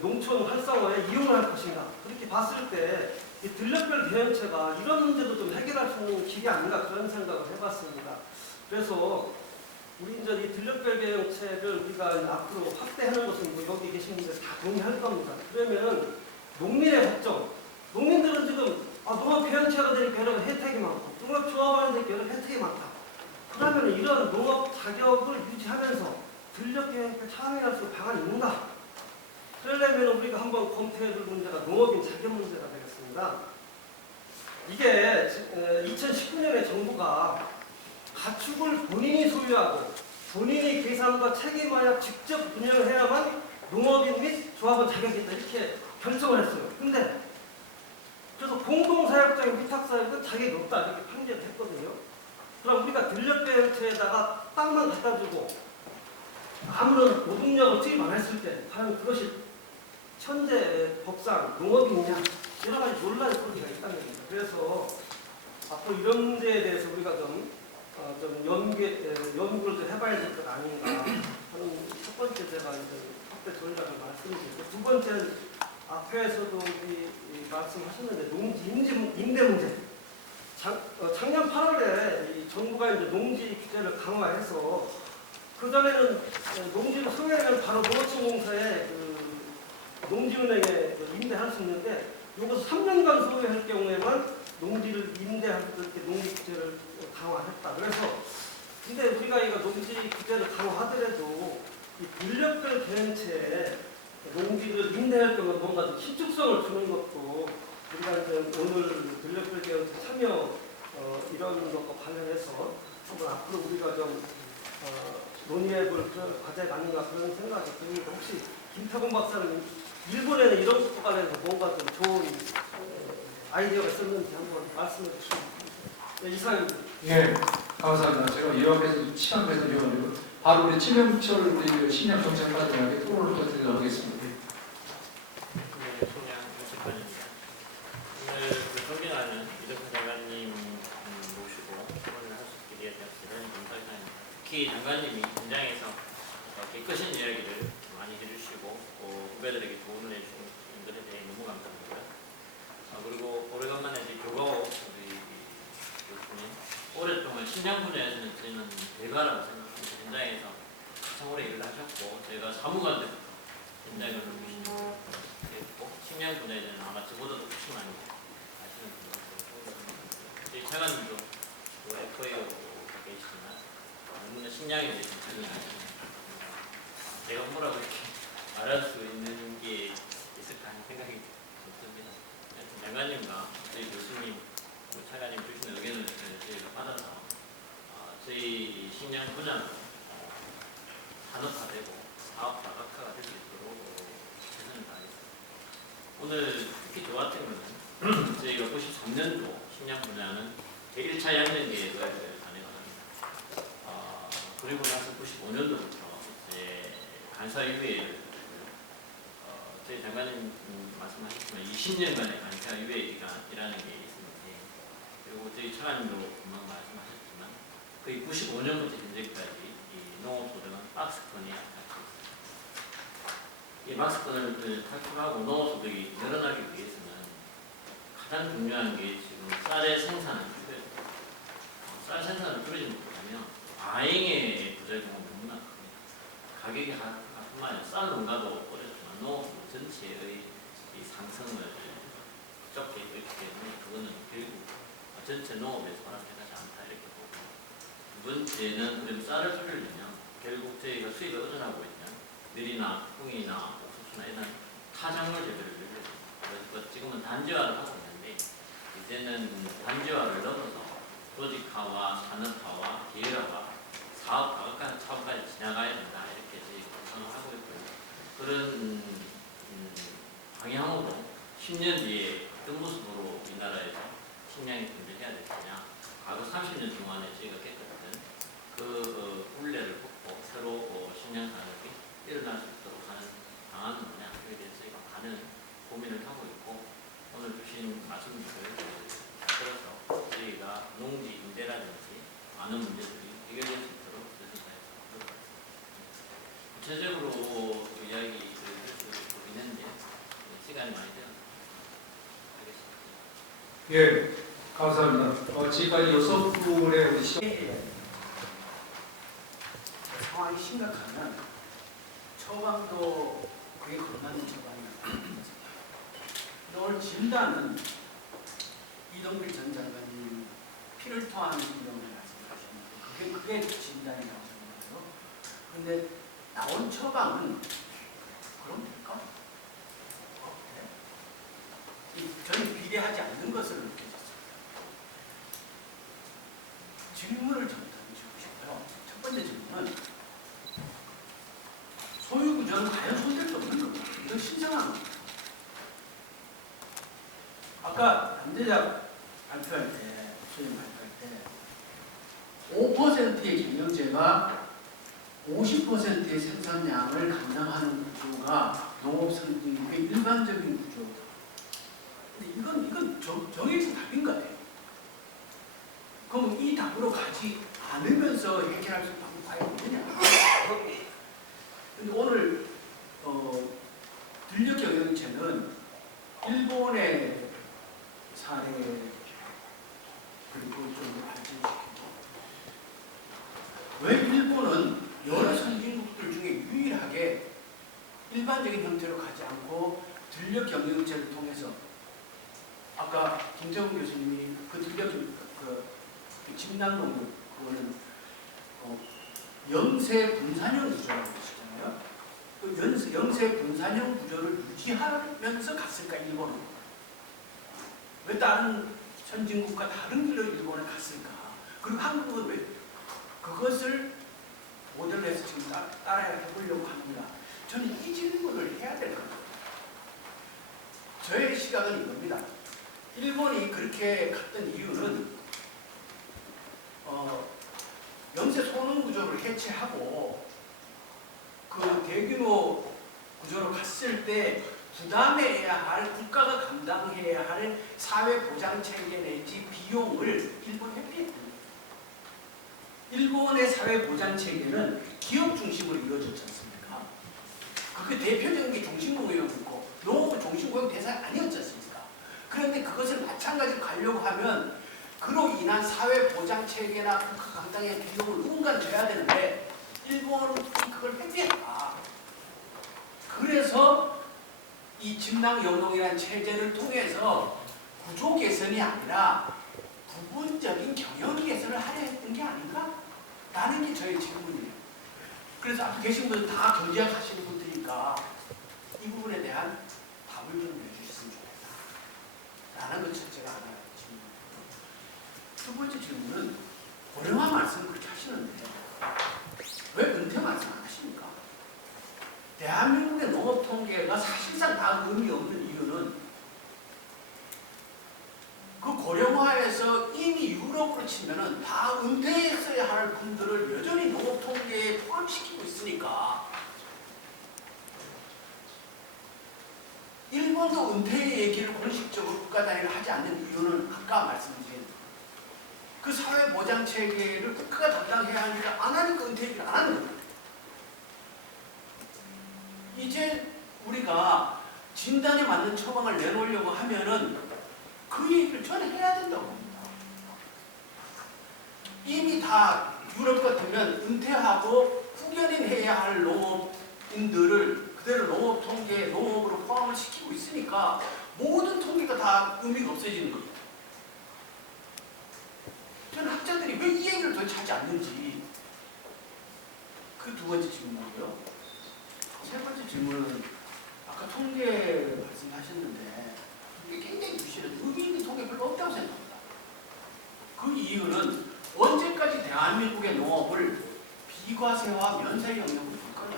농촌 활성화에 이용을 할 것인가? 그렇게 봤을 때 이 들녘별 대응체가 이런 문제도 좀 해결할 수 있는 길이 아닌가 그런 생각을 해봤습니다. 그래서 우리 이제 이 들녘별 대응체를 우리가 앞으로 확대하는 것은 뭐 여기 계신 분들 다 동의할 겁니다. 그러면은 농민의 걱정, 농민들은 지금 농업 비행체가 되니까 여러 혜택이 많고 농업 조합하는 데니까 여러 혜택이 많다. 그러면 이런 농업 자격을 유지하면서 들녘 비행체 참여할 수 있는 방안이 있는가? 그러려면 우리가 한번 검토해볼 문제가 농업인 자격 문제가 되겠습니다. 이게 2019년에 정부가 가축을 본인이 소유하고 본인이 계산과 책임하여 직접 운영을 해야만 농업인 및 조합원 자격이 있다 이렇게 결정을 했어요. 근데 그래서 공동사역자인 위탁사역은 자격이 없다 이렇게 판결을 했거든요. 그럼 우리가 들녘비행체에다가 땅만 갖다 주고 아무런 노동력을 투입 안 했을 때 과연 그것이 현재 법상 농업이냐 여러 가지 논란의 소리가 있다는 겁니다. 그래서 앞으로 이런 문제에 대해서 우리가 좀 연구를 좀 해봐야 될 것 아닌가 하는 첫 번째 제가 이제 확대 전략을 말씀드리고 두 번째는 앞에서도 말씀하셨는데 농지 임대 문제. 작년 8월에 정부가 이제 농지 규제를 강화해서 그 전에는 농지를 소유하면 바로 농어촌공사에 농지은행에 임대할 수 있는데 이것을 3년간 소유할 경우에만 농지를 임대할 때 농지 규제를 강화했다. 그래서 근데 우리가 이거 농지 규제를 강화하더라도 이 분력별 계획체에 농지를 임대할 경우 뭔가 좀 신축성을 주는 것도 우리가 이제 오늘 분력별 계획체 참여 이런 것과 관련해서 한번 앞으로 우리가 좀 논의해볼 그런 과제가 아닌가 그런 생각이 듭니다. 혹시 김태곤 박사는 일본에는 이런 것과 관련해서 뭔가 좀 좋은 아이디어가 있었는지 한번 말씀해 주시면 네, 이상입니다. 예, 감사합니다. 제가 이 앞에서 시간 배설이어가지고 바로 우리 최명철 우리 신약 경찰관님에게 토론을 부탁드리도록 하겠습니다. 네, 신양 경찰관입니다. 오늘 그 존경하는 이덕훈 장관님 모시고 토론을 할 수 있게 되었다는 대단히 감사합니다. 특히 장관님이 현장에서 깨끗한 이야기를 많이 해주시고 후배들에게 조언을 해주신 분들에 대해 너무 감사합니다. 그리고 오래간만에 이제 교과오 우리 교수님 오랫동안 식량 분야에서는 저는 대가라고 생각합니다. 현장에서 참 오래 일을 하셨고 저희가 사무관 때부터 현장에 계신 분 식량 분야에는 아마 저보다도 훨씬 많이 아시는 분 같아요. 저희 차관님도 FAO가 계시지만 너무나 식량에 대해서 전혀 아시는 제가 뭐라고 이렇게 말할 수 있는 게 있을까 하는 생각이 듭니다. 장관님과 저희 교수님, 차관님 주신 의견을 저희가 받아서 저희 식량 분야는 산업화되고 사업 다각화가 될 수 있도록 최선을 다하겠습니다. 오늘 특히 저 같은 경우는 저희가 93년도 식량 분야는 제1차 양념계획을 단행을 합니다. 그리고 나서 95년도부터 간사유예를 저희 장관님 말씀하셨지만 20년간의 간사유예 기간이라는 게 있습니다. 그리고 저희 차관님도 금방 말씀하셨지만 거의 95년부터 현재까지 이 농업소득은 박스권이 같이 있습니다. 이 박스권을 탈출하고 농업소득이 늘어나기 위해서는 가장 중요한 게 지금 쌀의 생산을 줄여야 됩니다. 쌀 생산을 줄이지 못하면 과잉의 부작용은 너무나 큽니다. 가격이 뿐만 아니라 쌀 농가도 어렵지만 농업소 전체의 이 상승을 적게 있기 때문에 그거는 결국 전체 농업에서 활약해가지 않다 이렇게 보고 두 번째는 그럼 쌀을 줄이려면 결국 저희가 수입이 어전하고 있는 밀이나 콩이나 옥수수나 이런 타작물 재배를 늘려야 됩니다. 그래서 지금은 단지화를 하고 있는데 이제는 단지화를 넘어서 조직화와 산업화와 계열화와 사업 다각화 차원까지 지나가야 된다 이렇게 저희가 생각하고 있고요. 그런 방향으로 10년 뒤에 어떤 모습으로 이 나라에서 식량이 분배해야 될 거냐 과거 30년 동안에 저희가 깨끗한 그 굴레를 벗고 새로 식량 산업이 일어날 수 있도록 하는 방안은 뭐냐 그에 대해서 저희가 많은 고민을 하고 있고 오늘 주신 말씀들을 들어서 저희가 농지 임대라든지 많은 문제들이 해결될 수 있도록 구체적으로 이야기를 할 수 있는데 시간이 많이 되어서 알겠습니다. 예, 감사합니다. 지금까지 6분의 우리 시간. 상황이 심각하면 처방도 그게 걸맞는 처방이 아닙니다. 오늘 진단은 이동필 전 장관님 피를 토하는 이름을 말씀하셨는데 그게 진단이라고 생각해요. 그런데 나온 처방은 그럼 될까? 저는 비례하지 않는 것을 느껴졌어요. 질문을 좀 던지고 싶어요. 첫 번째 질문은 소유구조는 과연 손댈 수 없는 겁니다. 이건 신성한 겁니다. 아까 남대작 발표할 때, 소위 발표할 때 5%의 경영제가 50%의 생산량을 감당하는 구조가 농업선진국의 일반적인 구조다. 근데 이건 정해진 답인 것 같아요. 그럼 이 답으로 가지 않으면서 해결할 수 있는 방법이 과연 있느냐? 근데 오늘 들녘 경영체는 일본의 사례 그리고 좀 발전시키고 왜 일본은 여러 선진국들 중에 유일하게 일반적인 형태로 가지 않고 들녘 경영체를 통해서 아까 김정은 교수님이 그 들려 침낭동 그거는 영세 분산형 구조라고 하시잖아요. 그 영세 분산형 구조를 유지하면서 갔을까 일본은? 왜 다른 선진국과 다른 길로 일본에 갔을까? 그리고 한국은 왜 그것을 모델로 해서 지금 따라해 보려고 합니다. 저는 이 질문을 해야 될 것 같아요. 저의 시각은 이겁니다. 일본이 그렇게 갔던 이유는 영세 소능 구조를 해체하고 그 대규모 구조로 갔을 때 부담해야 할 국가가 감당해야 할 사회 보장 체계 내지 비용을 일본 회피했습니다. 일본의 사회 보장 체계는 기업 중심으로 이루어졌지 않습니까? 그 대표적인 게 종신고용이었고 농업은 종신고용 대상이 아니었지 않습니까? 그런데 그것을 마찬가지로 가려고 하면 그로 인한 사회 보장 체계나 국가 감당의 비용을 누군가 져야 되는데 일본은 그걸 회피했다. 그래서 이 집낭연동이라는 체제를 통해서 구조 개선이 아니라 부분적인 경영 개선을 하려 했던 게 아닌가? 라는 게 저의 질문이에요. 그래서 앞에 계신 분들 다 경제학 하시는 분들이니까 이 부분에 대한 답을 좀 내주셨으면 좋겠다. 라는 것 첫째가 하나의 질문이고, 두 번째 질문은 고령화 말씀을 그렇게 하시는데 왜 은퇴 말씀 안 하십니까? 대한민국의 농업 통계가 사실상 다 의미 없는 이유는 그 고령화에서 이미 유럽으로 치면은 다 은퇴했어야 할 분들을 여전히 농업 통계에 포함시키고 있으니까 일본도 은퇴 얘기를 공식적으로 국가 단위로 하지 않는 이유는 아까 말씀드린 그 사회 보장 체계를 국가가 담당해야 하니까 안 하니까 은퇴 얘기를 안 하는 거예요. 이제 우리가 진단에 맞는 처방을 내놓으려고 하면은 그 얘기를 전에 해야 된다고 합니다. 이미 다 유럽 같으면 은퇴하고 후견인 해야 할 농업인들을 그대로 농업 통계, 농업으로 포함을 시키고 있으니까 모든 통계가 다 의미가 없어지는 겁니다. 저는 학자들이 왜 이 얘기를 도대체 하지 않는지 그 두 번째 질문이고요. 세 번째 질문은 아까 통계 말씀하셨는데 이게 굉장히 부실해요. 의미 있는 통계 별로 없다고 생각합니다. 그 이유는 언제까지 대한민국의 농업을 비과세와 면세 영역으로 둘 거냐.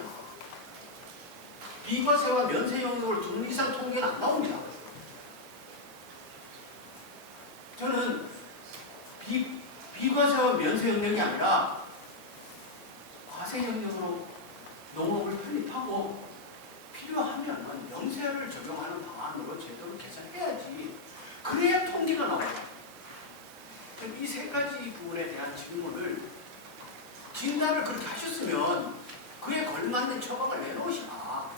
비과세와 면세 영역을 두는 이상 통계는 안 나옵니다. 저는 비과세와 면세 영역이 아니라 과세 영역으로 농업을 편입하고 필요하면 영세를 적용하는 방안으로 제도를 개선해야지. 그래야 통계가 나와요. 이 세 가지 부분에 대한 질문을 진단을 그렇게 하셨으면 그에 걸맞는 처방을 내놓으시나.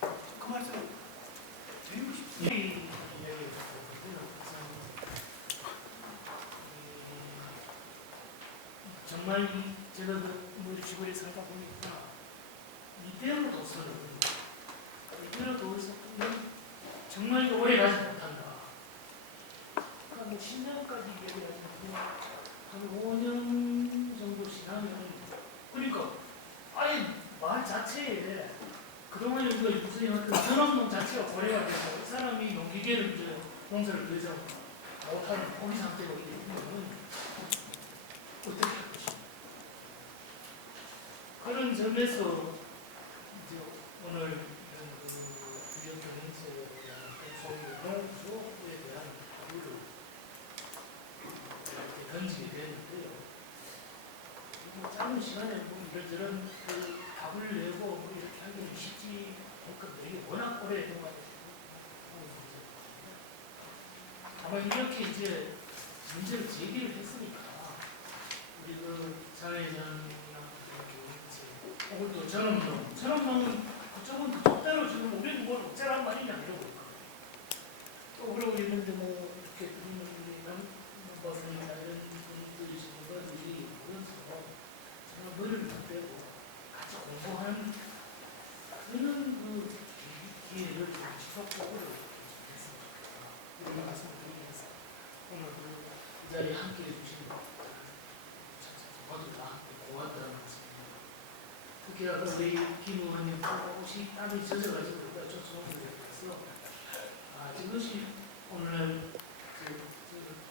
그 말씀 드리고 싶습니다. 정말 제가 그 시골에 살다 보니까 이대로도서는 정말 오래 가지 못한다. 그러니까 뭐 10년까지 얘기하는데 한 5년 정도 지나면 그러니까 아예 말 자체에 그동안 우리가 무슨 전업농 자체가 고래가 돼서 사람이 농기계를 이제 농사를 그저 못하는 포기 상태로 이러면 어떻게 할 것인가. 그런 점에서 이제 오늘 이런 주변경제에 대한 소위 농구조에 대한 이유를 이렇게 던지게 되는데요. 짧은 시간에 뭐 이런저런 그 답을 내고 뭐 이렇게 하기는 쉽지 않거든요. 이게 워낙 오래 동안에 아마 이렇게 이제 문제를 제기를 했으니까 우리 그 사회전이나 혹은 또 전업농은 그쪽은 그쪽대로 지금 우리는 뭘 어쩌란 말이냐 이러고 또 그러고 있는데 뭐 이렇게 버스나 이런 분들이 모여서 정말 머리를 못 빼고 같이 공부하는 그런 그 기회를 좀 지속적으로 했으면 말씀드리면서 오늘 이 자리에 함께해 주신 모두 다 고맙다는 말씀입니다. 특히나 우리 김 의원님 혹시 땀이 젖어가지고 쫓아오는 데 있어서 이것이 오늘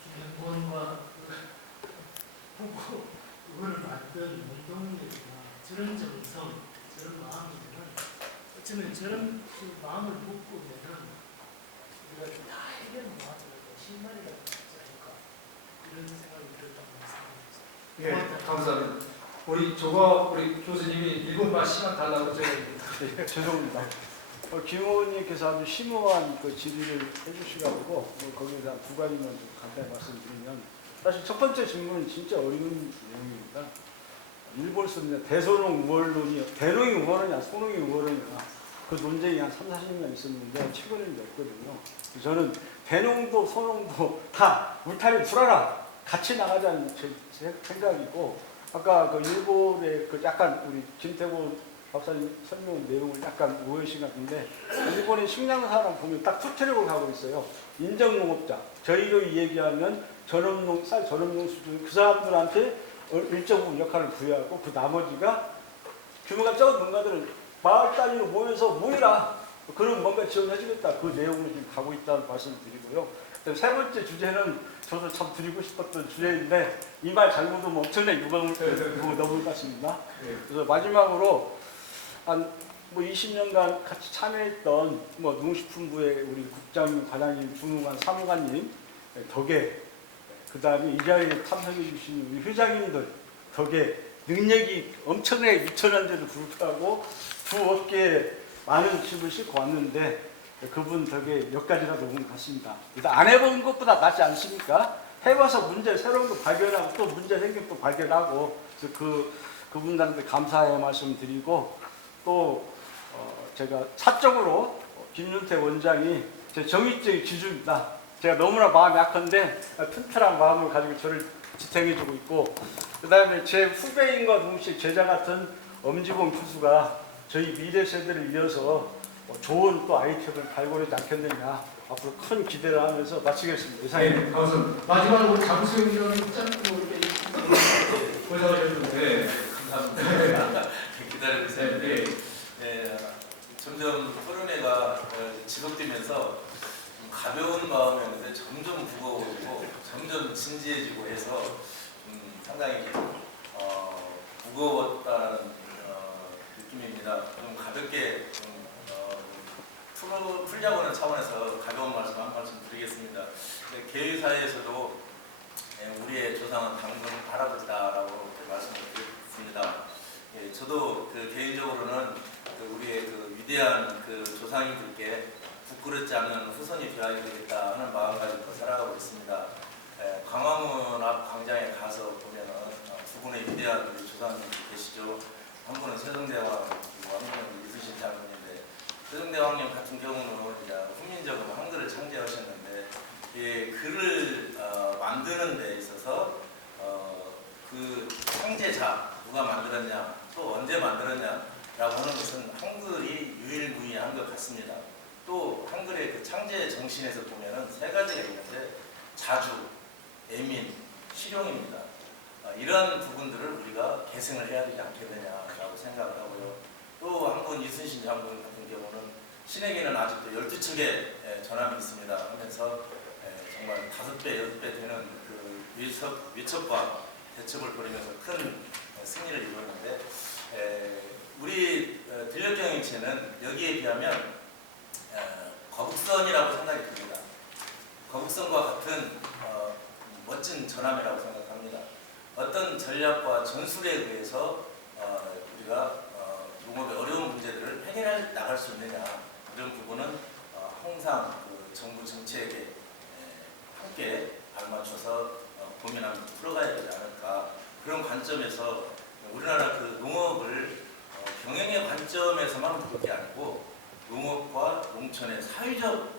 김영권과 후보 그거를 만든 운동력이나 저런 정성, 저런 마음이면 어쩌면 저런 마음을 묻고 내는 우리가 다 해결 모아서도 신발이라고 하지 않을까 이런 생각이 들었다고 말씀드립니다. 예, 감사합니다. 우리 교수님이 1분만 시간 달라고 제가 죄송합니다. 김 의원님께서 아주 심오한 그 질의를 해주시가지고 거기에 대한 두 가지만 좀 간단히 말씀드리면, 사실 첫 번째 질문은 진짜 어려운 내용입니다. 일본 쓰는 대소농 우월론이 대농이 우월하냐 소농이 우월하냐 그 논쟁이 한 3, 40년 있었는데 최근에 냈거든요. 저는 대농도 소농도 다 울타리 불어라 같이 나가자는 제 생각이고, 아까 그 일본의 그 약간 우리 김태곤 박사님 설명 내용을 약간 오해하신 것 같은데, 일본의 식량사랑 보면 딱 투 트랙을 가고 있어요. 인정농업자, 저희로 얘기하면 쌀 전업농 수준, 그 사람들한테 일정 부분 역할을 부여하고 그 나머지가 규모가 적은 농가들은 마을 단위로 모여서 모이라, 그런 뭔가 지원해주겠다, 그 내용으로 지금 가고 있다는 말씀을 드리고요. 세 번째 주제는 저도 참 드리고 싶었던 주제인데 이 말 잘못하면 엄청나게 유감을 넘을 것 같습니다. 그래서 마지막으로 한 20년간 같이 참여했던 농식품부의 우리 국장님, 과장님, 주무관, 사무관님 덕에, 그 다음에 이 자리에 참석해 주신 우리 회장님들 덕에 능력이 엄청나게 미천한데도 불구하고 두 업계에 많은 집을 싣고 왔는데 그분 덕에 몇 가지라도 온 것 같습니다. 일단 안 해본 것보다 낫지 않습니까? 해봐서 문제 새로운 거 발견하고 또 문제 생기면 또 발견하고, 그래서 그분들한테 감사의 말씀 드리고, 또 제가 사적으로 김윤태 원장이 제 정의적인 기준입니다. 제가 너무나 마음이 약한데 튼튼한 마음을 가지고 저를 지탱해주고 있고, 그 다음에 제 후배인과 동시에 제자 같은 엄지봉 교수가 저희 미래 세대를 이어서 좋은 또 아이템을 발굴하지 않겠느냐, 앞으로 큰 기대를 하면서 마치겠습니다. 이상입니다. 네, 감사합니다. 마지막으로 장수영 위원님 짧고 이렇게 고생하셨는데. 네, 감사합니다. 기다리고 있었는데 점점 토론회가 지속되면서 가벼운 마음이었는데 점점 무거워지고 점점 진지해지고 해서 상당히 무거웠다는 느낌입니다. 좀 가볍게 풀자고는 차원에서 가벼운 말씀 한 말씀 드리겠습니다. 개의사에서도 우리의 조상은 당군 할아버지다라고 말씀을 드렸습니다. 저도 개인적으로는 우리의 위대한 조상님들께 부끄럽지 않는 후손이 되어야 되겠다 하는 마음 가지고 살아가고 있습니다. 광화문 앞 광장에 가서 보면은 두 분의 위대한 우리 조상님이 계시죠. 한 분은 세종대왕, 한 분은 이순신 장군인데, 세종대왕님 같은 경우는 훈민정음 한글을 창제하셨는데, 글을 만드는 데 있어서 그 창제자 누가 만들었냐, 또 언제 만들었냐라고 하는 것은 한글이 유일무이한 것 같습니다. 또 한글의 창제 정신에서 보면은 세 가지가 있는데 자주, 애민, 실용입니다. 이러한 부분들을 우리가 계승을 해야 되지 않겠느냐라고 생각을 하고요. 또 한 분 이순신 장군 같은 경우는 신에게는 아직도 12척의 전함이 있습니다 하면서 정말 5배, 6배 되는 위첩과 대첩을 벌이면서 큰 승리를 이루었는데, 우리 들녘경영체는 여기에 비하면 거북선이라고 생각이 듭니다. 거북선과 같은 멋진 전함이라고 생각합니다. 어떤 전략과 전술에 의해서 우리가 농업의 어려운 문제들을 해결해 나갈 수 있느냐, 이런 부분은 항상 정부 정책에 함께 발맞춰서 고민하면서 풀어가야 되지 않을까, 그런 관점에서 우리나라 농업을 경영의 관점에서만 볼 게 아니고 농업과 농촌의 사회적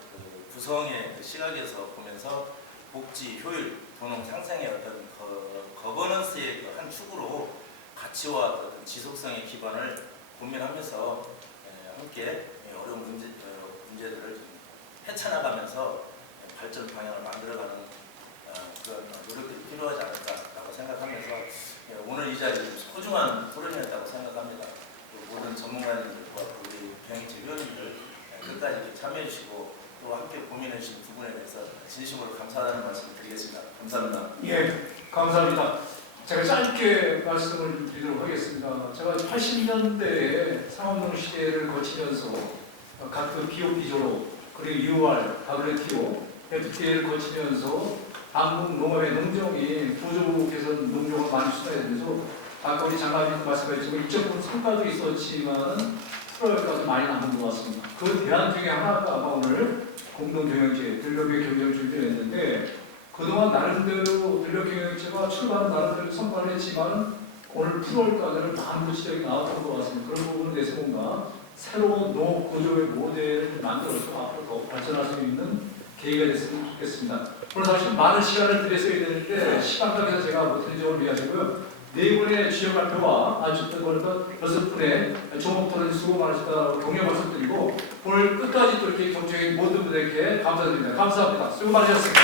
구성의 시각에서 보면서 복지, 효율, 도농 상생의 어떤 거버넌스의 한 축으로 가치와 어떤 지속성의 기반을 고민하면서 함께 어려운 문제들을 헤쳐나가면서 발전 방향을 만들어가는 그런 노력들이 필요하지 않을까라고 생각하면서 오늘 이 자리 소중한 토론이었다고 생각합니다. 모든 전문가님들과 우리 병행체 위원님들 끝까지 이렇게 참여해 주시고 또 함께 고민해 주신 부분에 대해서 진심으로 감사하다는 말씀 드리겠습니다. 감사합니다. 예, 감사합니다. 제가 짧게 말씀을 드리도록 하겠습니다. 제가 80년대에 상업농 시대를 거치면서 각급 BOP 졸업, 그리고 UR, WTO, FTA를 거치면서 한국 농업의 농정이 구조 개선 농정을 많이 수행하면서 아까 우리 장관님 말씀하셨지만 이쪽 성과도 있었지만 프로젝트가 좀 많이 남은 것 같습니다. 그 대안 중에 하나가 아마 오늘 공동경영체, 들녘의 경쟁을 준비했는데 그동안 나름대로 들녘경영체가 출발은 나름대로 성과를 했지만 오늘 프로젝트까지는 많은 지적이 나왔던 것 같습니다. 그런 부분에 대해서 뭔가 새로운 농업 구조의 모델을 만들어서 앞으로 더 발전할 수 있는 계기가 됐으면 좋겠습니다. 오늘 사실 많은 시간을 드렸어야 되는데 시간 관계에서 제가 못드린 점을 위하시고요. 네 분의 주요 발표와 아주 뜨거운 6분의 종목 토론 수고 많으셨다고 격려 말씀드리고 오늘 끝까지 또 이렇게 경청해 모든 분들께 감사드립니다. 감사합니다. 수고 많으셨습니다.